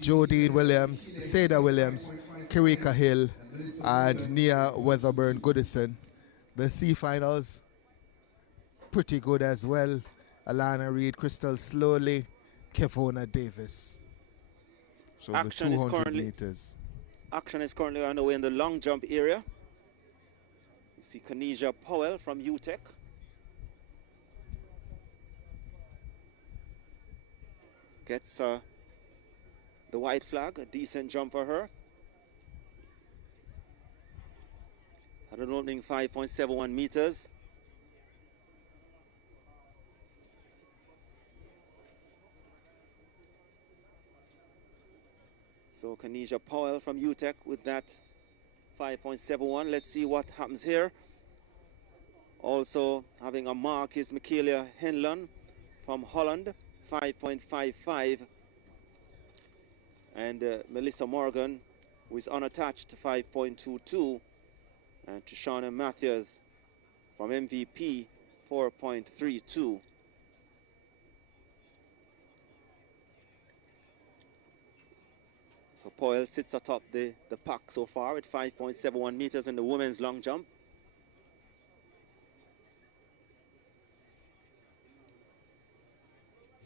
Jodine Williams, Seda Williams, Kirika Hill, and Nia Weatherburn Goodison. The C finals, pretty good as well. Alana Reed, Crystal Slowly, Kevona Davis. So Action the is 200 currently- meters. Action is currently underway in the long jump area. You see Kanisha Powell from UTEC. Gets the white flag, a decent jump for her. At an opening 5.71 meters. So Kanisha Powell from UTEC with that 5.71. Let's see what happens here. Also having a mark is Michaela Henlon from Holland, 5.55. And Melissa Morgan, who is unattached, 5.22. And Trishana Matthews from MVP, 4.32. So Powell sits atop the pack so far with 5.71 meters in the women's long jump.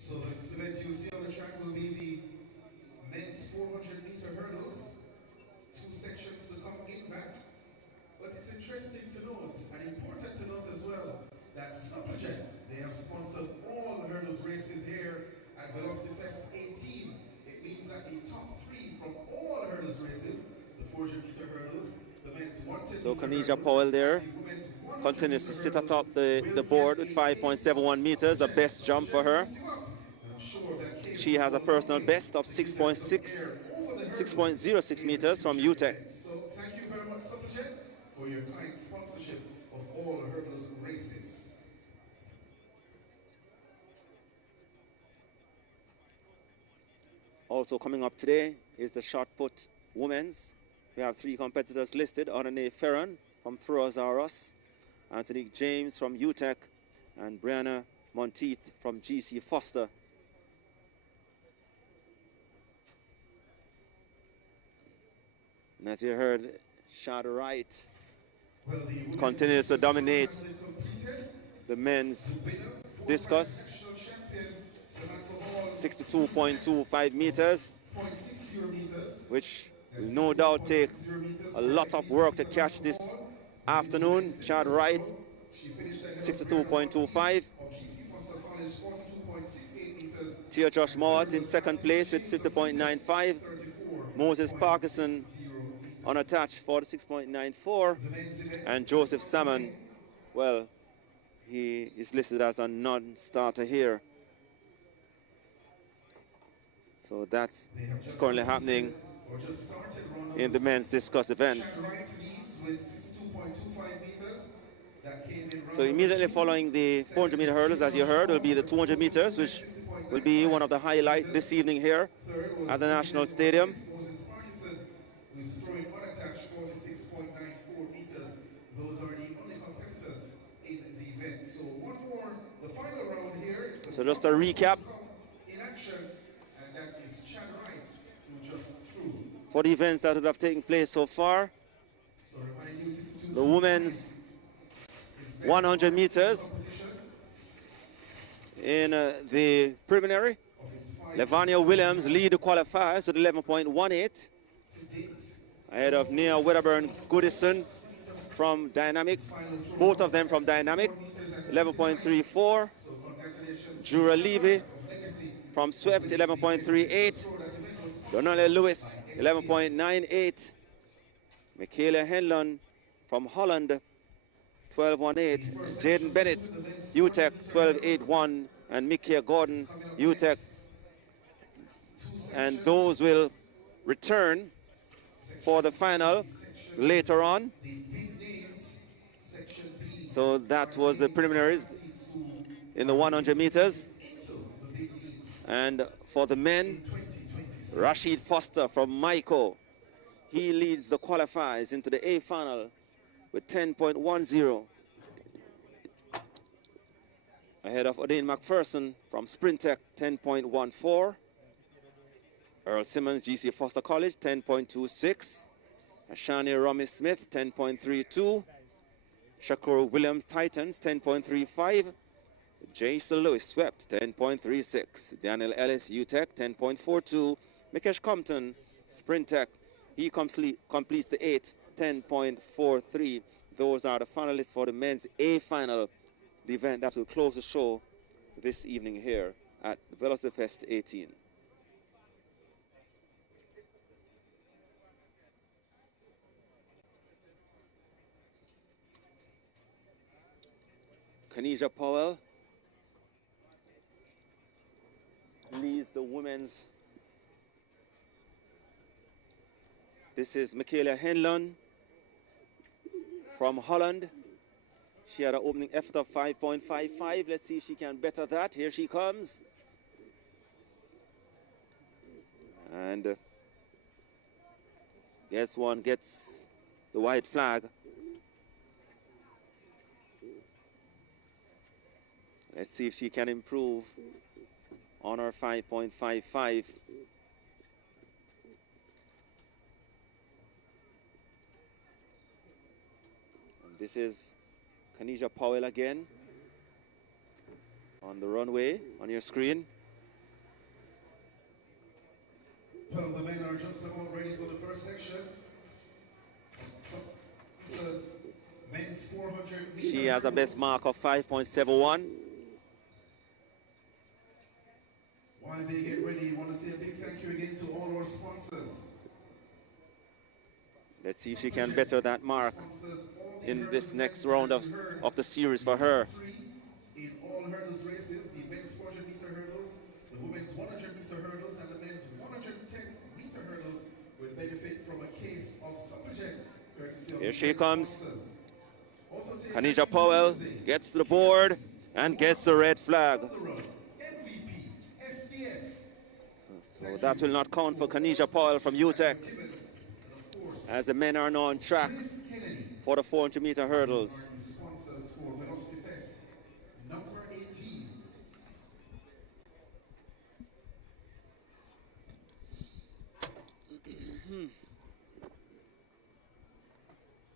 So the next event you see on the track will be the men's 400-meter hurdles. 2 sections to come in that. But it's interesting to note, and important to note as well, that Supplejet, they have sponsored all the hurdles races here at Velocity Fest 18. It means that the top 3 from all the hurdles races, the 400-meter hurdles, the men's 110 So Kanisha Powell there continues to sit atop the board with 5.71 meters, the best jump for her. She has a personal best of 6.06 meters from UTEC. So thank you very much, Supplejet, for your kind sponsorship of all the hurdles races. Also coming up today is the shot put women's. We have 3 competitors listed: Adonai Ferron from Throws R Us, Anthony James from UTEC, and Brianna Monteith from GC Foster. And as you heard, Shad Wright continues to dominate the men's discus, 62.25 meters, which will no doubt take a lot of work to catch this afternoon. Shad Wright, 62.25. Tia Josh Mowat in second place with 50.95. Moses Parkinson unattached, 46.94. And Joseph Salmon, well, he is listed as a non-starter here. So that's currently happening in the men's discus event. So immediately following the 400-meter hurdles, as you heard, will be the 200 meters, which will be one of the highlights this evening here at the National Stadium. Who is throwing unattached 46.94 meters. Those are the only competitors in the event. So one more, the final round here. So just a recap In action, and that is Chad Wright, who just threw. for the events that have taken place so far. So remind you, 62 The women's 100 meters in the preliminary. Levania Williams lead the qualifiers at 11.18. Ahead of Nia Wedderburn Goodison from Dynamic, both of them from Dynamic, 11.34. Jura Levy from Swift, 11.38. Donale Lewis, 11.98. Michaela Henlon from Holland, 12.18. Jaden Bennett, UTEC, 12.81. And Mikia Gordon, UTEC. And those will return for the final later on. So that was the preliminaries in the 100 meters. And for the men, Rashid Foster from Maiko, he leads the qualifiers into the A final with 10.10. Ahead of Odin McPherson from Sprintech, 10.14. Earl Simmons, GC Foster College, 10.26. Ashani Romy Smith, 10.32. Shakur Williams, Titans, 10.35. Jason Lewis, Swept, 10.36. Daniel Ellis, UTEC, 10.42. Mikesh Compton, Sprintech, he completes the 8, 10.43. Those are the finalists for the men's A final, the event that will close the show this evening here at Velocity Fest 18. Kanisha Powell leads the women's. This is Michaela Henlon from Holland. She had an opening effort of 5.55. Let's see if she can better that. Here she comes. And guess one gets the white flag. Let's see if she can improve on her 5.55. And this is Kanisha Powell again on the runway on your screen. Well, the men are just about ready for the first section. So it's a men's 400 meters. She has a best mark of 5.71. While they get ready, I want to say a big thank you again to all our sponsors. Let's see if she can better that mark in this next round of the series for her. In all hurdles races, the men's 400 meter hurdles, the women's 100 meter hurdles, and the men's 110 meter hurdles will benefit from a case of Supergen, courtesy of Here the she men's comes. sponsors. Also say Kanisha Powell gets to the board and gets the red flag. MVP, SDF. So that will not count for Kanisha Powell from UTEC, as the men are now on track for the 400 meter hurdles. Sponsors for Velocity Fest, number 18.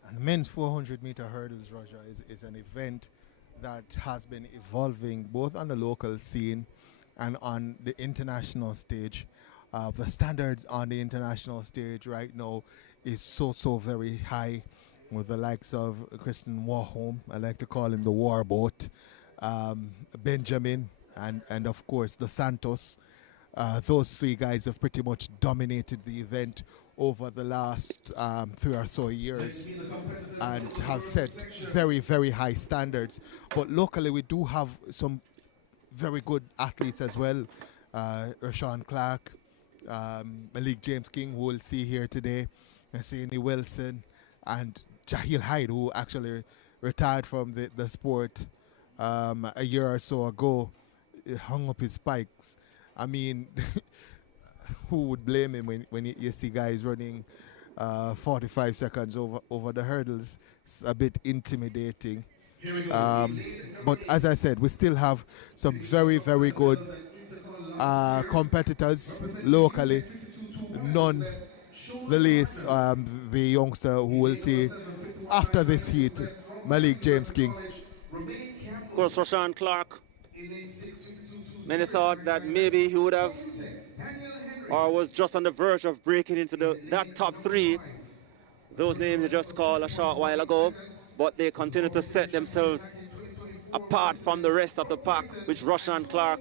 And men's 400 meter hurdles, Roger, is an event that has been evolving both on the local scene and on the international stage. The standards on the international stage right now is so very high, with the likes of Kristen Warholm, I like to call him the warboat, Benjamin, and of course the Santos. Those three guys have pretty much dominated the event over the last 3 or so years and have set very high standards. But locally we do have some very good athletes as well. Rashawn Clark, Malik James King, who we'll see here today, Anthony Wilson, and Jahil Hyde, who actually retired from the sport a year or so ago. hung up his spikes. I mean, who would blame him when you see guys running 45 seconds over the hurdles? It's a bit intimidating. But as I said, we still have some very, very good competitors locally. None the least the youngster who will see after this heat, Malik James King. Of course, Rashawn Clark, many thought that maybe he would have or was just on the verge of breaking into that top three. Those names I just called a short while ago, but they continue to set themselves apart from the rest of the pack, which Rashawn Clark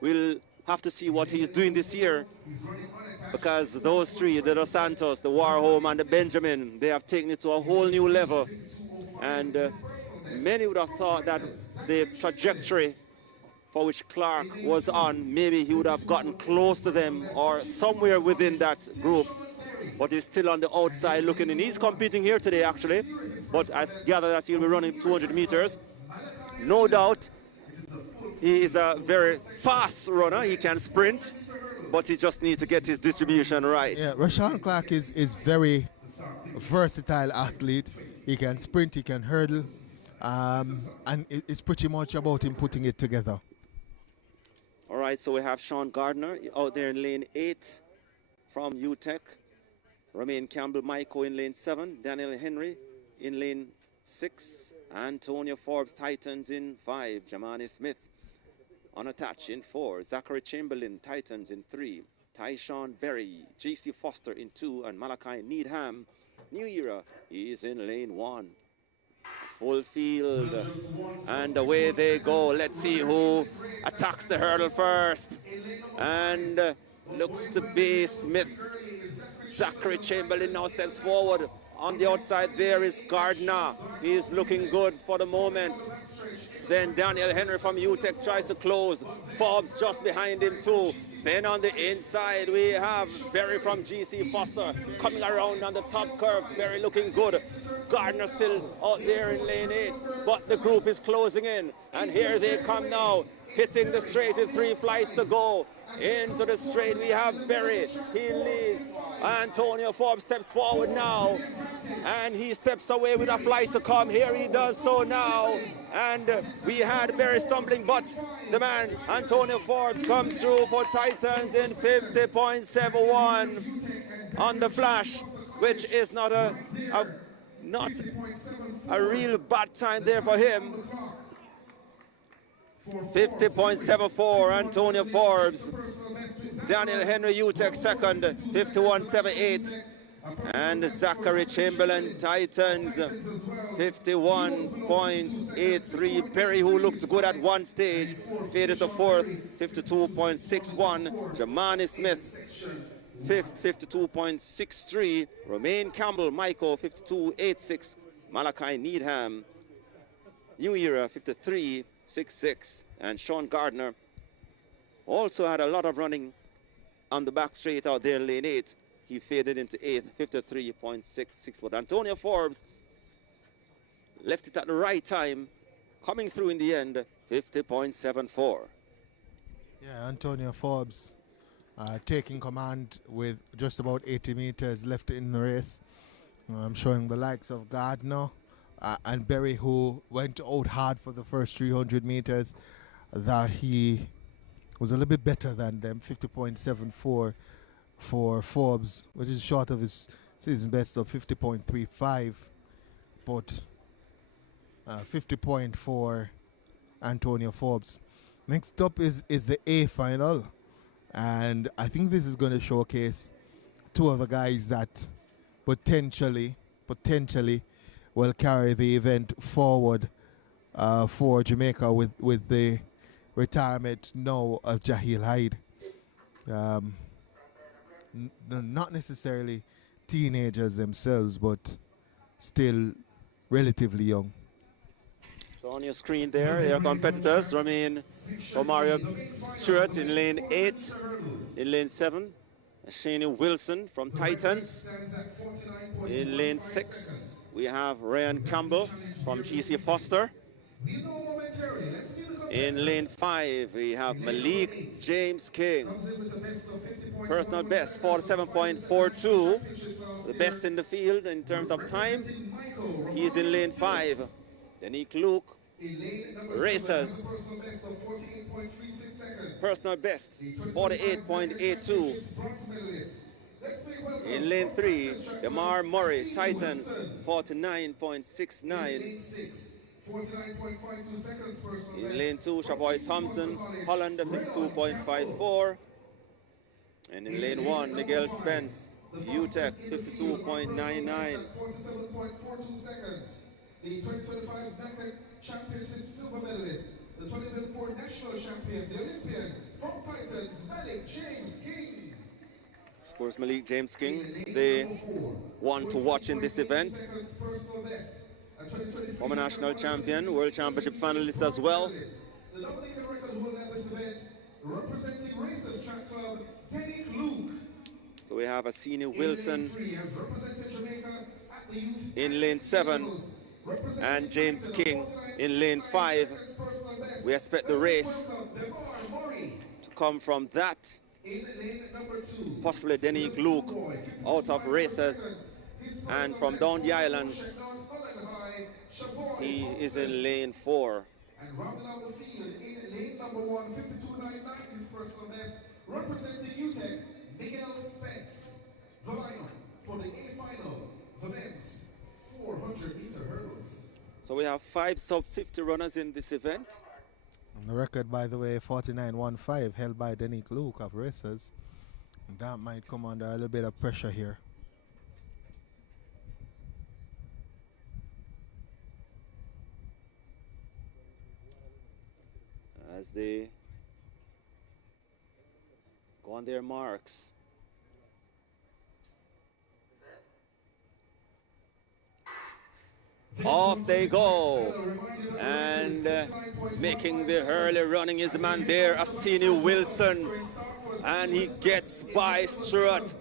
will have to see what he's doing this year, because those three, the Dos Santos, the Warholm, and the Benjamin, they have taken it to a whole new level. And many would have thought that the trajectory for which Clark was on, maybe he would have gotten close to them or somewhere within that group. But he's still on the outside looking in. He's competing here today, actually, but I gather that he'll be running 200 meters. No doubt, he is a very fast runner. He can sprint, but he just needs to get his distribution right. Yeah, Rashawn Clark is very versatile athlete. He can sprint, he can hurdle, and it's pretty much about him putting it together. All right, so we have Sean Gardner out there in lane 8 from UTEC. Romain Campbell-Michael in lane 7. Daniel Henry in lane 6. Antonio Forbes Titans in 5. Jamani Smith unattached in 4. Zachary Chamberlain Titans in 3. Tyshawn Berry, J.C. Foster in 2. And Malachi Needham, New Era, is in lane 1. Full field, and away they go. Let's see who attacks the hurdle first. And looks to be Smith. Zachary Chamberlain now steps forward. On the outside there is Gardner. He is looking good for the moment. Then Daniel Henry from UTEC tries to close. Forbes just behind him too. Then on the inside we have Berry from GC Foster coming around on the top curve. Berry looking good. Gardner still out there in lane 8, but the group is closing in. And here they come now, hitting the straight with 3 flights to go. Into the straight we have Berry. He leads. Antonio Forbes steps forward now, and he steps away with a flight to come. Here he does so now, and we had Berry stumbling, but the man Antonio Forbes comes through for Titans in 50.71 on the flash, which is not a real bad time there for him. 50.74 Antonio Forbes. Daniel Henry UTEC second, 51.78. And Zachary Chamberlain Titans, 51.83. Berry, who looked good at one stage, faded to 4th, 52.61. Jamani Smith, 5th, 52.63. Romain Campbell-Michael, 52.86. Malachi Needham, New Era, 53.66. And Sean Gardner also had a lot of running on the back straight out there in lane 8. He faded into 8th, 53.66. But Antonio Forbes left it at the right time, coming through in the end, 50.74. Yeah, Antonio Forbes taking command with just about 80 meters left in the race. I'm showing the likes of Gardner and Berry, who went out hard for the first 300 meters, that he was a little bit better than them, 50.74 for Forbes, which is short of his season best of 50.35, but 50 for Antonio Forbes. Next up is the A final, and I think this is going to showcase two of the guys that potentially will carry the event forward for Jamaica with the retirement now of Jahil Hyde. Not necessarily teenagers themselves, but still relatively young. So on your screen there, your competitors, Romario Stewart in lane 8, in lane 7, Shane Wilson from Titans. In lane 6, we have Ryan Campbell from GC Foster. In lane 5, we have Malik James King. Personal best, 47.42. The best in the field in terms of time. He's in lane 5. Danique Luke races. Personal best, 48.82. In lane 3, Damar Murray, Titans, 49.69. In lane 2, Shavoy Thompson, Holland, 52.54. And in lane 1, Miguel Spence, UTEC, 52.99. The 2025 NACAC Championship silver medalist, the 2024 national champion, the Olympian from Titans, Malik James King. Of course, Malik James King, the one to watch in this event. Former national champion, world championship finalist as well. The Dominican record holder at this event, representing Racers Track Club, Danique Luke. So we have Asini Wilson Has represented Jamaica at the youth in lane 7 and James King in lane 5. We expect the race to come from that. Possibly Danique Luke out of races, and from down the islands he is in lane 4. And rounding out the field in lane number 1, 52.99, his personal best, representing UTEC, Miguel Spence. The lineup for the A final, the men's 400-meter hurdles. So we have 5 sub-50 runners in this event. And the record, by the way, 49.15, held by Danique Luke of Racers. And that might come under a little bit of pressure here. As they go on their marks. Off they go, and making the early running is the man there, Asini Wilson, and he gets by Stewart,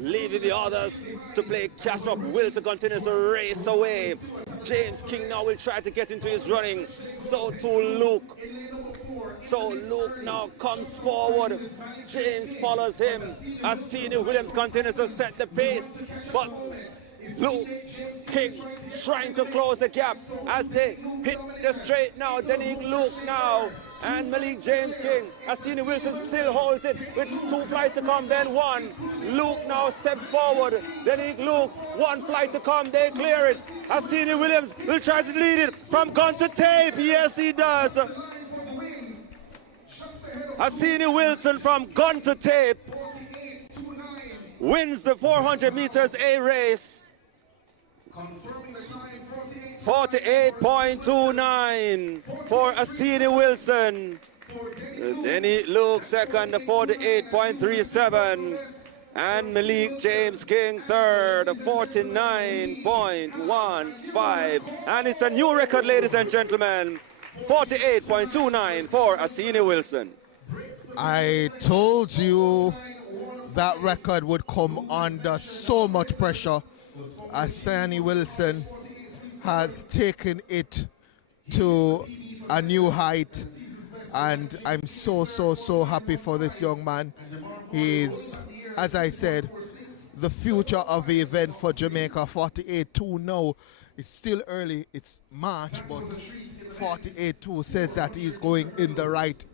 leaving the others to play catch up. Wilson continues to race away. James King now will try to get into his running, so too Luke. So Luke now comes forward. James follows him. Asini Williams continues to set the pace, but Luke King trying to close the gap as they hit the straight now. Danique Luke now and Malik James King. Asini Wilson still holds it with 2 flights to come, then 1. Luke now steps forward. Danique Luke, 1 flight to come, they clear it. Asini Williams will try to lead it from gun to tape. Yes, he does. Asini Wilson from gun to tape wins the 400 meters A race. 48.29 for Asini Wilson. Danique Luke second, 48.37. And Malik James King third, 49.15. And it's a new record, ladies and gentlemen. 48.29 for Asini Wilson. I told you that record would come under so much pressure. Asini Wilson has taken it to a new height, and I'm so happy for this young man. He's, as I said, the future of the event for Jamaica. 48.2 now. It's still early, it's March, but 48.2 says that he's going in the right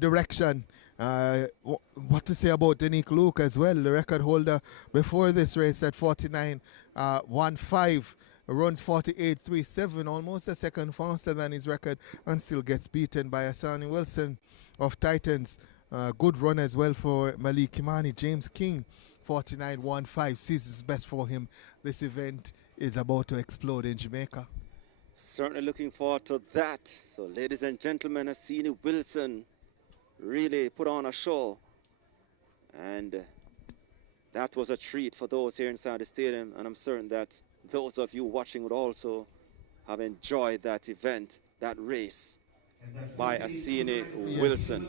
direction. What to say about Danique Luke as well, the record holder before this race at 49.15, runs 48.37, almost a second faster than his record, and still gets beaten by Asini Wilson of Titans. Good run as well for Malik Kimani. James King, 49.15, sees his best for him. This event is about to explode in Jamaica. Certainly looking forward to that. So, ladies and gentlemen, Asini Wilson really put on a show, and that was a treat for those here inside the stadium, and I'm certain that those of you watching would also have enjoyed that event, that race by Asini Wilson.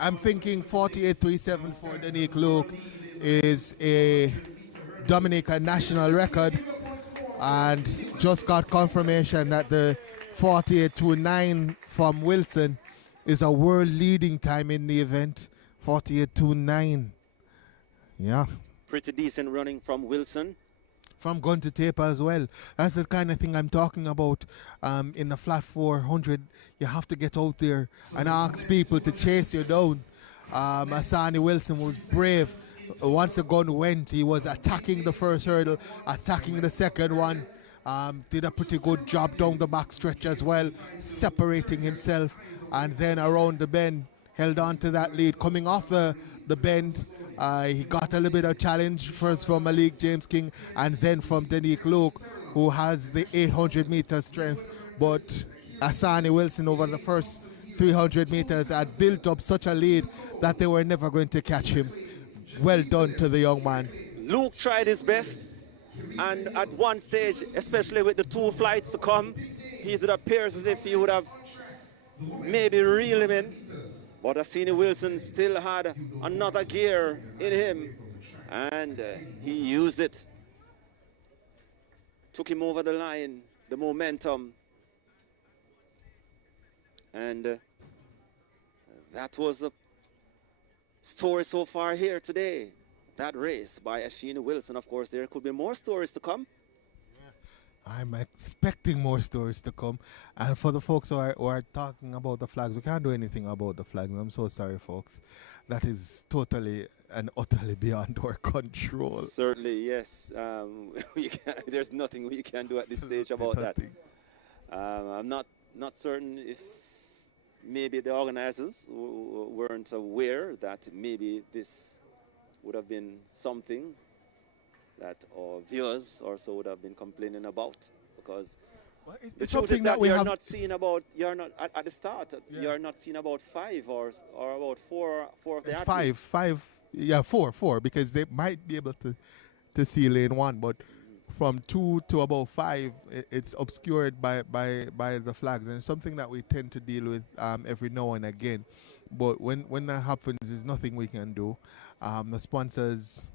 I'm thinking 48.37 for Danique Luke is a Dominican national record, and just got confirmation that the 48.29 from Wilson is a world leading time in the event. 48.29. Yeah. Pretty decent running from Wilson. From gun to taper as well. That's the kind of thing I'm talking about. In the flat 400, you have to get out there and ask people to chase you down. Asani Wilson was brave. Once the gun went, he was attacking the first hurdle, attacking the second one. Did a pretty good job down the back stretch as well, separating himself. And then around the bend, held on to that lead. Coming off the bend, he got a little bit of challenge first from Malik James King and then from Danique Luke, who has the 800 meter strength. But Asani Wilson over the first 300 meters had built up such a lead that they were never going to catch him. Well done to the young man. Luke tried his best, and at one stage, especially with the 2 flights to come, it appears as if he would have maybe reeled him in. But Asani Wilson still had another gear in him, and he used it. Took him over the line, the momentum. And that was the story so far here today. That race by Asani Wilson. Of course, there could be more stories to come. I'm expecting more stories to come. And for the folks who are talking about the flags, we can't do anything about the flags. I'm so sorry, folks. That is totally and utterly beyond our control. Certainly, yes. There's nothing we can do at this stage about that. I'm not certain if maybe the organizers weren't aware that maybe this would have been something that our viewers also would have been complaining about, because it's the truth is something that we you're have not seeing about, you're not at the start, you're not seeing about 5 or about four of the athletes. Four, because they might be able to see lane 1, but from 2 to about 5, it's obscured by the flags, and it's something that we tend to deal with every now and again. But when that happens, there's nothing we can do. The sponsors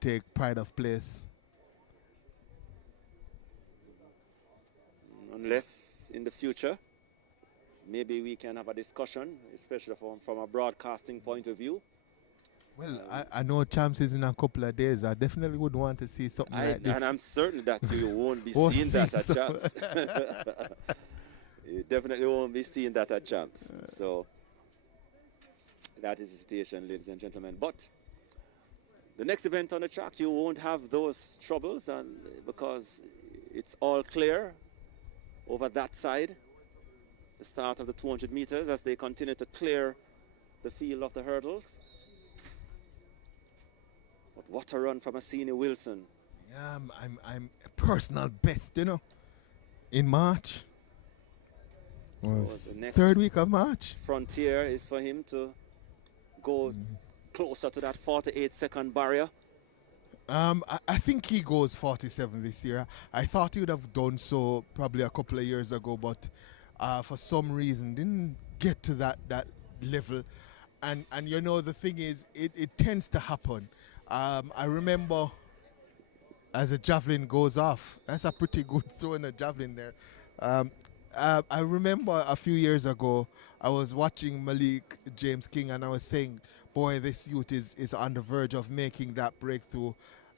take pride of place. Unless in the future, maybe we can have a discussion, especially from a broadcasting point of view. Well, I know champs is in a couple of days. I definitely would want to see something like this. And I'm certain that you won't be seeing that at champs. You definitely won't be seeing that at champs. So that is the situation, ladies and gentlemen. But the next event on the track, you won't have those troubles, and because it's all clear over that side. The start of the 200 meters as they continue to clear the field of the hurdles. But what a run from Asani Wilson. Yeah, I'm personal best, in March. Was the third week of March. Frontier is for him to go closer to that 48-second barrier. I think he goes 47 this year. I thought he would have done so probably a couple of years ago, but for some reason didn't get to that level. And the thing is, it tends to happen. I remember as a javelin goes off, that's a pretty good throw in a javelin there. I remember a few years ago, I was watching Malik James King, and I was saying, boy, this youth is on the verge of making that breakthrough.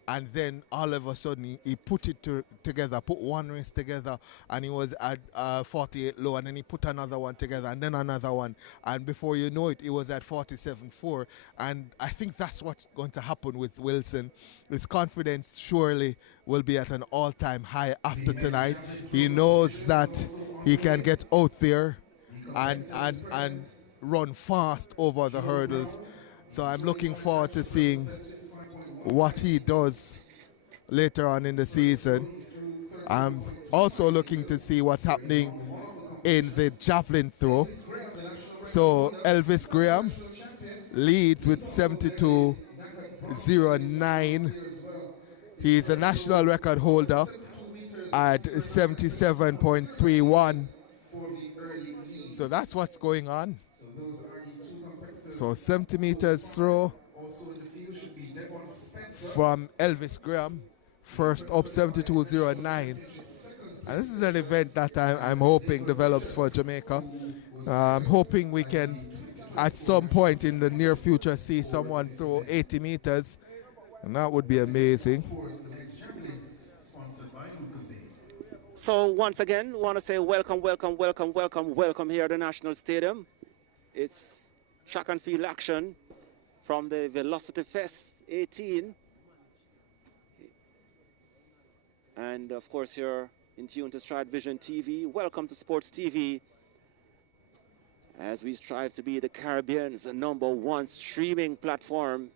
And then all of a sudden, he put it together, put one race together, and he was at 48 low, and then he put another one together, and then another one. And before you know it, he was at 47.4. And I think that's what's going to happen with Wilson. His confidence surely will be at an all-time high after tonight. He knows that he can get out there and run fast over the hurdles. So I'm looking forward to seeing what he does later on in the season. I'm also looking to see what's happening in the javelin throw. So Elvis Graham leads with 72.09. He's a national record holder at 77.31. So that's what's going on. So 70 meters throw from Elvis Graham, first up 72.09. And this is an event that I'm hoping develops for Jamaica. I'm hoping we can, at some point in the near future, see someone throw 80 meters. And that would be amazing. So once again, we want to say welcome, welcome, welcome, welcome, welcome here at the National Stadium. It's track and field action from the Velocity Fest 18. And of course, you're in tune to Stride Vision TV. Welcome to Sports TV, as we strive to be the Caribbean's #1 streaming platform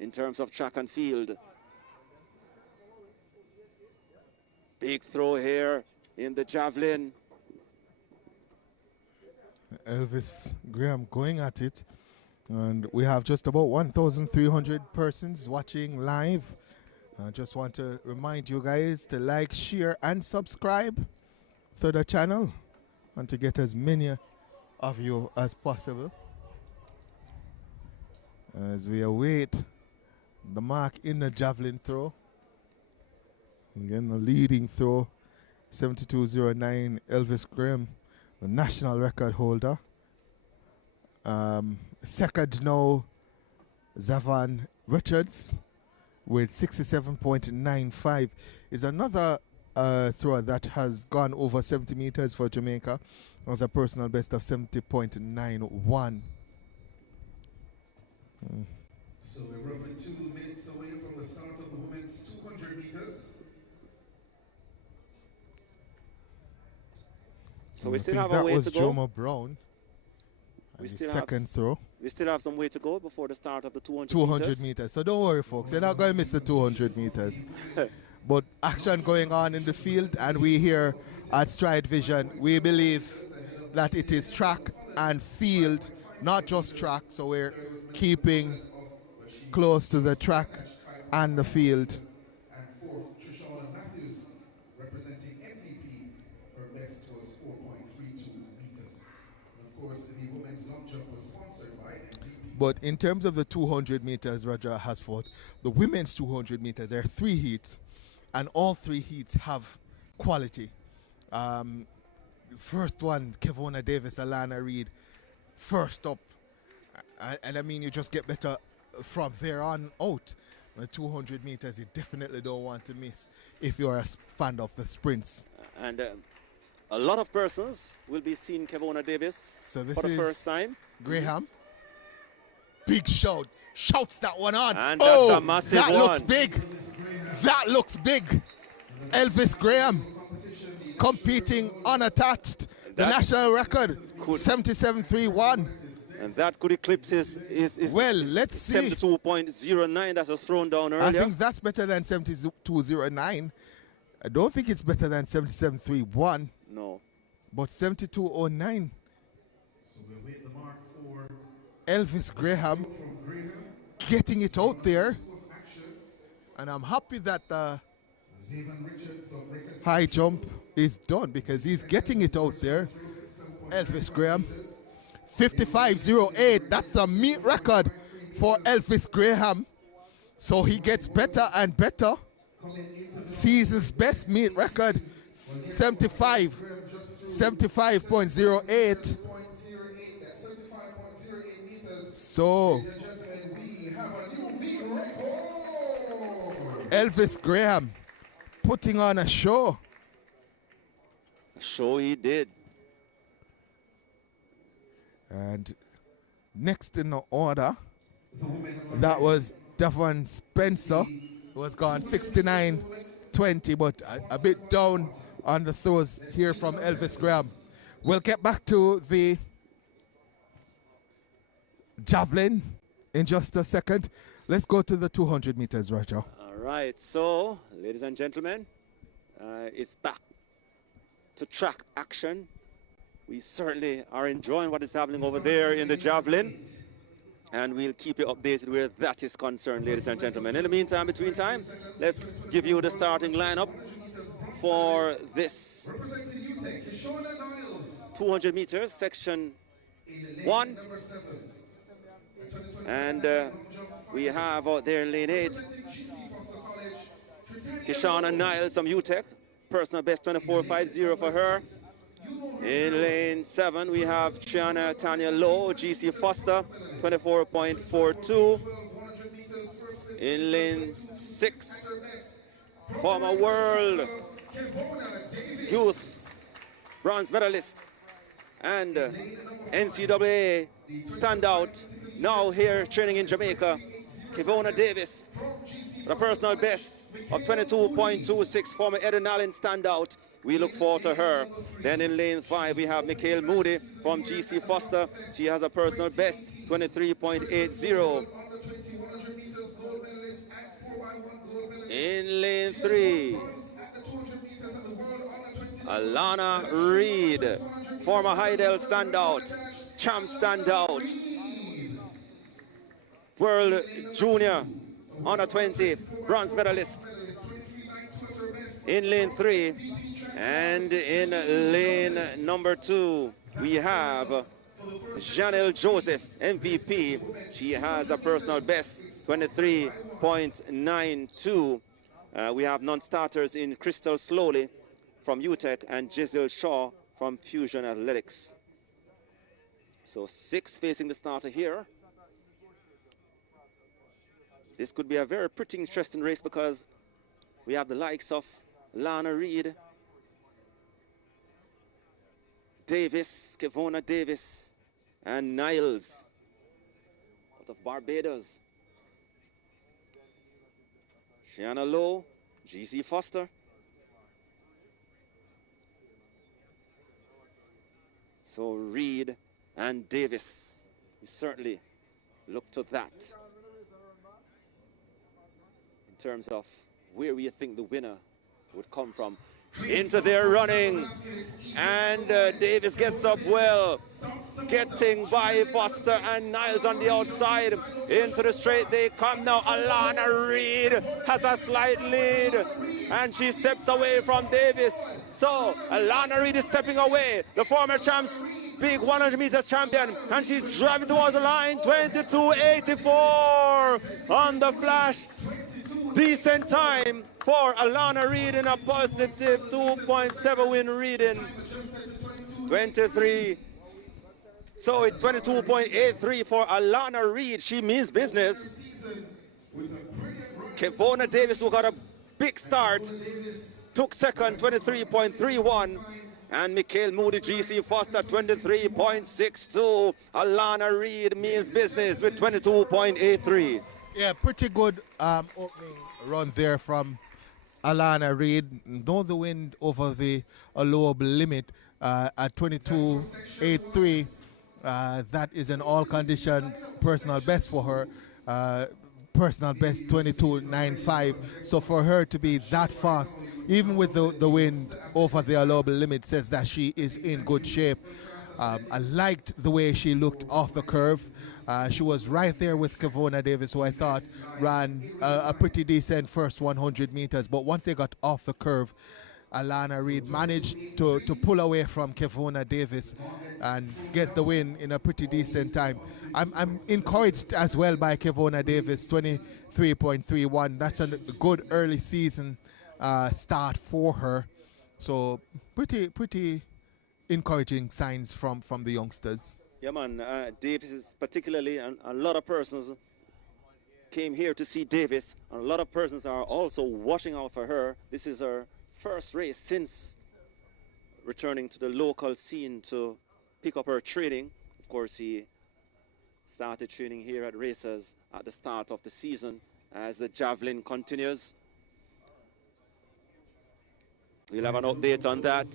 in terms of track and field. Big throw here in the javelin. Elvis Graham going at it. And we have just about 1,300 persons watching live. I just want to remind you guys to like, share, and subscribe to the channel, and to get as many of you as possible as we await the mark in the javelin throw. Again, the leading throw, 72.09, Elvis Graham, the national record holder. Second now, Zavan Richards with 67.95 is another thrower that has gone over 70 meters for Jamaica. It was a personal best of 70.91. So we're roughly 2 minutes away from the start of the women's 200 meters. So we still have a way to go. That was Joma Brown. We the still second throw. We still have some way to go before the start of the 200 meters. 200 meters. So don't worry, folks. You're not going to miss the 200 meters. But action going on in the field, and we here at Stride Vision, we believe that it is track and field, not just track. So we're keeping close to the track and the field. And fourth, Trishawn Matthews, representing MVP. Her best was 4.32 meters. And of course, the women's long jump was sponsored by MVP. But in terms of the 200 meters, Roger has fought, the women's 200 meters, there are 3 heats, and all 3 heats have quality. First one, Kevona Davis, Alana Reid, first up. And I mean, you just get better from there on out. The 200 meters, you definitely don't want to miss if you're a fan of the sprints. And a lot of persons will be seeing Kevona Davis for the first time. Graham. Big shout. Shouts that one on. And that's a massive one. That looks big. That looks big. Elvis Graham competing unattached. The national record, 77.31. And that could eclipse his well, let's see. 72.09 that was thrown down earlier. I think that's better than 72.09. I don't think it's better than 77.31. No. But 72.09. So we'll wait the mark for Elvis Graham getting it out there. And I'm happy that the high jump is done, because he's getting it out there. Elvis Graham. 55.08. That's a meet record for Elvis Graham. So he gets better and better. Season's best meet record, 75.08. So Elvis Graham putting on a show. A show he did. And next in the order, that was Devon Spencer, who was gone 69.20, but a bit down on the throws here from Elvis Graham. We'll get back to the javelin in just a second. Let's go to the 200 meters, Roger. All right, so, ladies and gentlemen, it's back to track action. We certainly are enjoying what is happening over there in the javelin, and we'll keep you updated where that is concerned, ladies and gentlemen. In the meantime, between time, let's give you the starting lineup for this 200 meters, section 1. And we have out there in lane 8, Kishana Niles from UTEC, personal best 24.50 for her. In lane 7, we have Triana Tanya Lowe, GC Foster, 24.42. In lane 6, former world youth bronze medalist and NCAA standout, now here training in Jamaica, Kivona Davis, with a personal best of 22.26, former Eden Allen standout. We look forward to her. Then in lane 5, we have Mikhail Moody from GC Foster. She has a personal best, 23.80. In lane 3, Alana Reed, former Heidel standout, champ standout, world junior under 20 bronze medalist. In lane 3, and in lane number 2, we have Janelle Joseph, MVP. She has a personal best, 23.92. We have non-starters in Crystal Slowly from UTEC and Giselle Shaw from Fusion Athletics. So 6 facing the starter here. This could be a very pretty interesting race because we have the likes of Lana Reed, Davis, Kevona Davis, and Niles out of Barbados. Shiana Lowe, GC Foster. So Reed and Davis, we certainly look to that in terms of where we think the winner would come from. Into their running, and Davis gets up well, getting by Foster and Niles on the outside. Into the straight they come now. Alana Reed has a slight lead, and she steps away from Davis. So Alana Reed is stepping away, the former champs, big 100 meters champion, and she's driving towards the line. 22.84 on the flash. Decent time for Alana Reed in a positive 2.7 win reading. 23. So it's 22.83 for Alana Reed. She means business. Kevona Davis, who got a big start, took second, 23.31. And Mikhail Moody, GC Foster, 23.62. Alana Reed means business with 22.83. Yeah, pretty good opening run there from Alana Reed. Though the wind over the allowable limit at 22.83, that is an all conditions personal best for her. Personal best 22.95. So for her to be that fast, even with the wind over the allowable limit, says that she is in good shape. I liked the way she looked off the curve. She was right there with Kevona Davis, who I thought ran a pretty decent first 100 meters. But once they got off the curve, Alana Reed managed to pull away from Kevona Davis and get the win in a pretty decent time. I'm encouraged as well by Kevona Davis, 23.31. That's a good early season start for her. So pretty encouraging signs from the youngsters. Yeah, man, Davis is particularly, and a lot of persons came here to see Davis, and a lot of persons are also watching out for her. This is her first race since returning to the local scene to pick up her training. Of course, he started training here at Racers at the start of the season as the javelin continues. We'll have an update on that.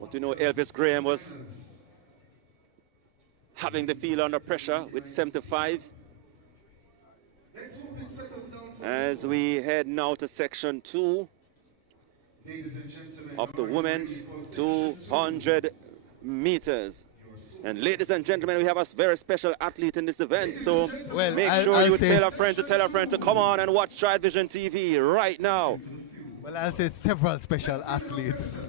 But you know, Elvis Graham was having the field under pressure with 75. As we head now to section 2 of the women's 200 meters. And ladies and gentlemen, we have a very special athlete in this event, so make sure you tell a friend to come on and watch Stride Vision TV right now. Well, I'll say several special athletes.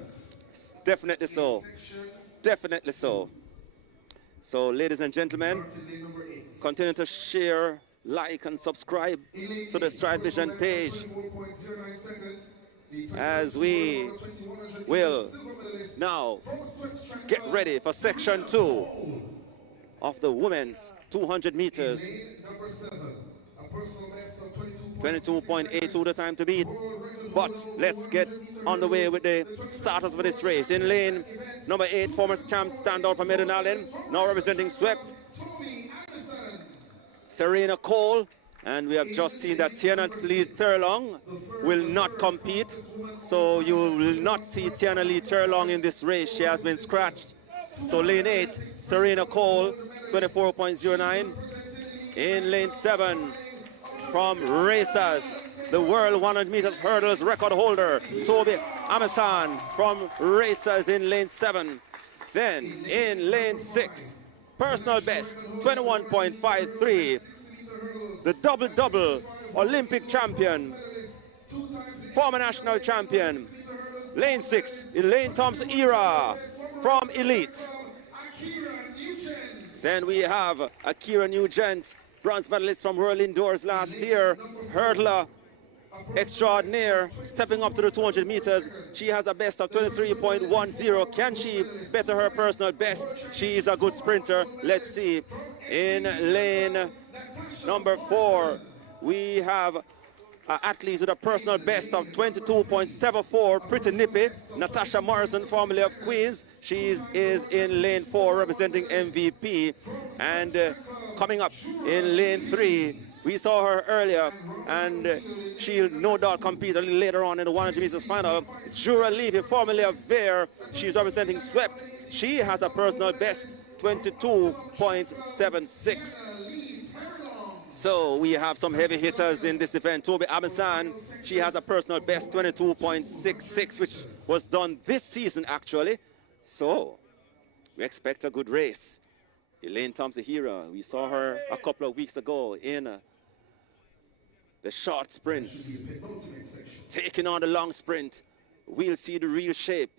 Definitely so. Definitely so. So, ladies and gentlemen, continue to share, like, and subscribe to the Stride Vision page. as we will now get ready for section 2 of the women's 200 meters. 22.82 the time to beat. But let's get on the way with the starters for this race. In lane number 8, former champ standout from Eden Allen, now representing Swept, Serena Cole. And we have just seen that Tiana Lee Thurlong will not compete. So you will not see Tiana Lee Thurlong in this race. She has been scratched. So lane 8, Serena Cole, 24.09. In lane 7, from Racers, the world 100 meters hurdles record holder, Toby Amasan from Racers in lane 7. Then in lane 6, personal best, 21.53. The double-double Olympic champion, former national champion, lane 6, Elaine Thompson era from Elite. Then we have Akira Nugent, bronze medalist from World Indoors last year, hurdler extraordinaire, stepping up to the 200 meters. She has a best of 23.10. Can she better her personal best? She is a good sprinter. Let's see. In lane number 4, we have an athlete with a personal best of 22.74, pretty nippy, Natasha Morrison, formerly of Queens. She is in lane 4 representing MVP. And coming up in lane 3, we saw her earlier, and she'll no doubt compete a little later on in the 100 meters final. Jura Levy, formerly of Vare, she's representing Swept. She has a personal best, 22.76. So we have some heavy hitters in this event. Toby Amasan, she has a personal best, 22.66, which was done this season actually. So we expect a good race. Elaine Thompson-Hira, we saw her a couple of weeks ago in the short sprints, taking on the long sprint. We'll see the real shape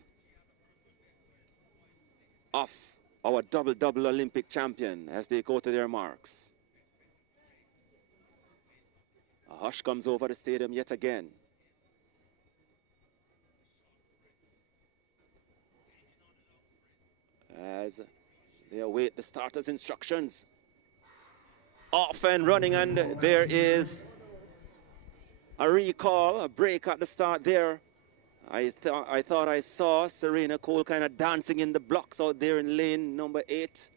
of our double-double Olympic champion as they go to their marks. A hush comes over the stadium yet again. As they await the starters' instructions. Off and running, and there is a recall, a break at the start there. I thought I saw Serena Cole kind of dancing in the blocks out there in lane number 8.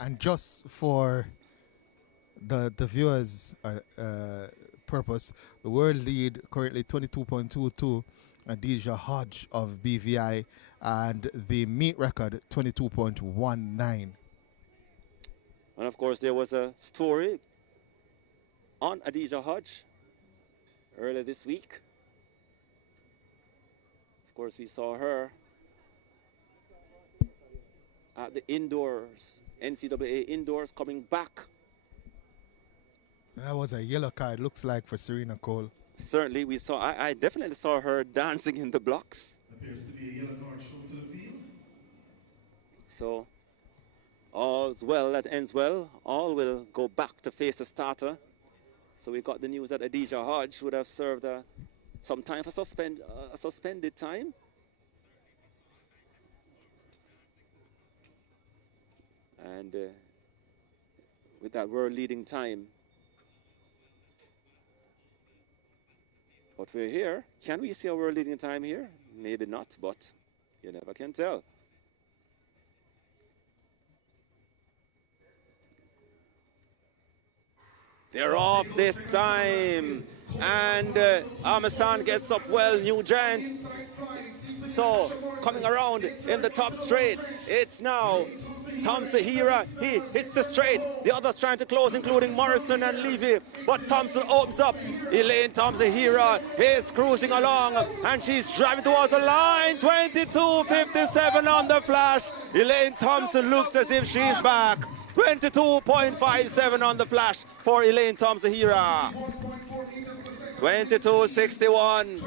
And just for the viewers' purpose, the world lead currently 22.22, Adija Hodge of BVI, and the meet record 22.19. And of course there was a story on Adija Hodge earlier this week. Of course we saw her at the indoors, NCAA indoors, coming back. That was a yellow card, looks like, for Serena Cole. Certainly, we saw. I definitely saw her dancing in the blocks. Appears to be a yellow card shown to the field. So, all's well that ends well. All will go back to face the starter. So we got the news that Adija Hodge would have served some time for suspended time. And with that world leading time. But we're here. Can we see a world leading time here? Maybe not, but you never can tell. They're off this time. And Amasan gets up well, Nugent. So coming around in the top straight, it's now Thompson Hira. He hits the straight. The others trying to close, including Morrison and Levy. But Thompson opens up. Elaine Thompson Hira is cruising along, and she's driving towards the line. 22.57 on the flash. Elaine Thompson looks as if she's back. 22.57 on the flash for Elaine Thompson Hira. 22.61.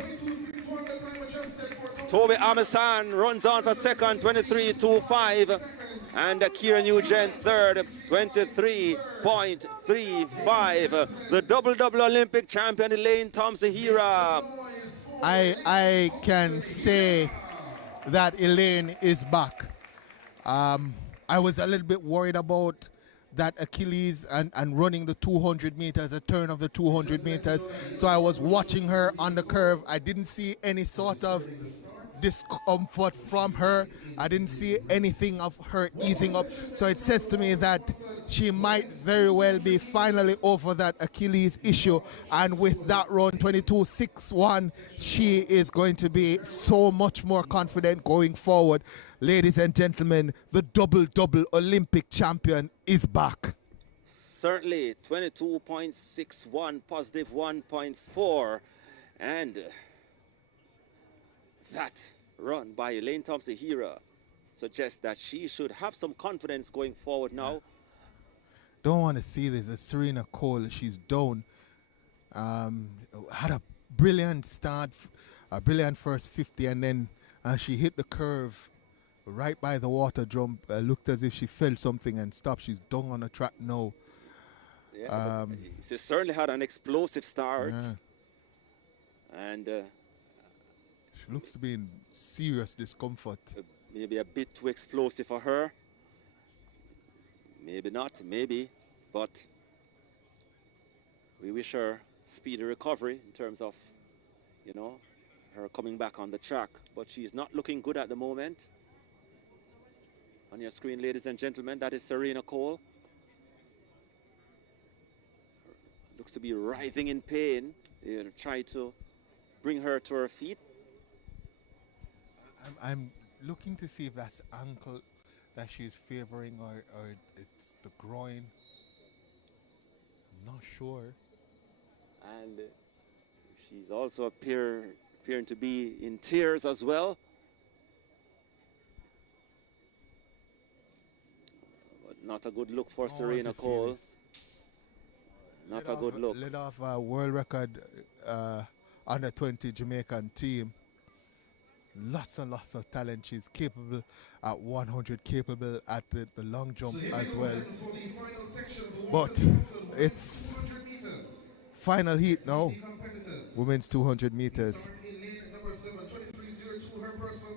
Toby Amasan runs on for second, 23.25. And Akira Nugent third, 23.35. The double Olympic champion Elaine Thompson-Hira. I can say that Elaine is back. I was a little bit worried about that Achilles and running the 200 meters, the turn of the 200 meters. So I was watching her on the curve. I didn't see any sort of discomfort from her. I didn't see anything of her easing up. So it says to me that she might very well be finally over that Achilles issue. And with that run, 22.61, she is going to be so much more confident going forward. Ladies and gentlemen, the double Olympic champion is back. Certainly, 22.61, positive 1.4. And that run by Elaine Thompson-Hira suggests that she should have some confidence going forward now. Don't want to see this. Serena Cole, she's down. Had a brilliant start, a brilliant first 50, and then she hit the curve right by the water drum. Looked as if she felt something and stopped. She's down on the track now. Yeah, she certainly had an explosive start. And she looks to be in serious discomfort. Maybe a bit too explosive for her. Maybe not, maybe. But we wish her speedy recovery in terms of, you know, her coming back on the track. But she's not looking good at the moment. On your screen, ladies and gentlemen, that is Serena Cole. Looks to be writhing in pain. They'll try to bring her to her feet. I'm looking to see if that's ankle that she's favoring or it's the groin. I'm not sure. And she's also appearing to be in tears as well. But not a good look for Serena Cole. Not a good look. Led off a world record under 20 Jamaican team. Lots and lots of talent. She's capable at 100, capable at the long jump as well. But it's final heat now. Women's 200 meters.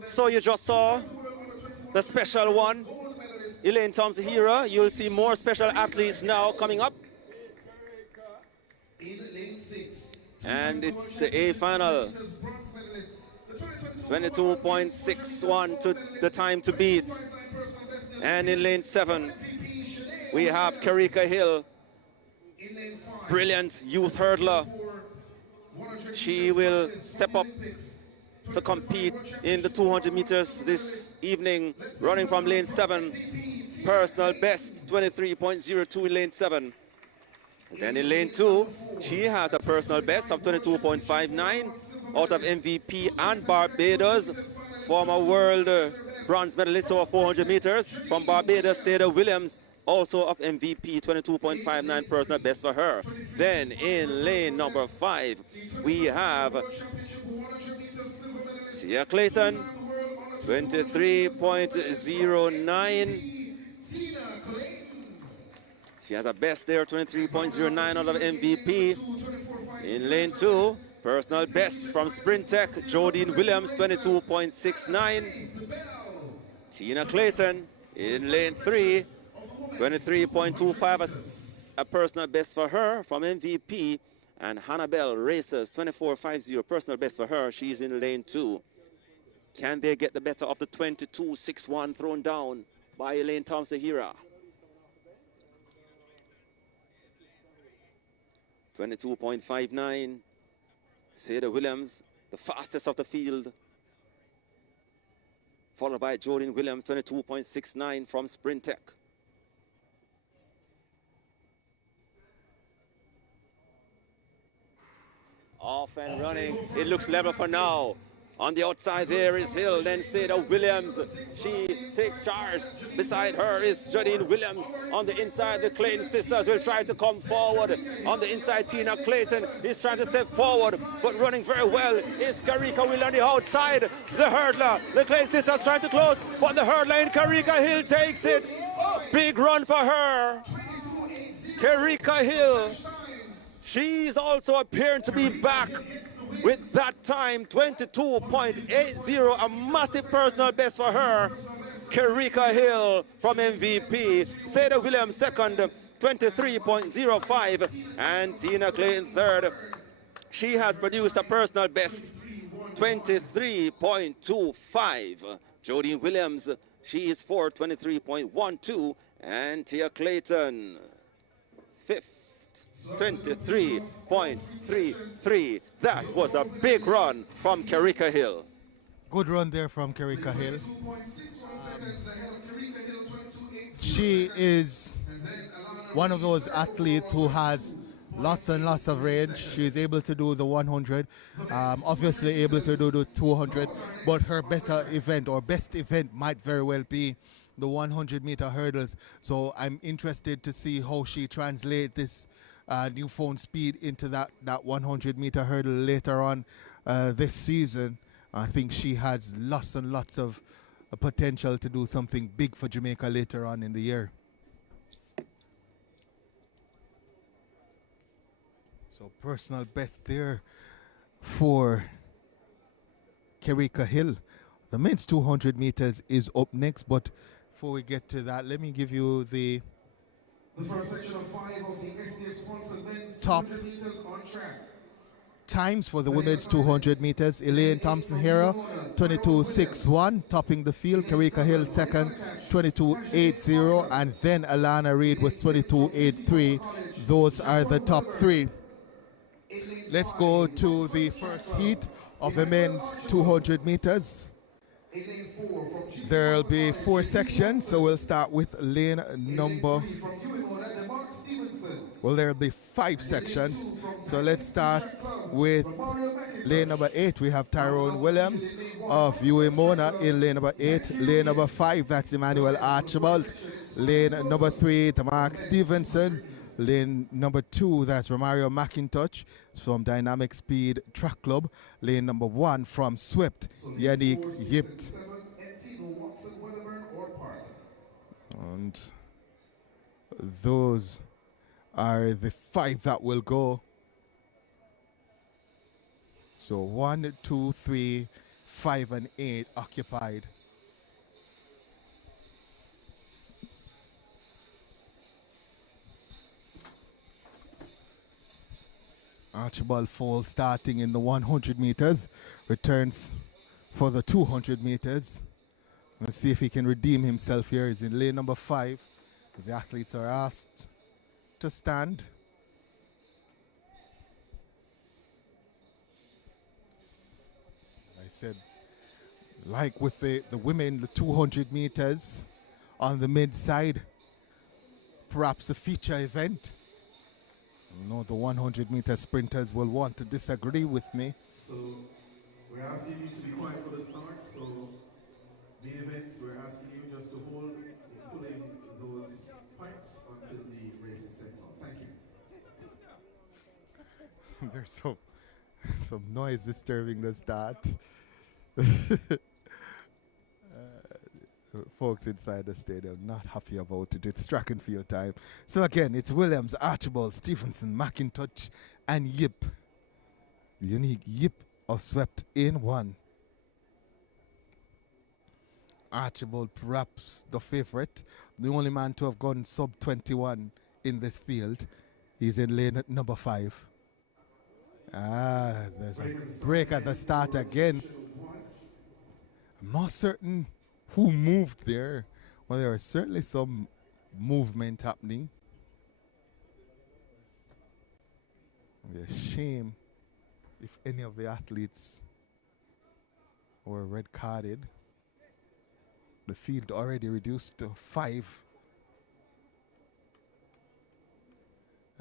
So you just saw the special one, Elaine Thompson-Hira. You'll see more special athletes now coming up. And it's the A final. 22.61 to the time to beat. And in lane 7, we have Karika Hill, brilliant youth hurdler. She will step up to compete in the 200 meters this evening, running from lane 7. Personal best, 23.02 in lane 7. Then in lane 2, she has a personal best of 22.59 out of MVP and Barbados. Former world bronze medalist over 400 meters from Barbados, Sada Williams, also of MVP, 22.59 personal best for her. Then in lane number 5, we have Tia Clayton, 23.09. She has a best there, 23.09 out of MVP. In lane 2, personal best from Sprint Tech, Jodine Williams, 22.69. Tina Clayton in lane 3, 23.25, a personal best for her from MVP. And Hannibal Racers, 24.50, personal best for her. She's in lane 2. Can they get the better of the 22.61 thrown down by Elaine Thompson-Hira? 22.59. Sada Williams, the fastest of the field. Followed by Jodine Williams, 22.69 from Sprint Tech. Off and running. It looks level for now. On the outside there is Hill, then Seda Williams. She takes charge. Beside her is Jadine Williams. On the inside, the Clayton sisters will try to come forward. On the inside, Tina Clayton is trying to step forward, but running very well is Karika Will on the outside. The hurdler, the Clayton sisters trying to close, but the hurdler in Karika Hill takes it. Big run for her. Karika Hill. She's also appearing to be back with that time, 22.80, a massive personal best for her. Karika Hill from MVP. Seda Williams second, 23.05. And Tina Clayton third. She has produced a personal best, 23.25. Jodine Williams, she is fourth, 23.12. And Tia Clayton, fifth, 23.33. That was a big run from Karika Hill. Good run there from Karika Hill. She is one of those athletes who has lots and lots of range. She is able to do the 100, obviously able to do the 200, but her better event or best event might very well be the 100-meter hurdles. So I'm interested to see how she translates this newfound speed into that 100-meter hurdle later on this season. I think she has lots and lots of potential to do something big for Jamaica later on in the year. So personal best there for Karika Hill. The men's 200 meters is up next, but before we get to that, let me give you the first section of 5 of the SDF-sponsored men's top 200 meters on track. times for the women's 200 meters. Elaine Thompson-Hera, 22.61, topping the field. Karika Hill second, 22.80, and then Alana Reid with 22.83. Those are the top three. Let's go to the first heat of the men's 200 meters. There'll be 4 sections, so we'll start with lane number... Well, there'll be 5 sections, so let's start with lane number 8. We have Tyrone Williams of UA Mona in lane number 8. Lane number 5, that's Emmanuel Archibald. Lane number 3, Tamark Stevenson. Lane number 2, that's Romario McIntosh from Dynamic Speed Track Club. Lane number 1 from Swift, Yannick Yipt. And those are the 5 that will go. So 1, 2, 3, 5, and 8 occupied. Archibald Fall starting in the 100 meters, returns for the 200 meters. Let's see if he can redeem himself here. He's in lane number 5 as the athletes are asked to stand. I said, like with the women, the 200 meters on the mid side, perhaps a feature event. I know the 100-meter sprinters will want to disagree with me. So we're asking you to be quiet for the start. So the events, we're asking you just to hold, pulling those pipes until the race is set off. Thank you. There's some noise disturbing the start. Folks inside the stadium not happy about it. It's track and field time. So again, it's Williams, Archibald, Stevenson, McIntosh, and Yip. Unique Yip of Swept in 1. Archibald perhaps the favorite, the only man to have gone sub 21 in this field. He's in lane number 5. There's a break at the start again. I'm not certain who moved there. Well, there is certainly some movement happening. It would be a shame if any of the athletes were red carded. The field already reduced to 5.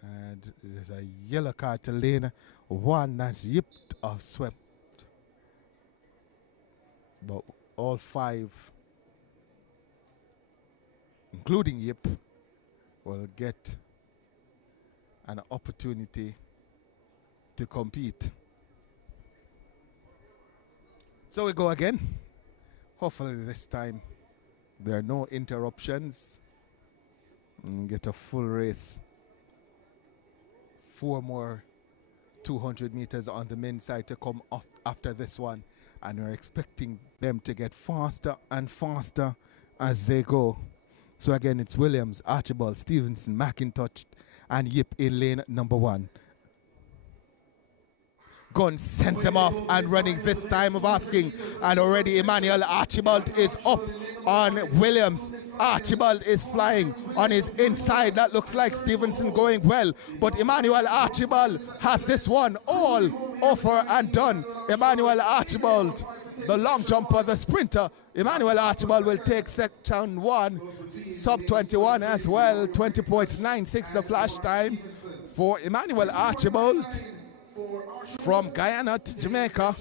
And there's a yellow card to lane 1. That's Yipped of Swept. but all 5, including Yip, will get an opportunity to compete. So we go again. Hopefully this time there are no interruptions and get a full race. 4 more 200 meters on the men's side to come off after this one, and we're expecting them to get faster and faster as they go. So again, it's Williams, Archibald, Stevenson, McIntosh, and Yip in lane number 1. Gun sends him off and running this time of asking, and already Emmanuel Archibald is up on Williams. Archibald is flying on his inside. That looks like Stevenson going well, but Emmanuel Archibald has this one all over and done. Emmanuel Archibald, the long jumper, the sprinter. Emmanuel Archibald will take section 1, sub 21 as well, 20.96 the flash time for Emmanuel Archibald from Guyana to Jamaica.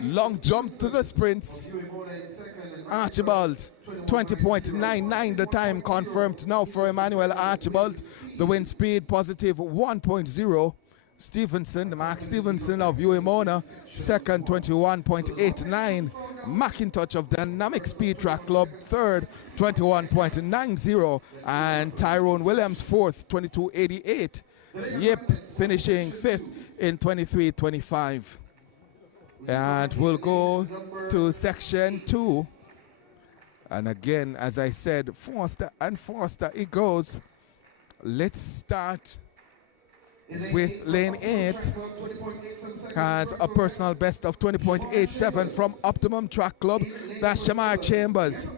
Long jump to the sprints. Archibald, 20.99 the time confirmed now for Emmanuel Archibald. The wind speed positive 1.0. Stevenson, Mark Stevenson of UEMONA, second 21.89. McIntosh of Dynamic Speed Track Club, third 21.90. And Tyrone Williams, fourth 22.88. Yip finishing fifth in 23.25. And we'll go to section 2. And again, as I said, faster and faster it goes. Let's start with lane 8. Has a personal best of 20.87 from Optimum Track Club. That's Shamar Chambers.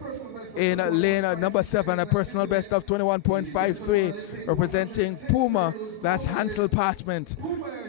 In lane number 7, a personal best of 21.53 representing Puma. That's Hansel Parchment.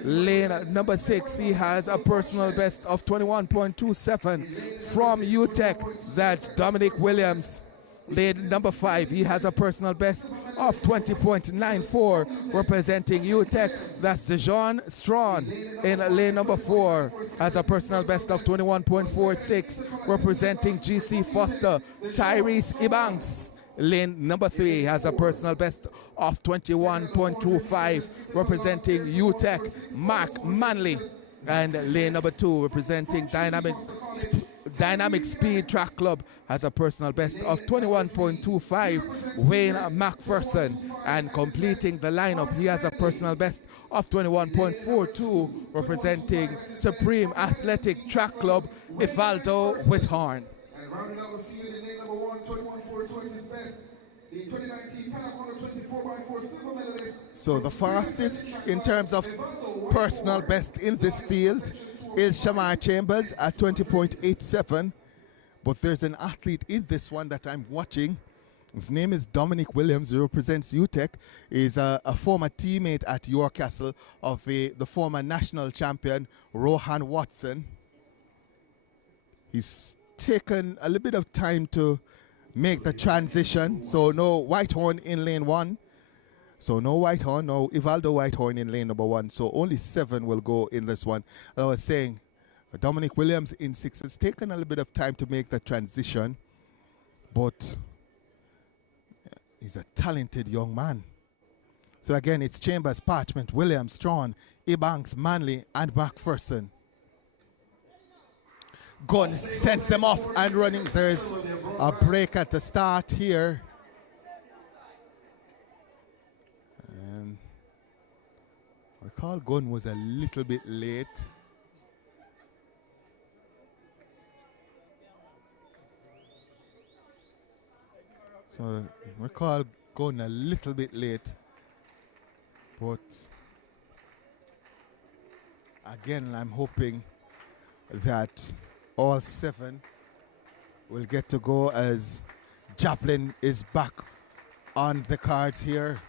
Lane number 6, he has a personal best of 21.27 from UTEC. That's Dominic Williams. Lane number 5, he has a personal best of 20.94 representing UTEC. That's Dejon Strawn. In lane number 4, has a personal best of 21.46 representing GC Foster. Tyrese Ebanks. Lane number 3 has a personal best of 21.25 representing UTEC. Mark Manley. And lane number 2 representing Dynamic Speed Track Club has a personal best of 21.25, Wayne McPherson. And completing the lineup, he has a personal best of 21.42, representing Supreme Athletic Track Club, Ivaldo Whithorn. And rounding out the field in lane number 1, 21.42 is his best. The 2019 Pan Am Honor 24x4 silver medalist. So the fastest in terms of personal best in this field is Shamar Chambers at 20.87. But there's an athlete in this one that I'm watching. His name is Dominic Williams. He represents UTEC. He's a former teammate at Yorkcastle of the former national champion Rohan Watson. He's taken a little bit of time to make the transition. So no Whitehorn in lane 1. So no Whitehorn, no Ivaldo Whitehorn in lane number 1. So only 7 will go in this one. I was saying Dominic Williams in 6 has taken a little bit of time to make the transition, but he's a talented young man. So again, it's Chambers, Parchment, Williams, Strawn, Ebanks, Manley, and McPherson. Gun sends them off and running. There's a break at the start here. And I recall Gun was a little bit late. So I recall Gun a little bit late. But again, I'm hoping that all 7 will get to go as Javelin is back on the cards here.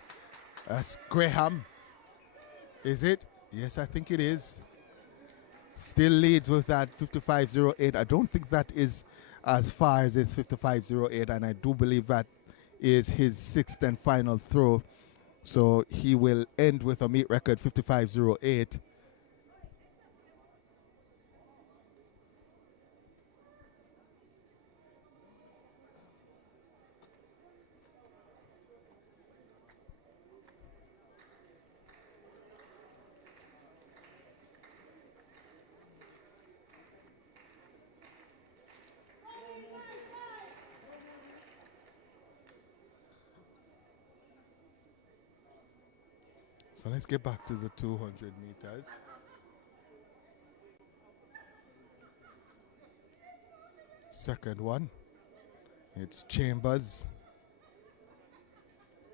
As Graham, is it? Yes, I think it is. Still leads with that 55.08. I don't think that is as far as his 55.08, and I do believe that is his 6th and final throw. So he will end with a meet record 55.08. So let's get back to the 200 meters. Second one. It's Chambers,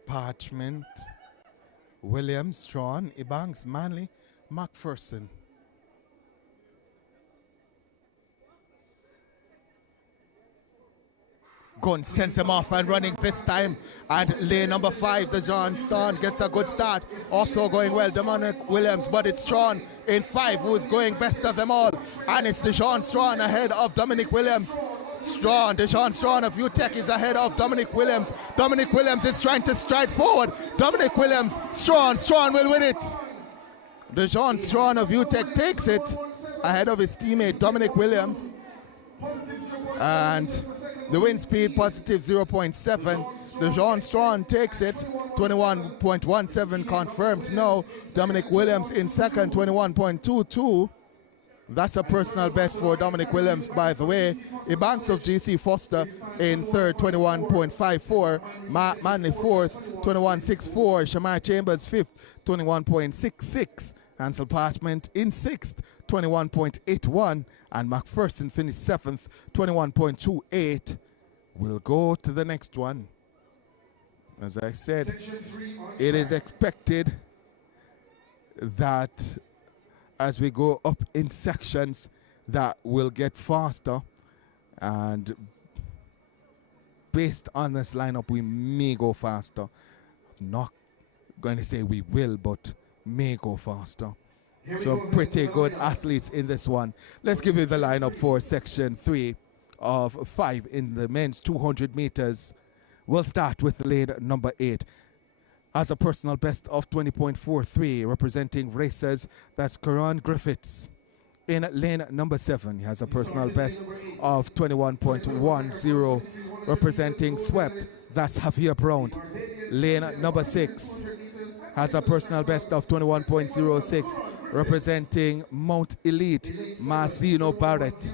Parchment, Williams, Strawn, Ebanks, Manley, McPherson. Gun sends him off and running this time. And lane number 5, the John Strawn gets a good start. Also going well, Dominic Williams, but it's Strawn in 5 who's going best of them all. And it's Deshaun Strawn ahead of Dominic Williams. Deshaun Strawn of UTEC is ahead of Dominic Williams. Dominic Williams is trying to stride forward. Dominic Williams, Strawn will win it. Deshaun Strawn of UTEC takes it ahead of his teammate Dominic Williams. And the wind speed positive 0.7. Deshaun Strawn takes it, 21.17 confirmed. No, Dominic Williams in second, 21.22. That's a personal best for Dominic Williams, by the way. Ebanks of GC Foster in third, 21.54. Manley fourth, 21.64. Shamar Chambers fifth, 21.66. Ansel Parchment in sixth, 21.81. And McPherson finished seventh, 21.28. We'll go to the next one. As I said, it is expected that as we go up in sections that will get faster, and based on this lineup we may go faster. I'm not going to say we will, but may go faster. Some pretty good athletes in this one. Let's give you the lineup for section 3 of 5 in the men's 200 meters. We'll start with lane number 8. Has a personal best of 20.43, representing racers, that's Karan Griffiths. In lane number 7, he has a personal best of 21.10, representing Swept, that's Javier Brown. Lane number 6 has a personal best of 21.06, representing Mount Elite, Marcino Barrett.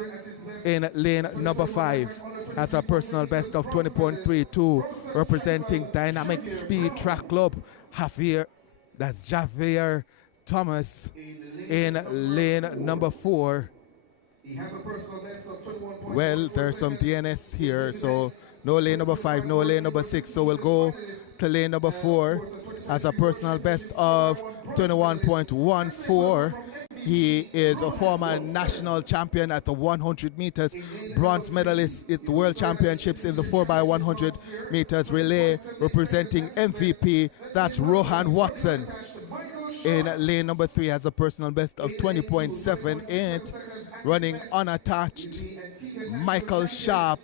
In lane number 5, has a personal best of 20.32, representing Dynamic Speed Track Club, Javier Thomas. In lane number 4, well, there's some DNS here, so no lane number 5, no lane number 6, so we'll go to lane number 4. Has a personal best of 21.14. He is a former national champion at the 100 meters, bronze medalist at the World Championships in the 4x100 meters relay, representing MVP, that's Rohan Watson. In lane number 3 has a personal best of 20.78, running unattached, Michael Sharp.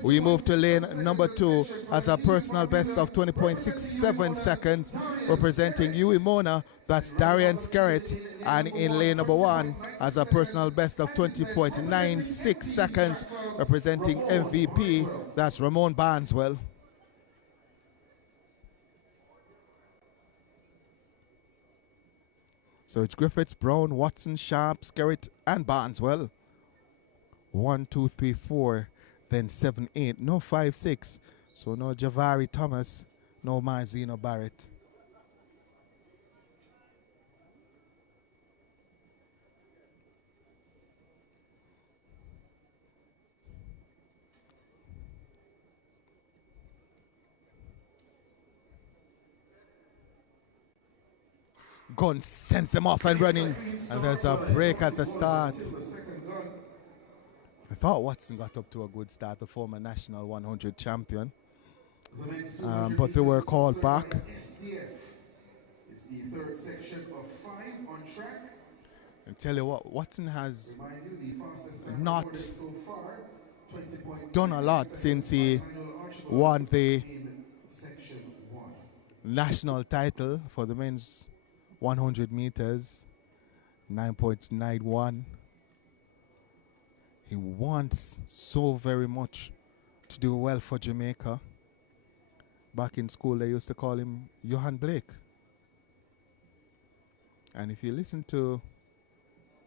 We move to lane number 2 as a personal best of 20.67 seconds, representing Yui Mona, that's Darian Skerritt. And in lane number 1 as a personal best of 20.96 seconds, representing MVP, that's Ramon Barnswell. So it's Griffiths, Brown, Watson, Sharp, Skerritt, and Barnswell. 1, 2, 3, 4. Then 7, 8, no 5, 6. So no Javari Thomas, no Marzino Barrett. Gun sends them off and running, and there's a break at the start. I thought Watson got up to a good start, the former national 100 champion, but they were called back. It's the third section of 5 on track. And tell you what, Watson has not done a lot since he won the national title for the men's 100 meters, 9.91. He wants so very much to do well for Jamaica. Back in school, they used to call him Johan Blake. And if you listen to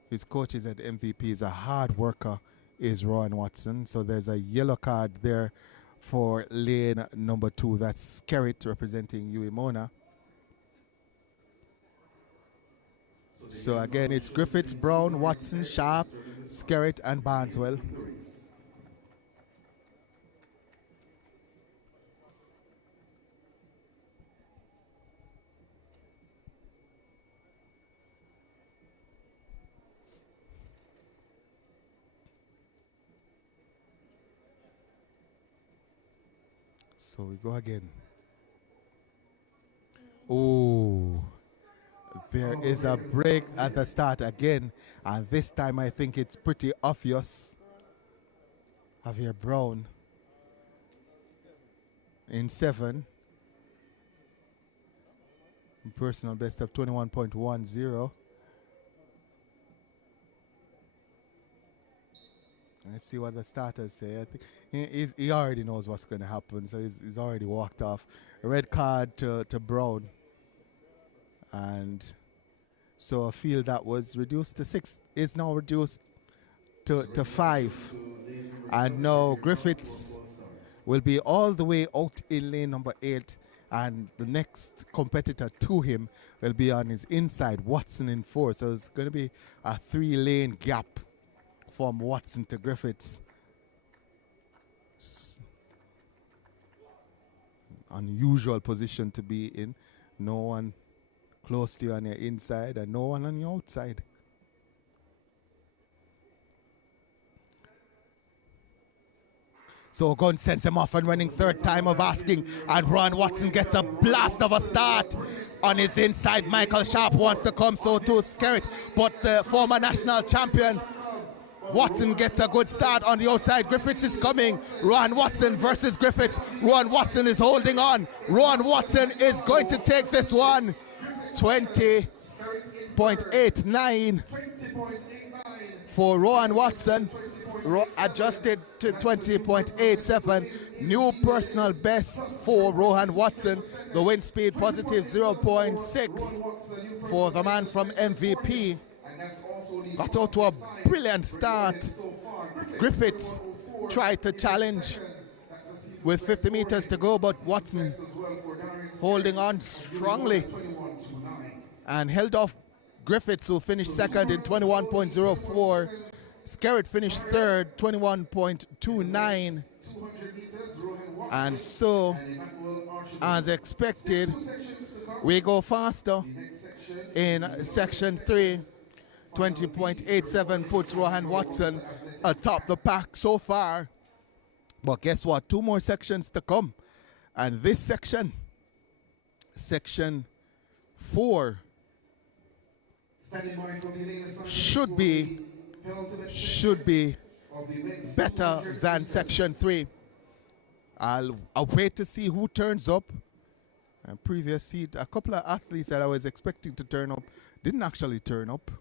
his coaches at MVP, he's a hard worker, is Rowan Watson. So there's a yellow card there for lane number 2. That's Skerritt representing Yui Mona. So again, it's Griffiths, Brown, Watson, Sharp, Skerritt, and Barneswell. So we go again. Oh, there is a break at the start again, and this time I think it's pretty obvious. Javier Brown in 7. Personal best of 21.10. Let's see what the starters say. I think he already knows what's going to happen, so he's already walked off. A red card to Brown. And so a field that was reduced to 6 is now reduced to 5. And now Griffiths will be all the way out in lane number 8. And the next competitor to him will be on his inside, Watson in 4. So it's going to be a 3-lane gap from Watson to Griffiths. Unusual position to be in. No one close to you on your inside and no one on your outside. So Gunn sends him off and running, third time of asking, and Ron Watson gets a blast of a start on his inside. Michael Sharp wants to come, so too Skerritt, but the former national champion Watson gets a good start on the outside. Griffiths is coming. Ron Watson versus Griffiths. Ron Watson is holding on. Ron Watson is going to take this one. 20.89 for Rowan Watson. Adjusted to 20.87. New personal best for Rohan Watson. The wind speed positive 0.6 for the man from MVP. Got out to a brilliant start. Griffiths tried to challenge with 50 meters to go, but Watson holding on strongly and held off Griffiths, who finished second in 21.04. Skerritt finished third, 21.29. And so, as expected, we go faster in section 3. 20.87 puts Rohan Watson atop the pack so far. But guess what? 2 more sections to come. And this section, section 4, should be better than section 3. I'll wait to see who turns up. Previous seat, a couple of athletes that I was expecting to turn up didn't actually turn up.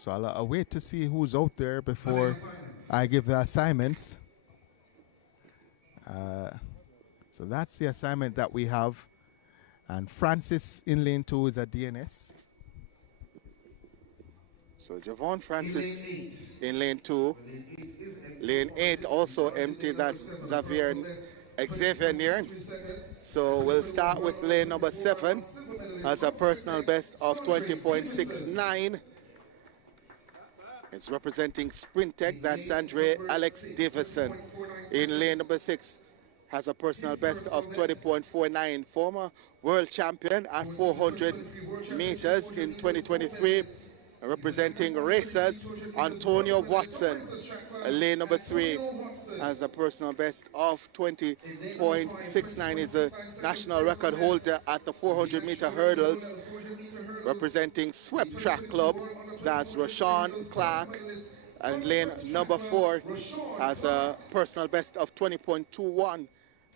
So I'll wait to see who's out there before I give the assignments. So that's the assignment that we have. And Francis in lane 2 is a DNS. So Javon Francis in lane 2. Lane 8 also empty. That's Xavier Nieren. So we'll start with lane number 7 as a personal best of 20.69. It's representing Sprint Tech. That's Andre Alex Davison. In lane number 6 has a personal best of 20.49. Former world champion at 400 meters in 2023. Representing racers, Antonio Watson. Lane number 3 has a personal best of 20.69. Is a national record holder at the 400 meter hurdles. Representing Swept Track Club. That's Rashawn Clark. And lane number 4 has a personal best of 20.21.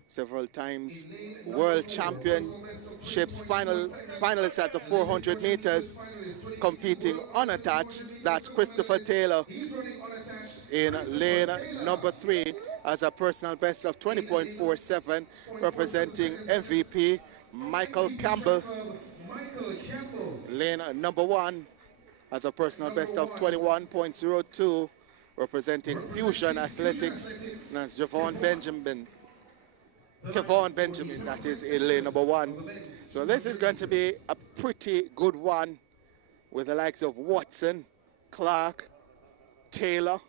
Several times world championships finalists at the 400 meters, competing unattached. That's Christopher Taylor. In lane number 3 has a personal best of 20.47, representing MVP Michael Campbell. Lane number 1 has a personal best of 21.02, representing Fusion Athletics. That's Kevon Benjamin, that is in lane number 1. So this is going to be a pretty good one. with the likes of Watson, Clark, Taylor,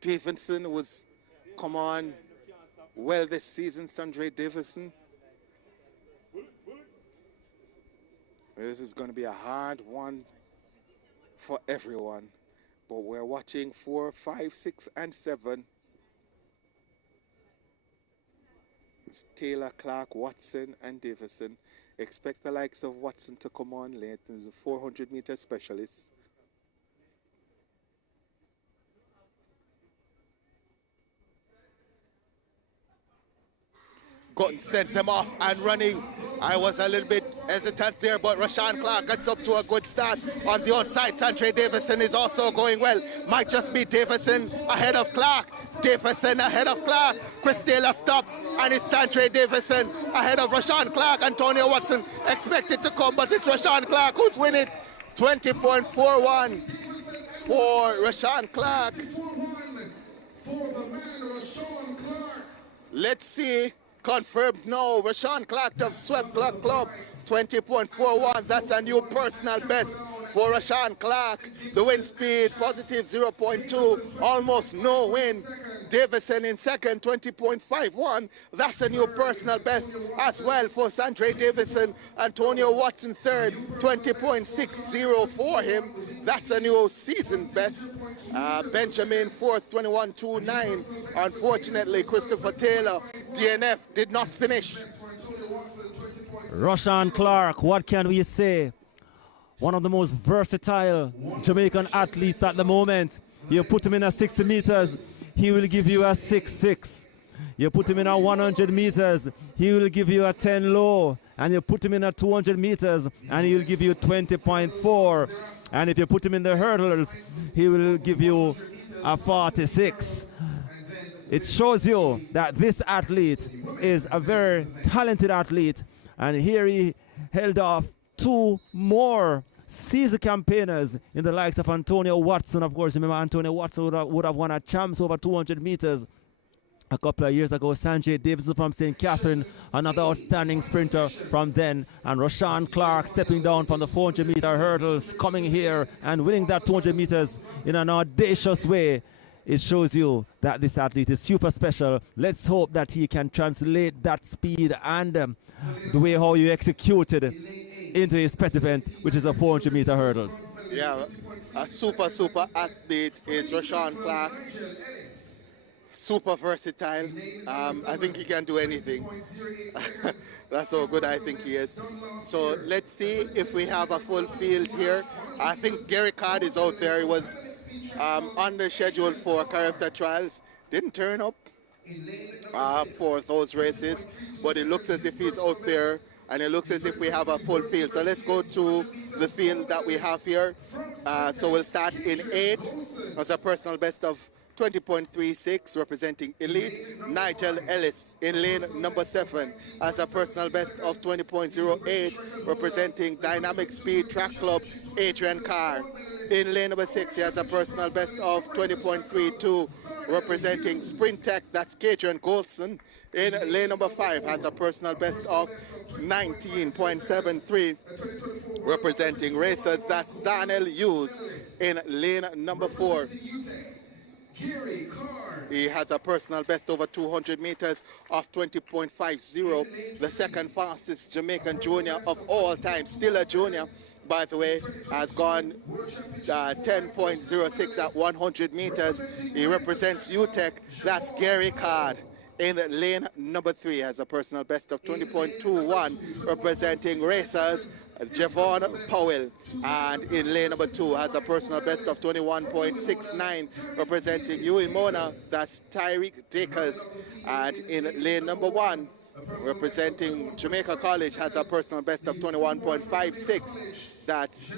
Davidson was come on well this season, Sandra Davidson. This is going to be a hard one for everyone. But we're watching 4, 5, 6, and 7. It's Taylor, Clark, Watson, and Davison. Expect the likes of Watson to come on late. He's a 400-meter specialist. Gutton sends him off and running. I was a little bit hesitant there, but Rashawn Clark gets up to a good start on the outside. Sandra Davison is also going well. Might just be Davison ahead of Clark. Davison ahead of Clark. Chris Taylor stops, and it's Sandra Davison ahead of Rashawn Clark. Antonio Watson expected to come, but it's Rashawn Clark who's winning. 20.41 for Rashawn Clark. Let's see. Confirmed now, Rashawn Clark of Swept Clark Club, 20.41. That's a new personal best for Rashawn Clark. The wind speed, positive 0.2, almost no wind. Davison in second, 20.51. That's a new personal best as well for Sandra Davison. Antonio Watson third, 20.60 for him. That's a new season best. Benjamin fourth, 21.29. Unfortunately, Christopher Taylor, DNF, did not finish. Rashawn Clark, what can we say? One of the most versatile Jamaican athletes at the moment. You put him in a 60 meters, he will give you a 6.6. You put him in a 100 meters, he will give you a 10 low. And you put him in a 200 meters, and he will give you 20.4. And if you put him in the hurdles, he will give you a 46. It shows you that this athlete is a very talented athlete. And here he held off two more season campaigners in the likes of Antonio Watson. Of course, remember Antonio Watson would have won a champs over 200 meters a couple of years ago. Sanjay Davidson from St. Catherine, another outstanding sprinter from then. And Rashawn Clark stepping down from the 400-meter hurdles, coming here and winning that 200 meters in an audacious way. It shows you that this athlete is super special. Let's hope that he can translate that speed and the way how you executed into his pet event, which is the 400-meter hurdles. Yeah, a super athlete is Rashawn Clark. Super versatile. I think he can do anything. That's how good I think he is. So let's see if we have a full field here. I think Gary Card is out there. He was on the schedule for character trials. Didn't turn up for those races, but it looks as if he's out there, and it looks as if we have a full field. So let's go to the field that we have here. So we'll start in 8 as a personal best of 20.36, representing Elite. Nigel Ellis in lane number 7 as a personal best of 20.08, representing Dynamic Speed Track Club, Adrian Carr. In lane number 6, he has a personal best of 20.32, representing Sprint Tech, that's Kadrian Goldson. In lane number 5, has a personal best of 19.73, representing Racers, that's Daniel Hughes. In lane number 4, he has a personal best over 200 meters of 20.50, the second fastest Jamaican junior of all time, still a junior, by the way, has gone 10.06 at 100 meters. He represents UTEC, that's Gary Card. In lane number 3 has a personal best of 20.21, representing Racers, Javon Powell. And in lane number 2 has a personal best of 21.69, representing Uimona, that's Tyreek Dakers. And in lane number 1, representing Jamaica College, has a personal best of 21.56, that's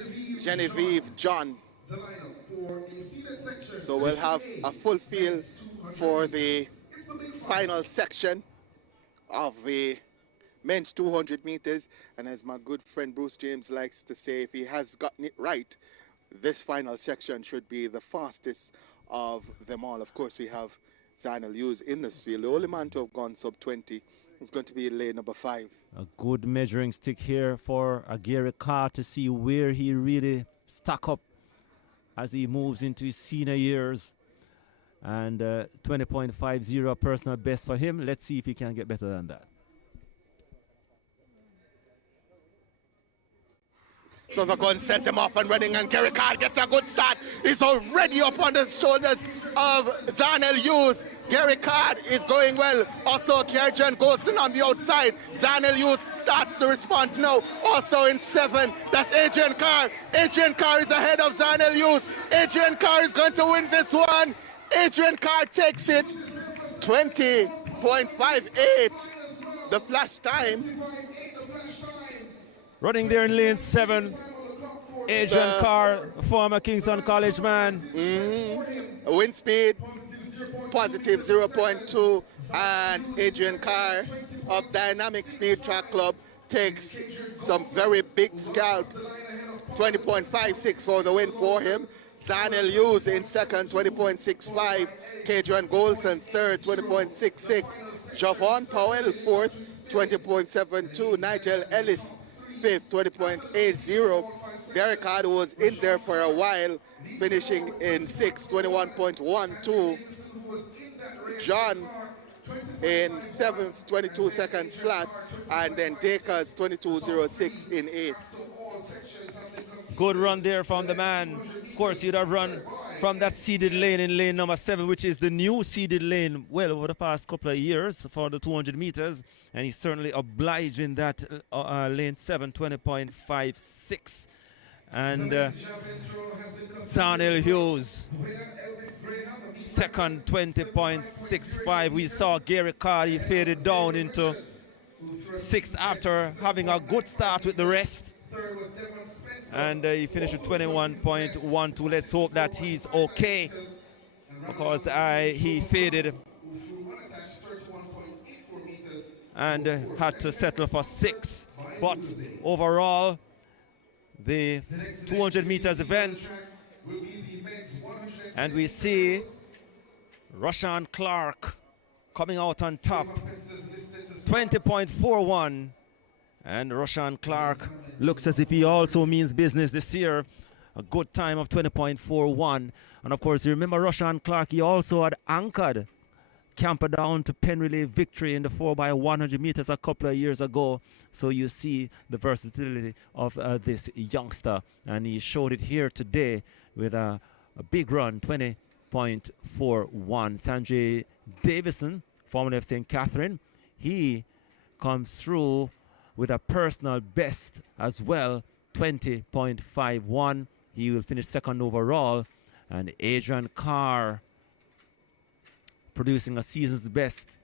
Genevieve John. So we'll have a full field for the final section of the men's 200 meters, and as my good friend Bruce James likes to say, if he has gotten it right, this final section should be the fastest of them all. Of course, we have Daniel Hughes in this field, the only man to have gone sub 20 who's going to be in lane number 5. A good measuring stick here for Gary Carr to see where he really stuck up as he moves into his senior years. And 20.50 personal best for him. Let's see if he can get better than that. So the gun sets him off and running, and Kerry Card gets a good start. He's already up on the shoulders of Zanel Hughes. Gary Card is going well. Also, Kierjan Golson on the outside. Zanel Hughes starts to respond now. Also in 7, that's Adrian Carr. Adrian Carr is ahead of Zanel Hughes. Adrian Carr is going to win this one. Adrian Carr takes it. 20.58. The flash time. Running there in lane 7, Adrian Carr, former Kingston College man. Wind speed, positive 0.2, and Adrian Carr of Dynamic Speed Track Club takes some very big scalps. 20.56 for the win for him. Zanel Hughes in second, 20.65. Kadrian Golson third, 20.66. Javon Powell fourth, 20.72. Nigel Ellis fifth, 20.80. Derek Hard was in there for a while, finishing in sixth, 21.12. John in seventh, 22 seconds flat, and then Dakers 22.06 in eighth. Good run there from the man. Of course, he'd have run from that seeded lane in lane number 7, which is the new seeded lane, well, over the past couple of years for the 200 meters. And he's certainly obliged in that lane 7, 20.56. And Zanel Hughes, second, 20.65. We saw Gary Carr, he faded down into 6th after having a good start with the rest. And he finished with 21.12. Let's hope that he's okay, because he faded and had to settle for 6. But overall, the 200 meters event, and we see Rashawn Clark coming out on top, 20.41. And Rashawn Clark looks as if he also means business this year. A good time of 20.41. And of course, you remember Rashawn Clark, he also had anchored Camperdown to Penrelay victory in the 4x100 meters a couple of years ago. So you see the versatility of this youngster. And he showed it here today with a big run, 20.41. Sanjay Davison, formerly of St. Catherine, he comes through with a personal best as well, 20.51. He will finish second overall. And Adrian Carr producing a season's best,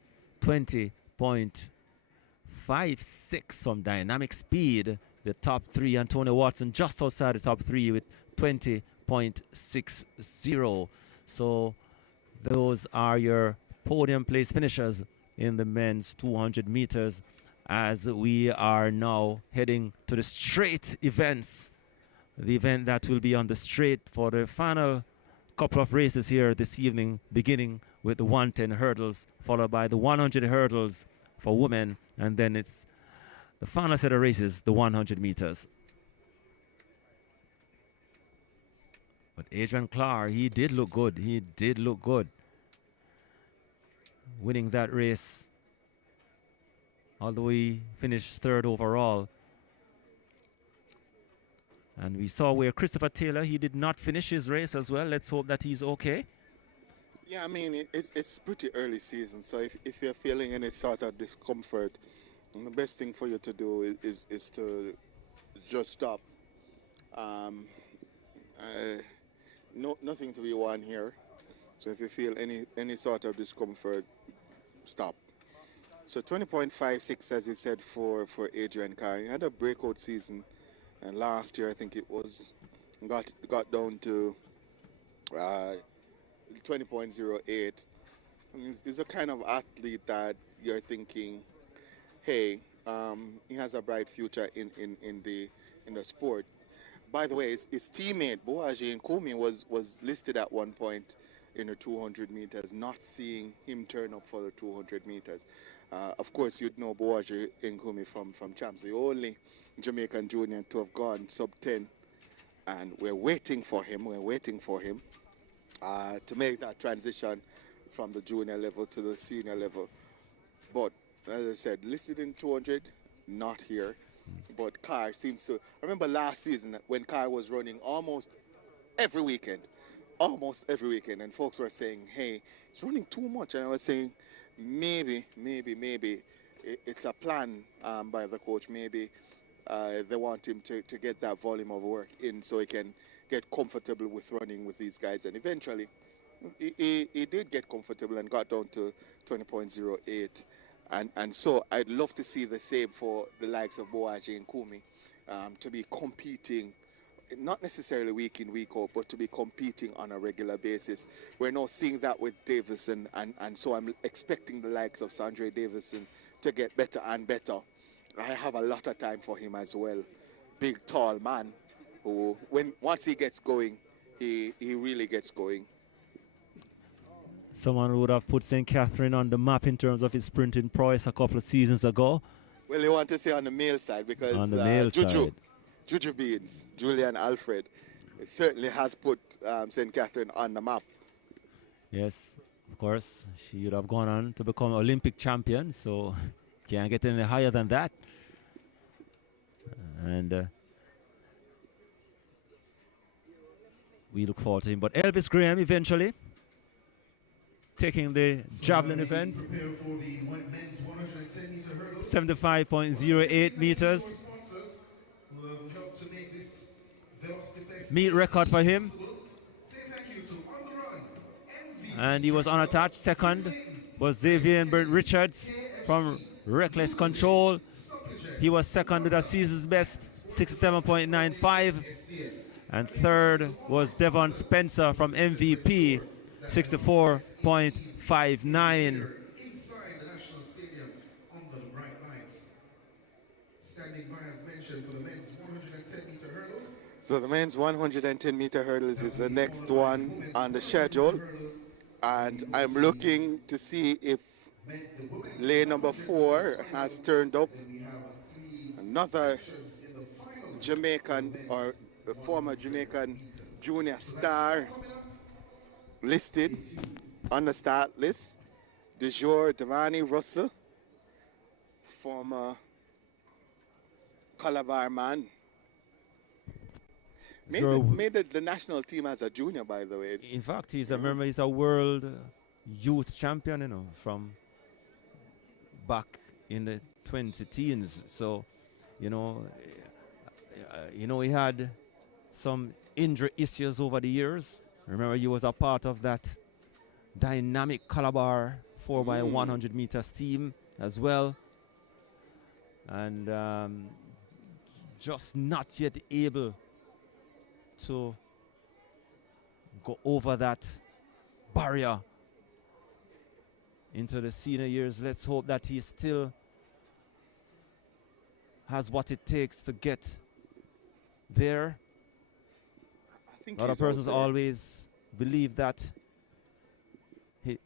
20.56 from Dynamic Speed. The top 3, Antonio Watson just outside the top 3 with 20.60. So those are your podium place finishers in the men's 200 meters. As we are now heading to the straight events, the event that will be on the straight for the final couple of races here this evening, beginning with the 110 hurdles, followed by the 100 hurdles for women, and then it's the final set of races, the 100 meters. But Adrian Clark, he did look good. He did look good, winning that race, although he finished 3rd overall. And we saw where Christopher Taylor, he did not finish his race as well. Let's hope that he's okay. Yeah, I mean, it's pretty early season, so if you're feeling any sort of discomfort, the best thing for you to do is to just stop. Nothing to be won here. So if you feel any sort of discomfort, stop. So 20.56, as he said, for Adrian Carr. He had a breakout season, and last year I think it was got down to 20.08. He's a kind of athlete that you're thinking, hey, he has a bright future in the sport. By the way, his teammate Boaji Nkumi was listed at one point in the 200 meters, not seeing him turn up for the 200 meters. Of course, you'd know Boaji Nkumi from Champs, the only Jamaican junior to have gone sub 10. And we're waiting for him, to make that transition from the junior level to the senior level. But, as I said, listed in 200, not here. But Carr seems to... I remember last season when Carr was running almost every weekend, and folks were saying, hey, it's running too much. And I was saying, maybe it's a plan by the coach. Maybe they want him to get that volume of work in so he can get comfortable with running with these guys. And eventually, he did get comfortable and got down to 20.08. And so I'd love to see the same for the likes of Boaji Nkumi, to be competing, not necessarily week in, week out, but to be competing on a regular basis. We're now seeing that with Davison, and so I'm expecting the likes of Sandre Davison to get better and better. I have a lot of time for him as well. Big, tall man who, once he gets going, he really gets going. Someone who would have put St. Catherine on the map in terms of his sprinting prowess a couple of seasons ago. Well, you want to say on the male side because on the male side. Juju Beans, Julian Alfred, certainly has put St. Catherine on the map. Yes, of course. She would have gone on to become Olympic champion, so can't get any higher than that. And we look forward to him. But Elvis Graham eventually taking the javelin event, 75.08 meters. Meet record for him. And he was unattached. Second was Xavier Richards from Reckless Control. He was second with a season's best, 67.95. And third was Devon Spencer from MVP, 64.59. Inside the National Stadium under the bright lights. Standing by as mentioned for the men's 110-meter hurdles. So the men's 110-meter hurdles is the next one on the schedule. And I'm looking to see if lane number 4 has turned up. Another Jamaican or the former Jamaican junior star listed on the start list. De jour, Damani Russell, former Calabar man. Made the national team as a junior, by the way. In fact, he's a world youth champion, you know, from back in the 20 teens. So, you know, he had some injury issues over the years. Remember, he was a part of that dynamic Calabar 4x100 meters team as well. And just not yet able to go over that barrier into the senior years. Let's hope that he still has what it takes to get there. A lot of persons always believe that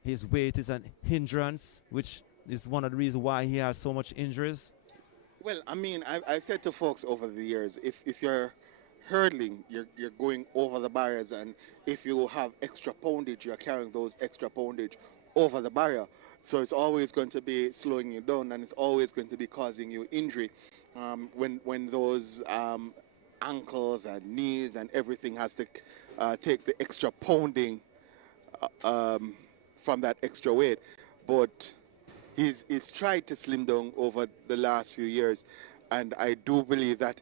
his weight is a hindrance, which is one of the reasons why he has so much injuries. Well, I mean, I've said to folks over the years, if you're hurdling, you're going over the barriers, and if you have extra poundage, you're carrying those extra poundage over the barrier. So it's always going to be slowing you down, and it's always going to be causing you injury. When those ankles and knees and everything has to take the extra pounding from that extra weight. But he's tried to slim down over the last few years, and I do believe that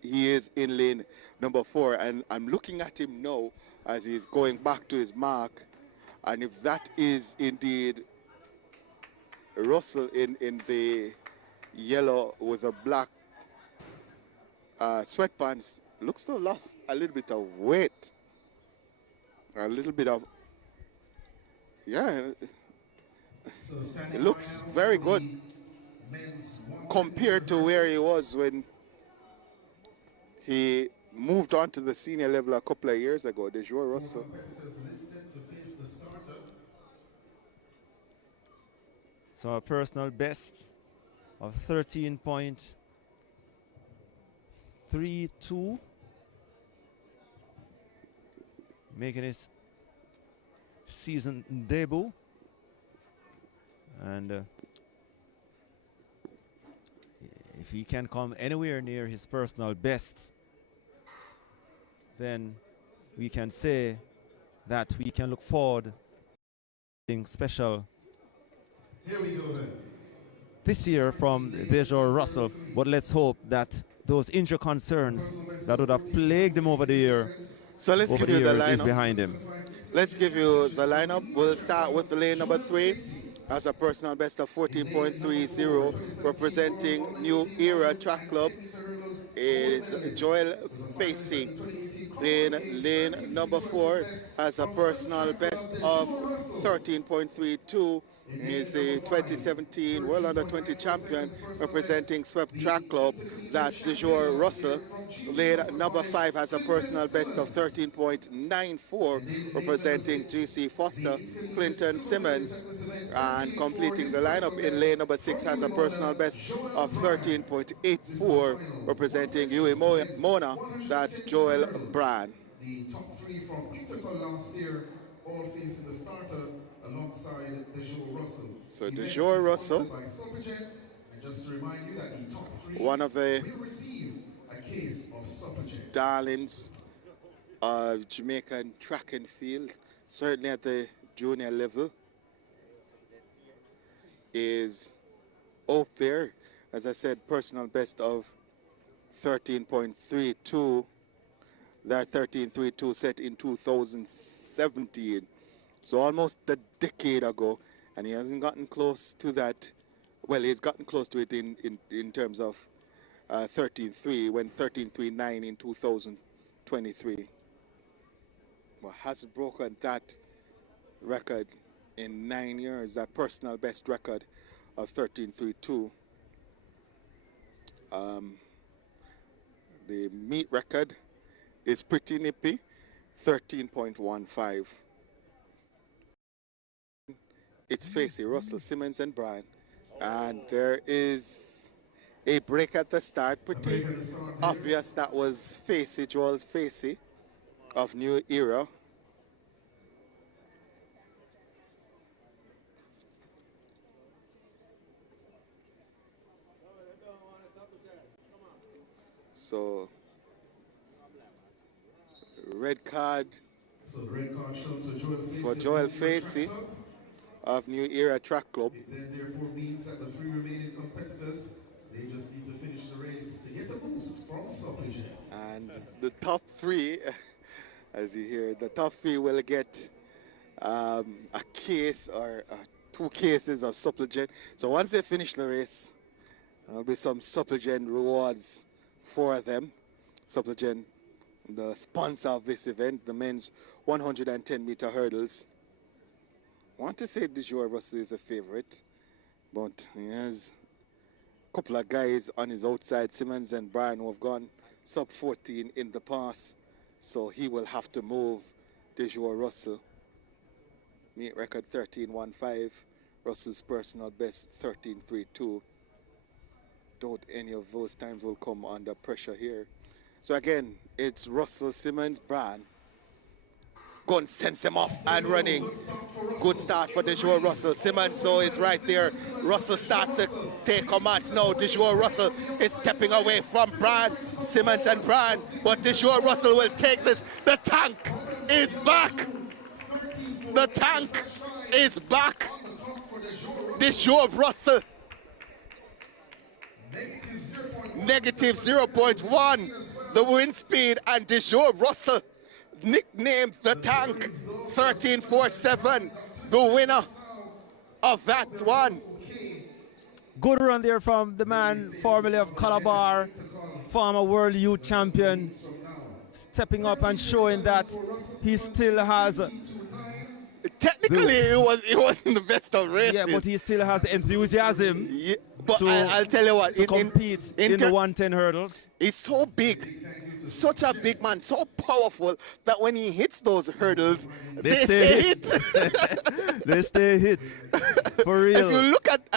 he is in lane number 4, and I'm looking at him now as he's going back to his mark, and if that is indeed Russell in the yellow with a black sweatpants, looks to have lost a little bit of weight. A little bit of, yeah, it looks very good compared to where he was when he moved on to the senior level a couple of years ago. De jour Russell. So a personal best of 13.32, making his season debut. And if he can come anywhere near his personal best, then we can say that we can look forward to something special Here we go then. this year from Dejour Russell. But let's hope that those injury concerns that would have plagued him over the year, So let's give you the is lineup. behind him. Let's give you the lineup. We'll start with the lane number 3. Has a personal best of 14.30, representing New Era Track Club. It is Joel Facey. Lane number 4 has a personal best of 13.32. He's a 2017 World Under 20 champion representing Swept Track Club. That's Dejour Russell. Lane number 5 has a personal best of 13.94, representing GC Foster, Clinton Simmons. And completing the lineup in lane number 6 has a personal best of 13.84, representing Huey Mona. That's Joel Brand. The top 3 from Intercol last year, all facing the starter alongside Dejour Russell. So Dejour Russell, By Supergen, and just to remind you that the top 3 one of the will receive a case of Supergen. darlings of Jamaican track and field, certainly at the junior level, is up there. As I said, personal best of 13.32. That 13.32 set in 2017. So almost a decade ago, and he hasn't gotten close to that. Well, he's gotten close to it in terms of 13.3, when 13.39 in 2023. But hasn't broken that record in 9 years, that personal best record of 13.32. The meet record is pretty nippy, 13.15. It's Facey, Russell, Simmons, and Bryan. And there is a break at the start, pretty obvious. That was Facey, Joel Facey of New Era. So, red card So the red card shown to Joel Facey for Joel Facey of New Era Track Club. It then therefore means that the 3 remaining competitors, they just need to finish the race to get a boost from Supergen. And the top 3, as you hear, the top 3 will get a case or 2 cases of Supergen. So once they finish the race, there'll be some Supergen rewards for them. Supergen, the sponsor of this event, the men's 110-meter hurdles. I want to say Dejour Russell is a favorite, but he has a couple of guys on his outside, Simmons and Bryan, who have gone sub 14 in the past, so he will have to move Dejour Russell. Meet record 13.15, Russell's personal best 13.32. Don't any of those times will come under pressure here. So again, it's Russell, Simmons, Bryan. Gun sends him off and running. Good start for Dejour Russell. Simmons, though, is right there. Russell starts to take command. No, Dejour Russell is stepping away from Bryan, Simmons and Bryan. But Dejour Russell will take this. The tank is back. The tank is back. Dejour Russell. Negative 0.1. The wind speed, and Dejour Russell, nicknamed the tank, 13.47, the winner of that one. Good run there from the man formerly of Calabar, former world youth champion, stepping up and showing that he still has. Technically, it wasn't the best of races. Yeah, but he still has the enthusiasm. Yeah, but I'll tell you what, to compete in the 110 hurdles. It's so big. such a big man, so powerful that when he hits those hurdles, They stay hit. They stay hit. For real. If you look at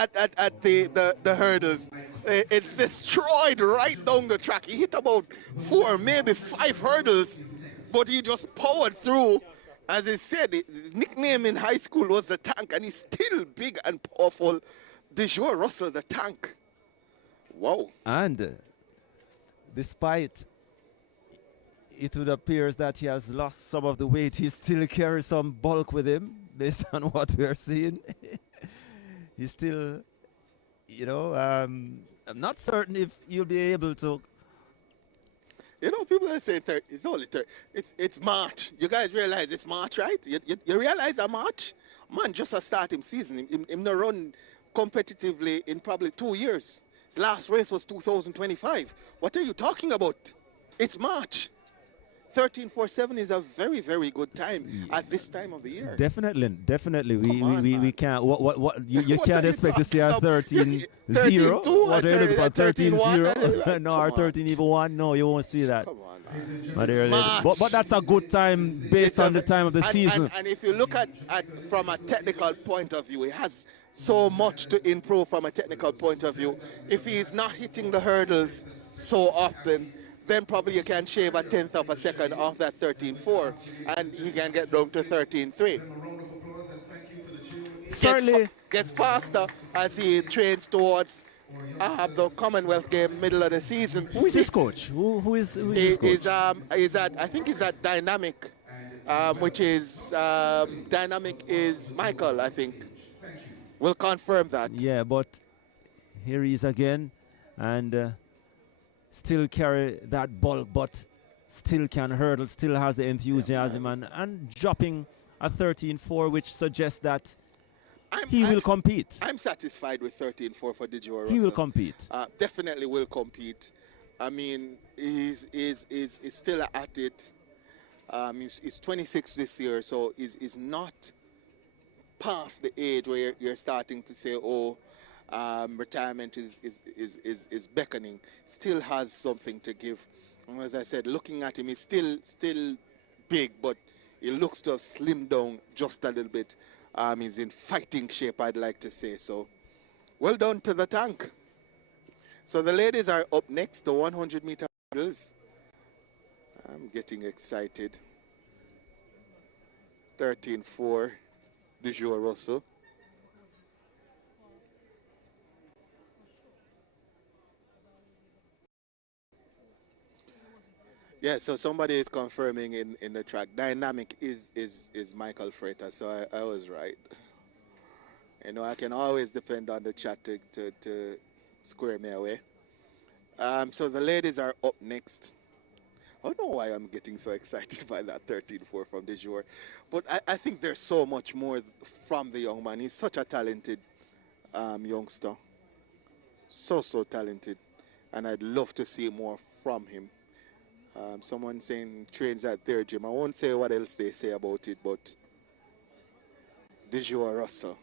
the hurdles, it's destroyed right down the track. He hit about 4, maybe 5 hurdles, but he just powered through. As I said, his nickname in high school was the Tank, and he's still big and powerful. DeJour Russell, the Tank. Wow. And despite it would appear that he has lost some of the weight, he still carries some bulk with him based on what we are seeing. He's still, you know, I'm not certain if you'll be able to. You know, people are saying it's only 30. It's March. You guys realize it's March, right? You realize that March? Man, just a start him season. Him no run competitively in probably 2 years. His last race was 2025. What are you talking about? It's March. 13:47 is a very, very good time at this time of the year. Definitely. We can't. What you What can't are you expect to see a talking 13-0. 13-2 What are you looking for? 13-1? 13-0? No, or 13 even 1. No, you won't see that. Come on, man. But that's a good time based on the time of the season. And if you look at from a technical point of view, he has so much to improve from a technical point of view. If he is not hitting the hurdles so often, then probably you can shave a 1/10 of a second off that 13.4, and he can get down to 13.3. Certainly. Gets faster as he trains towards the Commonwealth game middle of the season. Who is his coach? Who is his coach? I think he's at Dynamic, which is Dynamic is Michael, I think. We'll confirm that. Yeah, but here he is again, and still carry that bulk, but still can hurdle, still has the enthusiasm, and dropping a 13.4, which suggests that he will compete. I'm satisfied with 13.4 for DeJour Russell. He will compete. Definitely will compete. I mean, he's still at it. He's 26 this year, so he's not past the age where you're starting to say, oh, retirement is beckoning. Still has something to give. And as I said, looking at him, he's still big, but he looks to have slimmed down just a little bit. He's in fighting shape, I'd like to say. So, well done to the Tank. So the ladies are up next, the 100-meter hurdles. I'm getting excited. 13.4, DeJour Russell. Yeah, so somebody is confirming in the track. Dynamic is Michael Freighter, so I was right. You know, I can always depend on the chat to square me away. So the ladies are up next. I don't know why I'm getting so excited by that 13.4 from DeJour. But I think there's so much more from the young man. He's such a talented youngster. So talented. And I'd love to see more from him. Someone saying trains at their gym. I won't say what else they say about it, but DeJour Russell,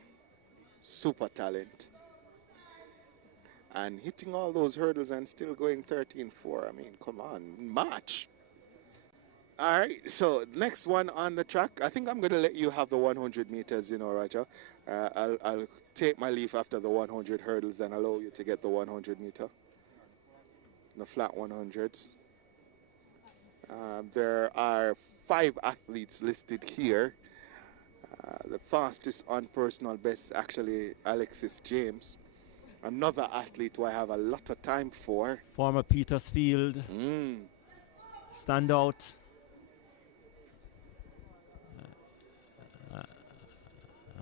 super talent. And hitting all those hurdles and still going 13.4. I mean, come on, March. All right, so next one on the track. I think I'm going to let you have the 100 meters, Roger. I'll take my leave after the 100 hurdles and allow you to get the 100 meter. The flat 100s. There are 5 athletes listed here. The fastest on personal best, actually, Alexis James. Another athlete who I have a lot of time for. Former Petersfield. Standout.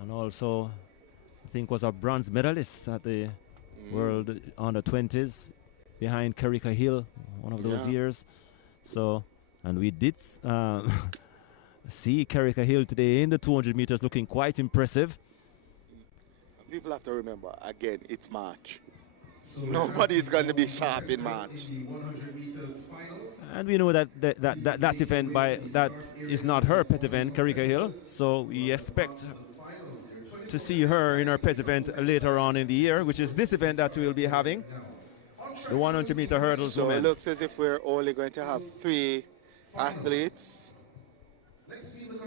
And also, I think was a bronze medalist at the World Under 20s behind Kerika Hill one of those years. So, and we did see Kerika Hill today in the 200 meters looking quite impressive. People have to remember, again, it's March. So nobody is going to be sharp in March. And we know that that event that is not her pet event, Kerika Hill. So we expect to see her in her pet event later on in the year, which is this event that we'll be having. the 100-meter hurdles So women. it looks as if we're only going to have 3 athletes.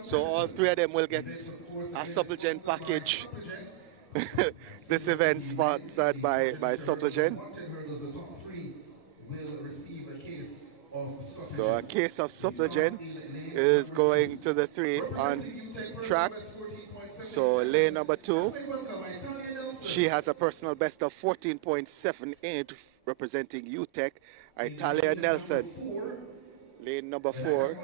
So all 3 of them will get a Supplegen package. This event sponsored by Supplegen. So a case of Supplegen is going to the 3 on track. So lane number 2, she has a personal best of 14.78 representing UTEC, Italia Nelson. Lane number 4,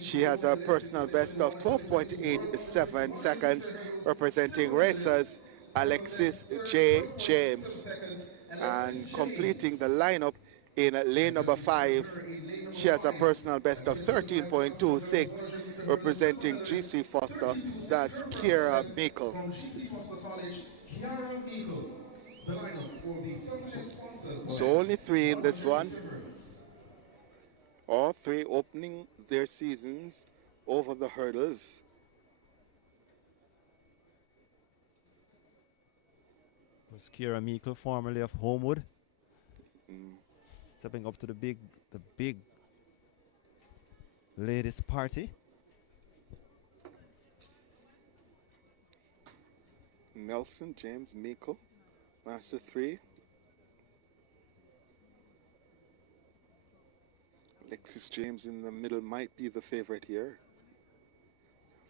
she has a personal best of 12.87 seconds representing racers Alexis J. James. And completing the lineup in lane number 5, she has a personal best of 13.26 representing GC Foster. That's Kira Meikle. So only 3 in this one. All 3 opening their seasons over the hurdles. Was Kira Meikle, formerly of Homewood, stepping up to the big ladies party. Nelson James Meikle, Master 3. Alexis James in the middle might be the favorite here.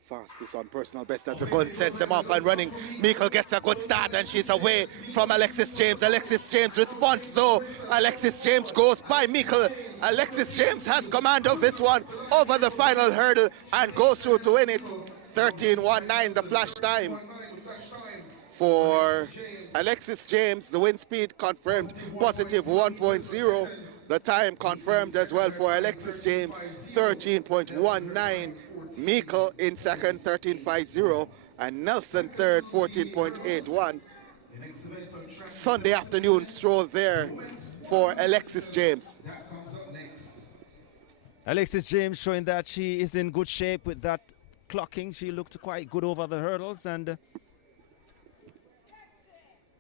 Fastest on personal best. That's a good, sends him off and running. Meikle gets a good start and she's away from Alexis James. Alexis James responds though. Alexis James goes by Meikle. Alexis James has command of this one over the final hurdle and goes through to win it. 13:19 the flash time for Alexis James. The wind speed confirmed positive 1.0. The time confirmed as well for Alexis James, 13.19. Meikle in second, 13.50. And Nelson third, 14.81. Sunday afternoon stroll there for Alexis James. Alexis James showing that she is in good shape with that clocking. She looked quite good over the hurdles. And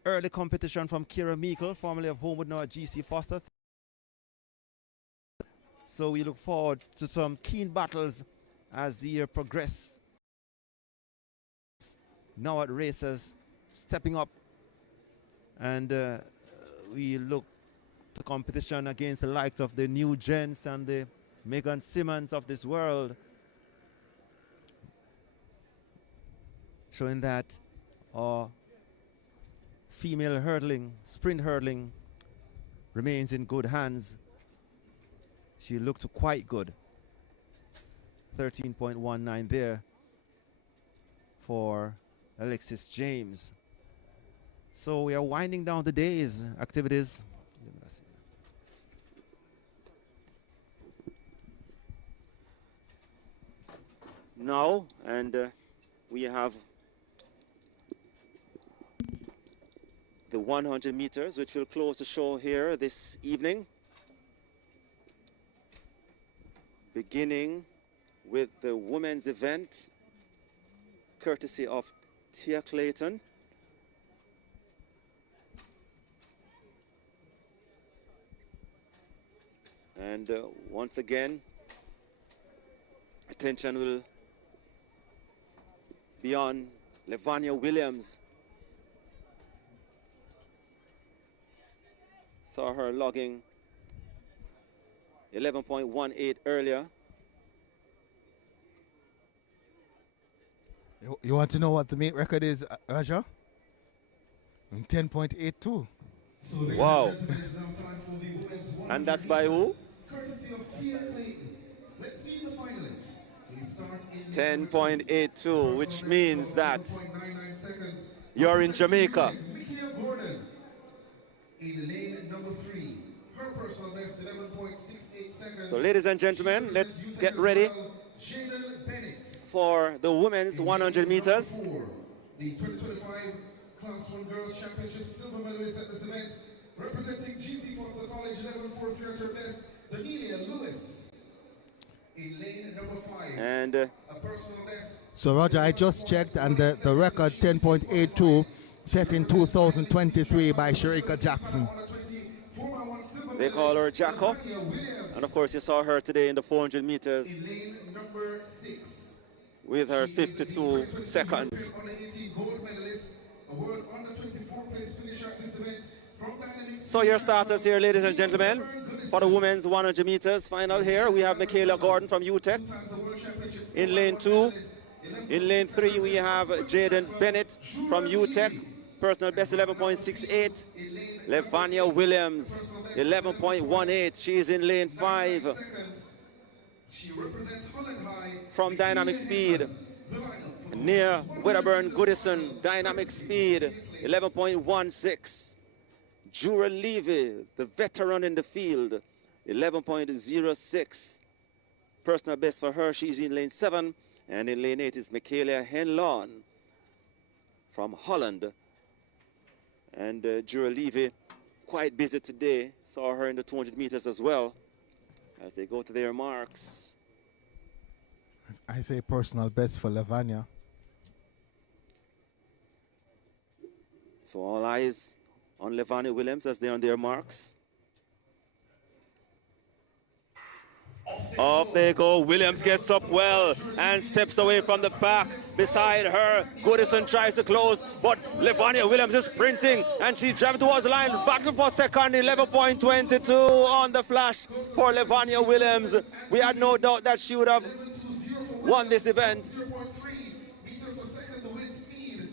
early competition from Kira Meikle, formerly of Homewood, now at GC Foster. So we look forward to some keen battles as the year progresses. Now at racers stepping up, and we look to competition against the likes of the New Gents and the Megan Simmons of this world, showing that our female hurdling, sprint hurdling, remains in good hands. She looked quite good. 13.19 there for Alexis James. So we are winding down the day's activities. Now, and we have the 100 meters, which will close the show here this evening. Beginning with the women's event, courtesy of Tia Clayton. And once again, attention will be on Levania Williams. Saw her logging 11.18 earlier. You want to know what the meet record is, Raja? 10.82. Wow. And that's by who? 10.82, which means that you're in Jamaica. So ladies and gentlemen, let's get ready for the women's 100 meters. The 2025 Class 1 Girls Championship silver medalist at this event, representing GC Foster College 11.43 best, Danelia Lewis. In lane number 5, and a personal best. So Roger, I just checked, and the record 10.82 set in 2023 by Sharika Jackson. They call her Jacko. And of course, you saw her today in the 400 meters In lane number 6. with her She is the 52 seconds. under 18 gold medalist, a world under 24 place finisher at this event from Dynamics. So your starters here, ladies and gentlemen, for the women's 100 meters final here, we have Michaela Gordon from UTEC in lane 2. In lane 3, we have Jaden Bennett from UTEC, personal best 11.68. Levania Williams, 11.18. She is in lane 5. She represents Holland High From Dynamic Speed, near Wedderburn Goodison, Dynamic Speed, 11.16. Jura Levy, the veteran in the field, 11.06. Personal best for her, she's in lane 7. And in lane 8 is Michaela Henlon from Holland. And Jura Levy, quite busy today. Saw her in the 200 meters as well as they go to their marks. I say personal best for Levania. So all eyes on Levania Williams as they're on their marks. Off they go. Williams gets up well and steps away from the back. Beside her, Goodison tries to close, but Levania Williams is sprinting and she's driving towards the line. Battle for second, 11.22 on the flash for Levania Williams. We had no doubt that she would have won this event.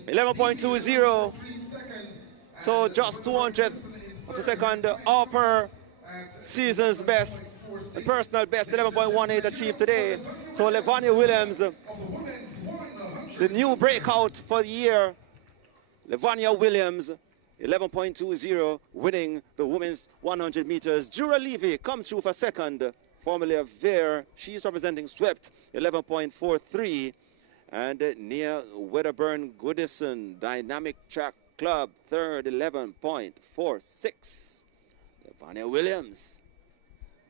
11.20. So just 200th of a second off her season's best. The personal best 11.18 achieved today. So Levania Williams, the new breakout for the year. Levania Williams, 11.20, winning the women's 100 meters. Jura Levy comes through for second. Formerly of Vere, she's representing Swept, 11.43. And near Wedderburn Goodison, Dynamic Track Club, third, 11.46. Levania Williams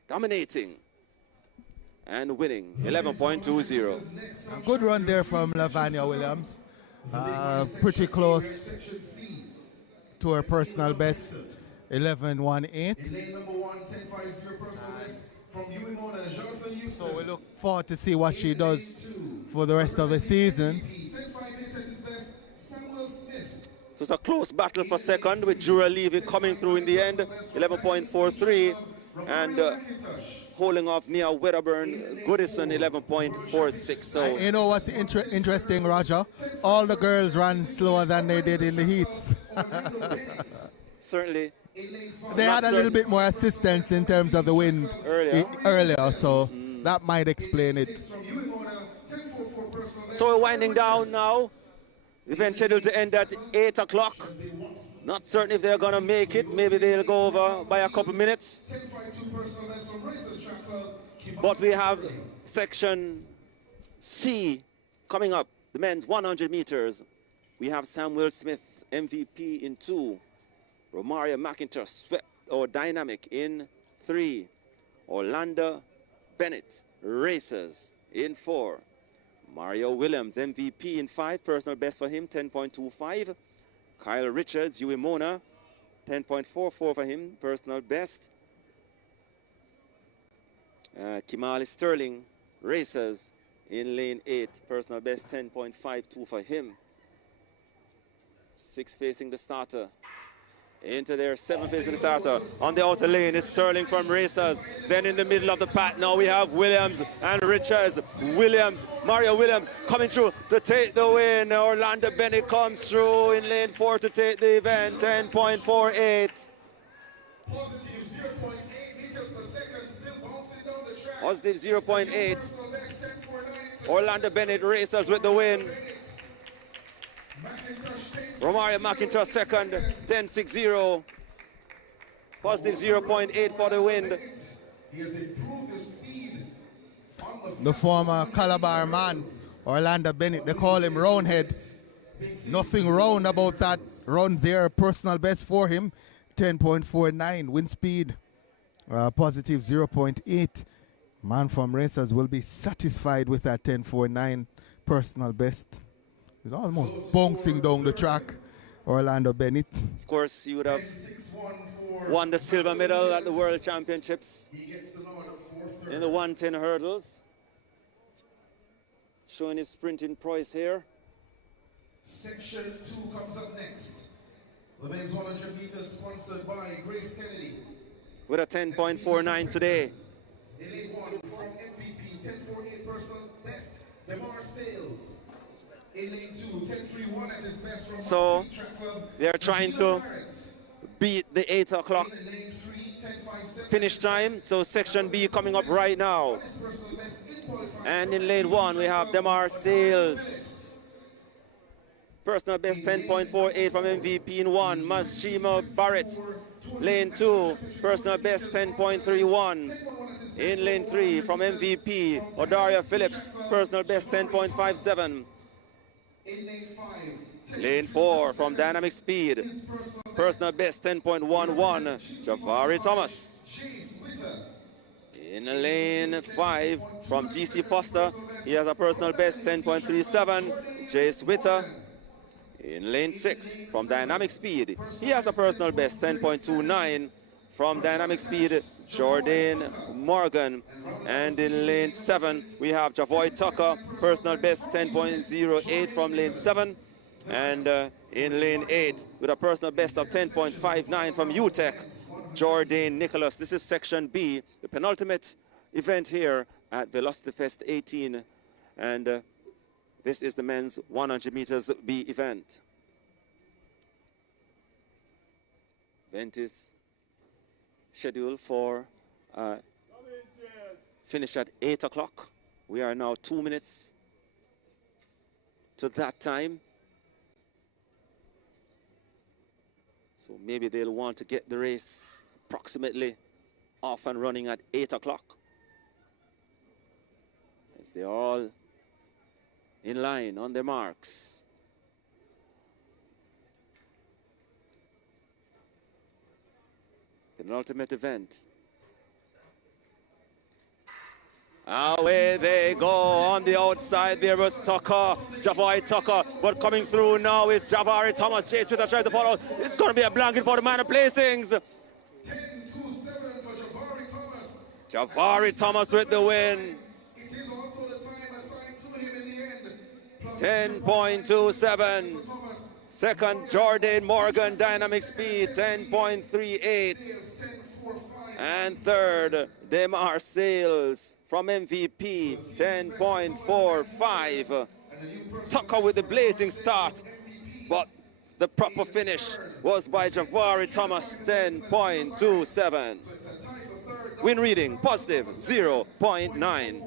dominating and winning, 11.20. A good run there from Levania Williams. Pretty close to her personal best, 11.18. So we look forward to see what she does for the rest of the season. So it's a close battle for second with Jura Levy coming through in the end, 11.43, and holding off near Wedderburn Goodison, 11.46. So you know what's interesting, Roger? All the girls ran slower than they did in the heats. certainly They had a little bit more assistance in terms of the wind earlier, so that might explain it. So we're winding down now. The event scheduled to end at 8 o'clock. Not certain if they're going to make it. Maybe they'll go over by a couple minutes. But we have section C coming up, the men's 100 meters. We have Samuel Smith, MVP in 2. Romaria McIntosh, Swept or Dynamic in 3. Orlando Bennett, Racers in 4. Mario Williams, MVP in 5, personal best for him, 10.25. Kyle Richards, Uemona, 10.44 for him, personal best. Kimali Sterling, Racers in lane 8, personal best, 10.52 for him. 6 facing the starter. Into their 7 facing the starter. On the outer lane is Sterling from Racers. Then in the middle of the pack now we have Williams and Richards. Williams, Mario Williams coming through to take the win. Orlando Bennett comes through in lane 4 to take the event, 10.48. Positive 0.8. Orlando Bennett Racers with the win. Romaria McIntosh second, 10.60. Positive 0.8 for the win. The former Calabar man, Orlando Bennett, they call him Roundhead. Nothing round about that run there. Personal best for him, 10.49. Wind speed, positive 0.8. Man from Racers will be satisfied with that 10.49 personal best. He's almost bouncing down the track, Orlando Bennett. Of course, you would have won the silver medal at the World Championships He gets the nod for in the 110 hurdles. Showing his sprinting prowess here. Section 2 comes up next. The men's 100 meters sponsored by Grace Kennedy. With a 10.49 today. In lane 1 from MVP, 10.48 personal best, Demar Sales. In lane 2, 10.31 at his best from So Track Club. they are trying to beat the 8 o'clock In lane 3, 10.57. finish time. So section B coming up right now. His personal best in qualifying. And in lane 1 we have Demar Sales. Personal best 10.48 from MVP in 1. Mashima Barrett. Lane 2, personal best 10.31. In lane 3 from MVP, Odaria Phillips, personal best 10.57. In lane 5, Lane 4 from Dynamic Speed, personal best 10.11, Javari Thomas. In lane 5 from GC Foster, he has a personal best 10.37, Jace Witter. In lane 6 from Dynamic Speed, he has a personal best 10.29 from Dynamic Speed, Jordan Morgan. And in lane 7, we have Javoy Tucker, personal best 10.08 from lane 7. And in lane 8, with a personal best of 10.59 from UTEC, Jordan Nicholas. This is section B, the penultimate event here at Velocity Fest 18. And this is the men's 100 meters B event. Event is scheduled for finish at 8 o'clock. We are now 2 minutes to that time. So maybe they'll want to get the race approximately off and running at 8 o'clock. As they're all in line on their marks. Penultimate event. Away they go on the outside. There was Tucker, Javoy Tucker, but coming through now is Javari Thomas. Chase Twitter trying to follow. It's going to be a blanket for the minor placings. 10.27 for Javari Thomas. Javari Thomas with the win. It is also the time assigned to him in the end. 10.27. Second, Jordan Morgan, Dynamic Speed, 10.38. And third, Demar Sales from MVP, 10.45. Tucker with the blazing start, but the proper finish was by Javari Thomas, 10.27. Win reading, positive, 0.9.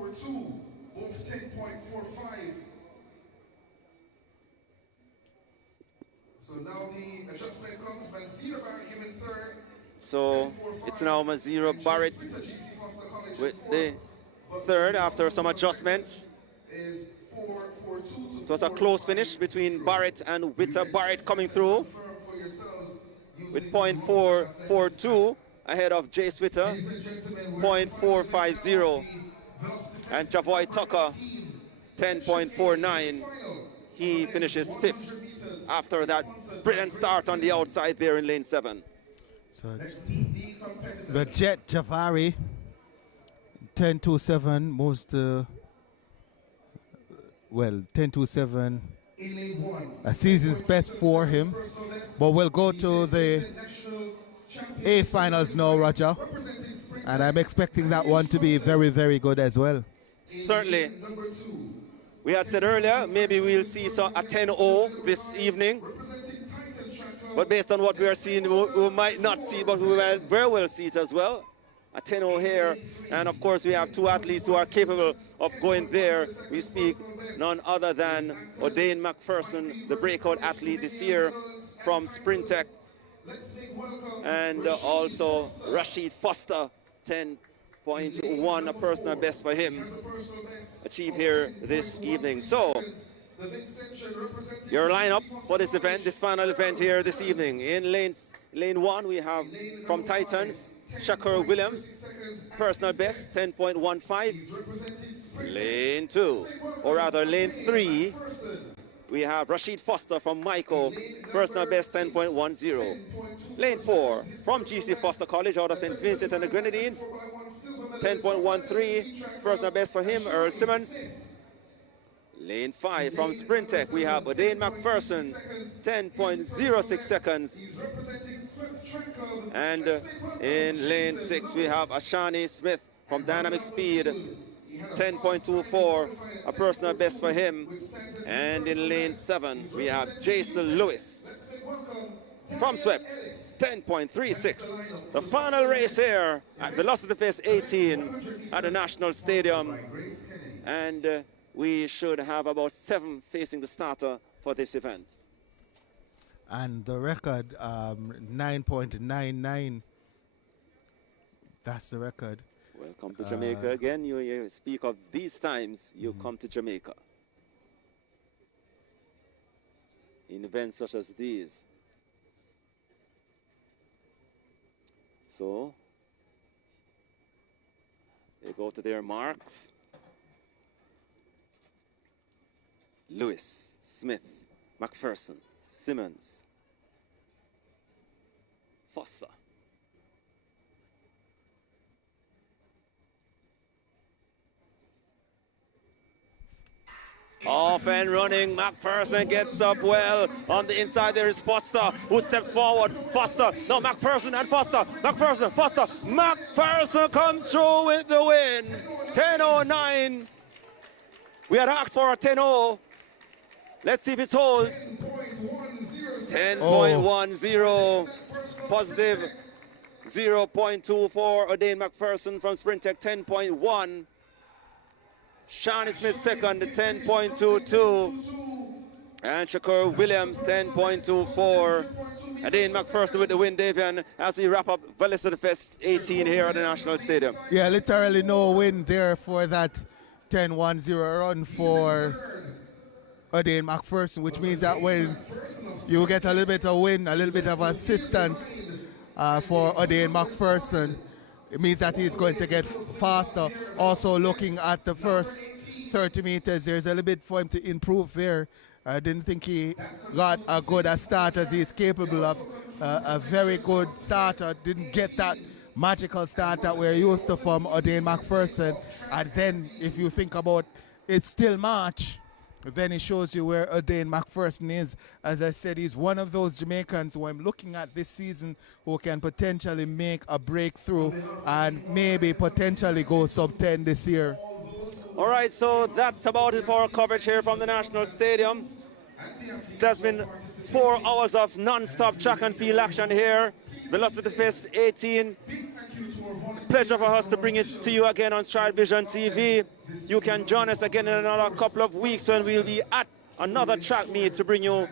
So now the adjustment comes, Manzira Barrett given third. So it's now Mazira Barrett with the third after some adjustments. It was a close finish between Barrett and Witter. Barrett coming through with 0.442 ahead of Jace Witter, 0.450. And Javoy Tucker, 10.49. He finishes fifth after that brilliant start on the outside there in lane 7. So the Jet Javari, 10.27 moves to, well, 10.27, a season's best for him. But we'll go to the A finals now, Roger. And I'm expecting that one to be very, very good as well. Certainly. We had said earlier, maybe we'll see a 10-0 this evening. But based on what we are seeing, we might not see, but we will very well see it as well. A 10-0 here. And of course, we have two athletes who are capable of going there. We speak none other than O'Dane McPherson, the breakout athlete this year from Sprintech. And also Rashid Foster, 10.1, a personal best for him, achieved here this evening. So, your lineup for this event, this final event here this evening. In lane 1, we have from Titans, Shakur Williams, personal best, 10.15. Lane 2, or rather lane 3, we have Rashid Foster from Michael, personal best, 10.10. Lane 4 from GC Foster College out of St. Vincent and the Grenadines. 10.13, personal best for him, Earl Simmons. Lane 5 from Sprintech, we have O'Dane McPherson, 10.06 seconds. And in lane 6, we have Ashani Smith from Dynamic Speed, 10.24, a personal best for him. And in lane 7, we have Jason Lewis from Swept, 10.36. The final race here at Velocity Fest 18 at the National Stadium. And we should have about 7 facing the starter for this event. And the record, 9.99. That's the record. Welcome to Jamaica again. You speak of these times, you come to Jamaica. In events such as these. So, they go to their marks. Lewis, Smith, McPherson, Simmons, Foster. Off and running, McPherson gets up well. On the inside there is Foster, who steps forward. Foster, no, McPherson and Foster. McPherson, Foster. McPherson comes through with the win. 10.09. We had asked for a 10.0. Let's see if it holds. 10.10. Positive 0.24. O'Dane McPherson from Sprintech, 10.1. Shani Smith second, 10.22. And Shakur Williams, 10.24. O'Dane McPherson with the win, Davian, as we wrap up Velocity Fest 18 here at the National Stadium. Yeah, literally no win there for that 10-1-0 run for O'Dane McPherson, which means that when you get a little bit of win, a little bit of assistance for O'Dane McPherson, it means that he's going to get faster. Also looking at the first 30 meters, there's a little bit for him to improve there. I didn't think he got as good a start as he's capable of. A very good starter, didn't get that magical start that we're used to from O'Dane McPherson. And then if you think about it's still March, then it shows you where O'Dane McPherson is. As I said, he's one of those Jamaicans who I'm looking at this season who can potentially make a breakthrough and maybe potentially go sub 10 this year. All right, so that's about it for our coverage here from the National Stadium. There's been 4 hours of non-stop track and field action here. Velocity Fest 18. Pleasure for us to bring it to you again on Stride Vision TV. You can join us again in another couple of weeks when we'll be at another track meet to bring you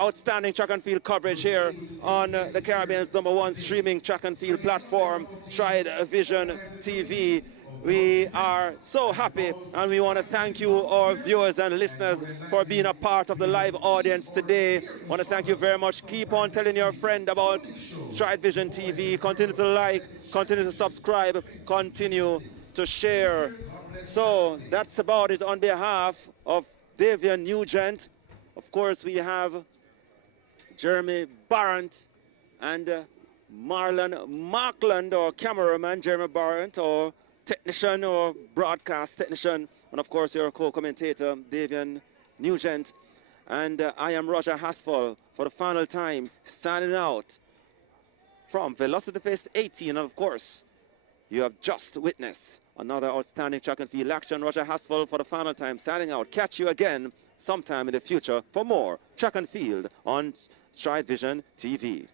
outstanding track and field coverage here on the Caribbean's #1 streaming track and field platform, Stride Vision TV. We are so happy, and we want to thank you, our viewers and listeners, for being a part of the live audience today. I want to thank you very much. Keep on telling your friend about Stride Vision TV. Continue to like, continue to subscribe, continue to share. So that's about it on behalf of Davian Nugent. Of course, we have Jeremy Barrett and Marlon Markland, or cameraman Jeremy Barrett, or technician or broadcast technician, and of course your co-commentator Davian Nugent. And I am Roger Haspel for the final time, signing out from Velocity Fest 18. And of course, you have just witnessed another outstanding track and field action. Roger Haspel for the final time, signing out. Catch you again sometime in the future for more track and field on Stride Vision TV.